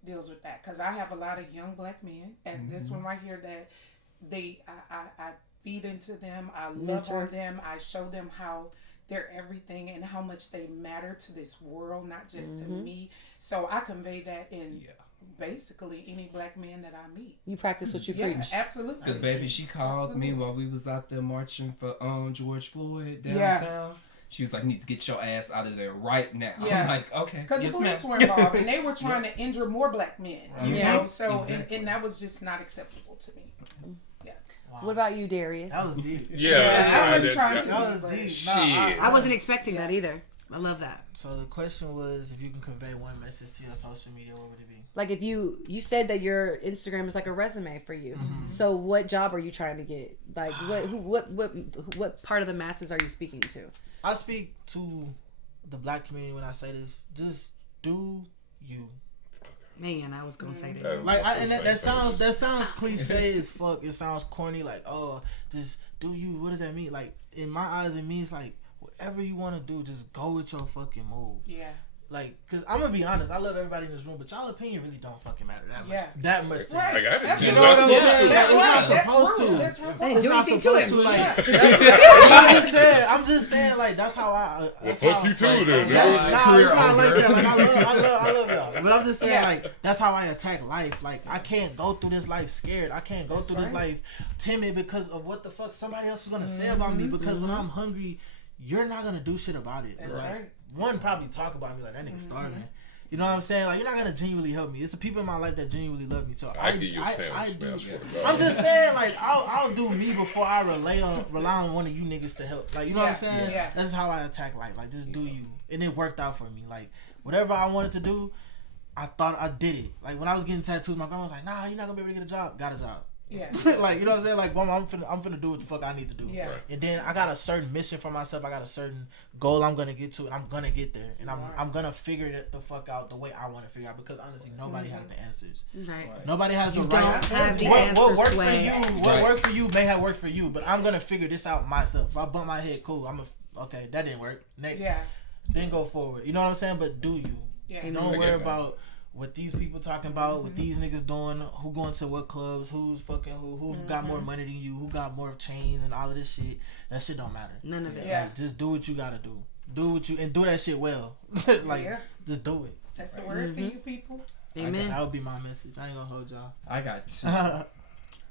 deals with that because I have a lot of young black men, as this one right here, that I feed into them. I love Mentor. on them. I show them how they're everything and how much they matter to this world, not just to me. So I convey that in basically any black man that I meet. You practice what you Yeah, preach. absolutely. Because baby, she called me while we was out there marching for George Floyd Yeah. downtown. She was like, "You need to get your ass out of there right now." Yeah. I'm like, "Okay." Because yes, the police ma'am. were involved and they were trying to injure more black men, you Yeah. know? So, Exactly. and that was just not acceptable to me. What about you, Darius? That was deep. I wasn't trying to That be, was but- deep. Shit. I wasn't expecting that either. I love that. So the question was, if you can convey one message to your social media, what would it be? Like if you said that your Instagram is like a resume for you. So what job are you trying to get? Like what part of the masses are you speaking to? I speak to the black community when I say this. Just do you. Man, I was gonna say that. Like, that sounds cliche as fuck. It sounds corny. Like, oh, just do you. What does that mean? Like, in my eyes, it means like whatever you want to do, just go with your fucking move. Yeah. Like, cause I'm gonna be honest, I love everybody in this room, but y'all opinion really don't fucking matter that much. Yeah. That much. to me. Right. Like, I didn't You do know what I'm nothing. saying? That's It's not right. That's supposed real. to. That's real. Hey, It's do not anything to supposed him. to. Like, Yeah. I'm just saying, like, that's how I. Well, That's fuck how you it's too, like, then. That's, Right. nah, it's not like Career that. Like, I love y'all. But I'm just saying, Yeah. like, that's how I attack life. Like, I can't go through this life scared. I can't go through this life timid because of what the fuck somebody else is gonna say about me. Because when I'm hungry, you're not gonna do shit about it. That's Like, right. one, probably talk about me like that nigga starving. You know what I'm saying? Like, you're not gonna genuinely help me. It's the people in my life that genuinely love me. So I give you a I sandwich, do. man. I swear to God. I'm just saying, like, I'll do me before I rely on one of you niggas to help. Like, you know what I'm saying? Yeah. That's how I attack life. Like, just do you. And it worked out for me. Like, whatever I wanted to do, I thought I did it. Like, when I was getting tattoos, my grandma was like, nah, you're not gonna be able to get a job. Got a job. Yeah. Like, you know what I'm saying? Like, mama, I'm finna do what the fuck I need to do. Yeah. Right. And then I got a certain mission for myself. I got a certain goal I'm gonna get to, and I'm gonna get there. And I'm gonna figure it the fuck out the way I want to figure out. Because honestly, nobody has the answers. Right. Nobody has the You right. don't have the what answers, worked Sway. for you? What worked for you may have worked for you. But I'm gonna figure this out myself. If I bump my head, cool. Okay, that didn't work. Next. Yeah. Then go forward. You know what I'm saying? But do you? Yeah. Don't worry Yeah. about what these people talking about, what these niggas doing, who going to what clubs, who's fucking who got more money than you, who got more chains and all of this shit. That shit don't matter. None of it. Yeah. Like, just do what you gotta do. Do what you and do that shit well. Like, Yeah. just do it. That's the word for you people. Amen. That would be my message. I ain't gonna hold y'all. I got two.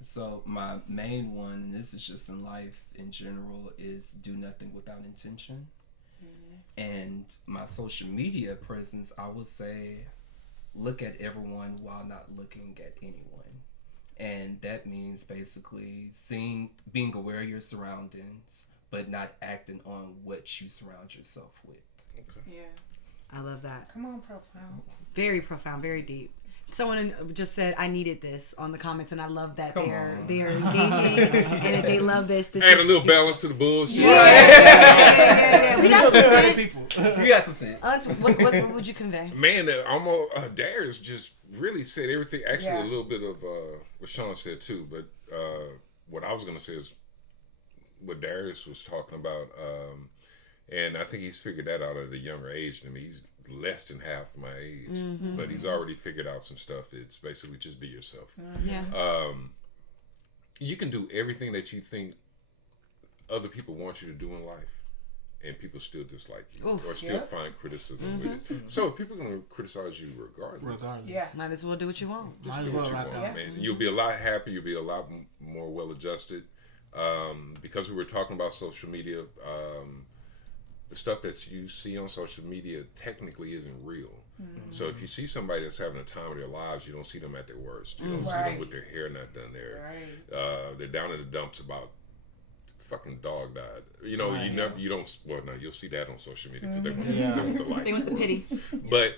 So my main one, and this is just in life in general, is do nothing without intention. And my social media presence, I would say, look at everyone while not looking at anyone. And that means basically being aware of your surroundings, but not acting on what you surround yourself with. Yeah. I love that. Come on, profound. Very profound, very deep. Someone just said I needed this on the comments, and I love that Come they're on. engaging and that they love this. This Add is a little balance to the bullshit. Yeah. We got some sense. people. You got some sense. What would you convey? Man, Darius just really said everything. Actually, Yeah. a little bit of what Chon said too. But what I was gonna say is what Darius was talking about, and I think he's figured that out at a younger age than me. He's less than half my age, but he's already figured out some stuff. It's basically just be yourself. Yeah. You can do everything that you think other people want you to do in life, and people still dislike you or still find criticism with it. So people are going to criticize you regardless. Yeah. Might as well do what you want. Just do what you want, man. You'll be a lot happier. You'll be a lot more well-adjusted. Because we were talking about social media, the stuff that you see on social media technically isn't real. So if you see somebody that's having a time of their lives, you don't see them at their worst. You don't see them with their hair not done there. They're down in the dumps about fucking dog died. You know, you don't. Well, no, you'll see that on social media because they want the likes. They want the pity. But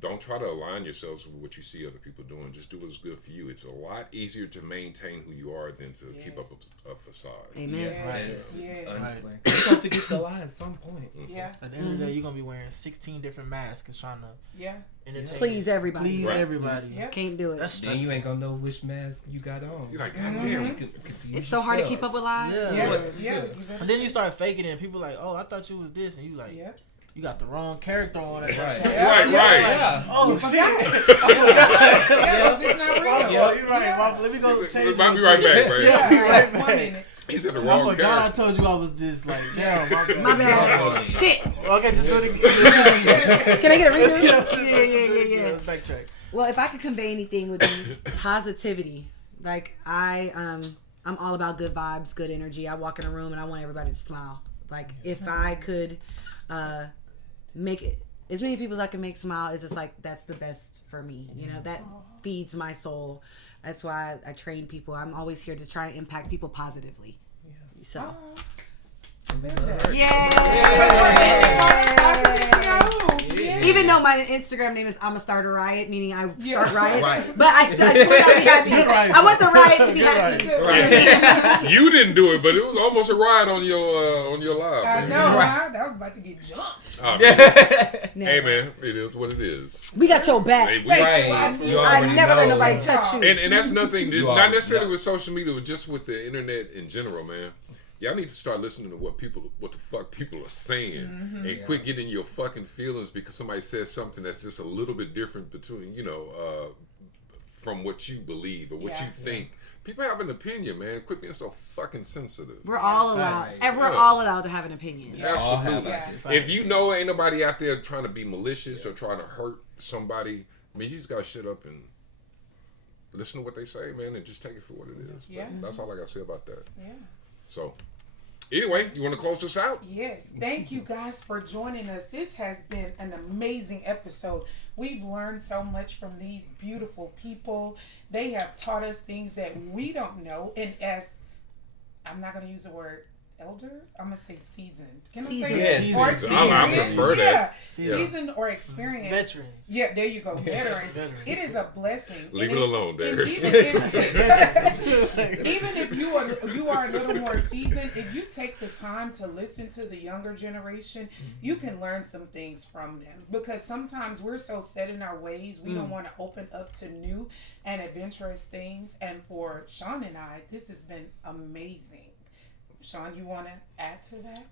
don't try to align yourselves with what you see other people doing. Just do what's good for you. It's a lot easier to maintain who you are than to keep up a facade. Amen. Honestly, you're gonna forget the lie at some point. Yeah. At the end of the day, you're gonna be wearing 16 different masks and trying to entertain. Please everybody. Please everybody. Yeah. Can't do it. That's Then you ain't gonna know which mask you got on. You're like, God damn. It's so hard to keep up with lies. Yeah. And then you start faking it, and people like, oh, I thought you was this, and you like, you got the wrong character on it. Right. Like, oh shit, It's not real. you're right. Let me go change. I'll be right back, man. Yeah, One minute. He's in the I wrong forgot I character. told you I was this. Like, damn, My bad. Shit. Okay, just do it again. Can I get a redo? Yeah. Let's backtrack. Well, if I could convey anything, would be positivity. Like I'm all about good vibes, good energy. I walk in a room and I want everybody to smile. Like if I could make it as many people as I can make smile, it's just like that's the best for me. You know, that feeds my soul. That's why I train people. I'm always here to try and impact people positively. So. Even though my Instagram name is I'ma start a riot, meaning I start riots, but I still want to be happy. I want the riot to be happy. You didn't do it, but it was almost a riot on your live. I know, right? That was about to get jumped. Hey man, it is what it is. We got your back. Hey, I never let nobody touch you. And that's nothing. Not necessarily with social media, but just with the internet in general, man. Y'all need to start listening to what the fuck people are saying, and quit getting your fucking feelings because somebody says something that's just a little bit different between, from what you believe or what you think. People have an opinion, man. Quit being so fucking sensitive. We're all allowed. We're all allowed to have an opinion. Absolutely. If you know ain't nobody out there trying to be malicious or trying to hurt somebody, I mean, you just gotta shut up and listen to what they say, man, and just take it for what it is. Yeah. But that's all I gotta say about that. Yeah. So, anyway, you want to close this out? Yes. Thank you guys for joining us. This has been an amazing episode. We've learned so much from these beautiful people. They have taught us things that we don't know. And as, I'm not going to use the word elders, I'm going to say seasoned. Can I say that? Seasoned. Or Seasoned. I prefer that. Seasoned or experienced. Veterans. Yeah, there you go. Veterans. It is a blessing. Leave it alone, there. Even if you are a little more seasoned, if you take the time to listen to the younger generation, you can learn some things from them. Because sometimes we're so set in our ways, we don't want to open up to new and adventurous things. And for Chon and I, this has been amazing. Chon, you want to add to that?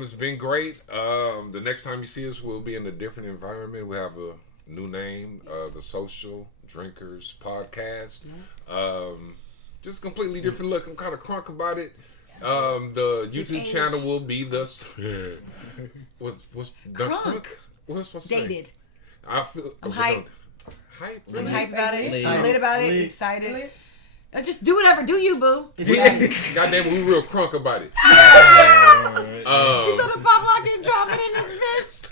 It's been great. The next time you see us, we'll be in a different environment. We have a new name, the Soulcial Drinkers Podcast. Just a completely different look. I'm kind of crunk about it. The YouTube channel will be the what's the crunk? What's dated? I feel I'm hyped. I'm hyped about it. I'm lit about it. Excited. Just do whatever. Do you, boo? Goddamn, we real crunk about it. He's on the pop lock and drop it in this bitch.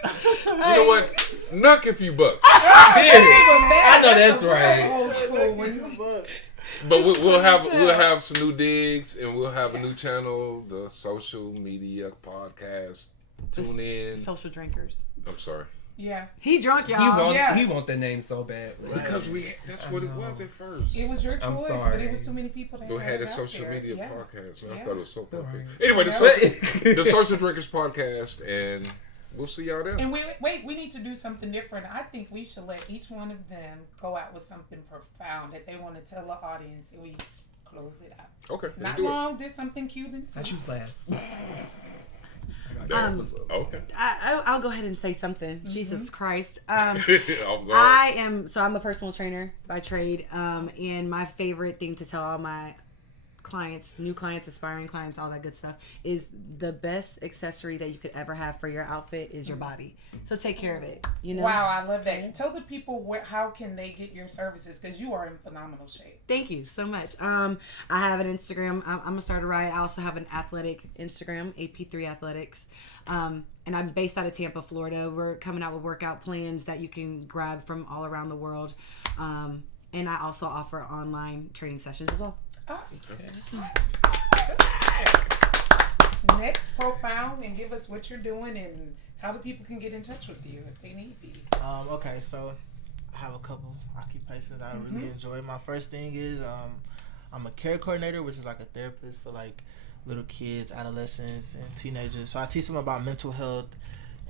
You know what? Knock if you buck. I know that's right. But we'll have some new digs, and we'll have a new channel, the Social Media Podcast. Tune in. Social Drinkers. I'm sorry. Yeah. He drunk, y'all. He want that name so bad. Because that's what it was at first. It was your choice, but it was too many people that Go ahead, had a it social out there. media podcast. Man, I thought it was so perfect. Right. Anyway, the Social Drinkers Podcast, and we'll see y'all there. And we need to do something different. I think we should let each one of them go out with something profound that they want to tell the audience, and we close it out. Okay, Not long, just something cute and I sweet. choose last. Okay. I'll go ahead and say something. Jesus Christ. Off guard. I'm a personal trainer by trade. And my favorite thing to tell all my clients, new clients, aspiring clients, all that good stuff, is the best accessory that you could ever have for your outfit is your body. So take care of it. You know. Wow, I love that. Tell the people how can they get your services, because you are in phenomenal shape. Thank you so much. I have an Instagram. I'm a starter right. I also have an athletic Instagram, AP3 Athletics. And I'm based out of Tampa, Florida. We're coming out with workout plans that you can grab from all around the world. And I also offer online training sessions as well. Oh, okay. Next, profound, and give us what you're doing and how the people can get in touch with you if they need be. Okay, so I have a couple occupations I really enjoy. My first thing is I'm a care coordinator, which is like a therapist for like little kids, adolescents, and teenagers. So I teach them about mental health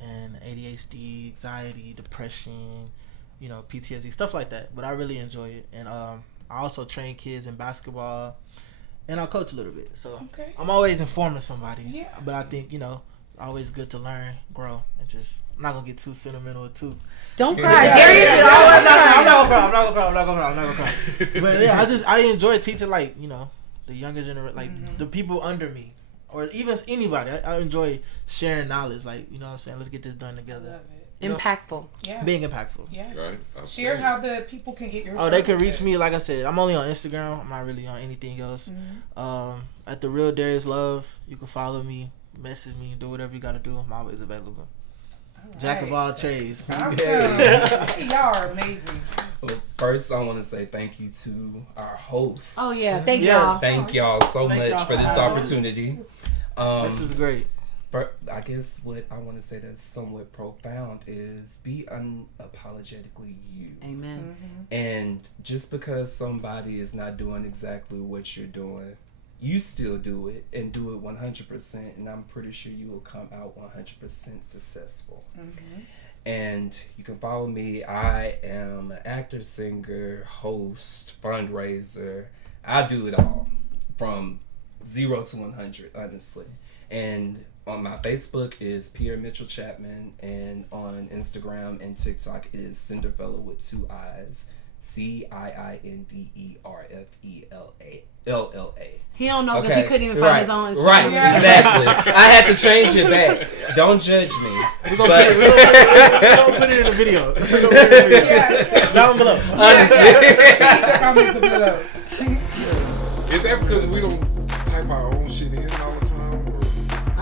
and ADHD, anxiety, depression, PTSD, stuff like that. But I really enjoy it. And I also train kids in basketball, and I coach a little bit. So I'm always informing somebody. Yeah. But I think, always good to learn, grow, and just, I'm not going to get too sentimental or too. Don't cry. Darius did all the time. I'm not gonna cry. But yeah, I enjoy teaching, like, the younger generation, like the people under me, or even anybody. I enjoy sharing knowledge, like, what I'm saying, let's get this done together. Love it. Impactful. Yeah. Being impactful. Yeah. Right. Share how the people can get your they can services. reach me, like I said, I'm only on Instagram. I'm not really on anything else. At The Real Darius Love, you can follow me, message me, do whatever you gotta do. I'm always available. All Jack of right. all trades. Awesome. Y'all are amazing. Well, first, I want to say thank you to our hosts. Oh yeah, thank y'all. Thank y'all so Thank much y'all for this for having opportunity. This is great. But I guess what I want to say that's somewhat profound is be unapologetically you. Amen. And just because somebody is not doing exactly what you're doing, you still do it and do it 100%. And I'm pretty sure you will come out 100% successful. And you can follow me. I am an actor, singer, host, fundraiser. I do it all from 0 to 100, honestly. And on my Facebook is Pierre Mitchell Chapman, and on Instagram and TikTok it is Cinderella with 2 eyes, CIINDERFELLA. He don't know because he couldn't even find his own Instagram. Right, exactly. I had to change it back. Don't judge me. We're gonna put it in the video. Down below. Is that because we don't type our own shit in all the time? Or?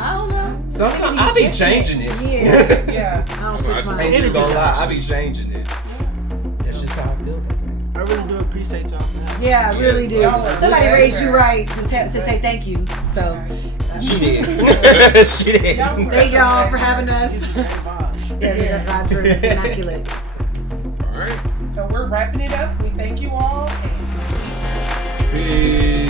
I don't know. Sometimes I be changing it. Yeah. I don't switch I mine. ain't gonna lie, I be changing it. That's just how I feel that day. I really do appreciate y'all. Yeah, I really do. Y'all are Somebody good raised actor. you right to say thank you. So She did. She did. thank y'all for having us. Yeah, that's immaculate. All right. So we're wrapping it up. We thank you all. And Peace.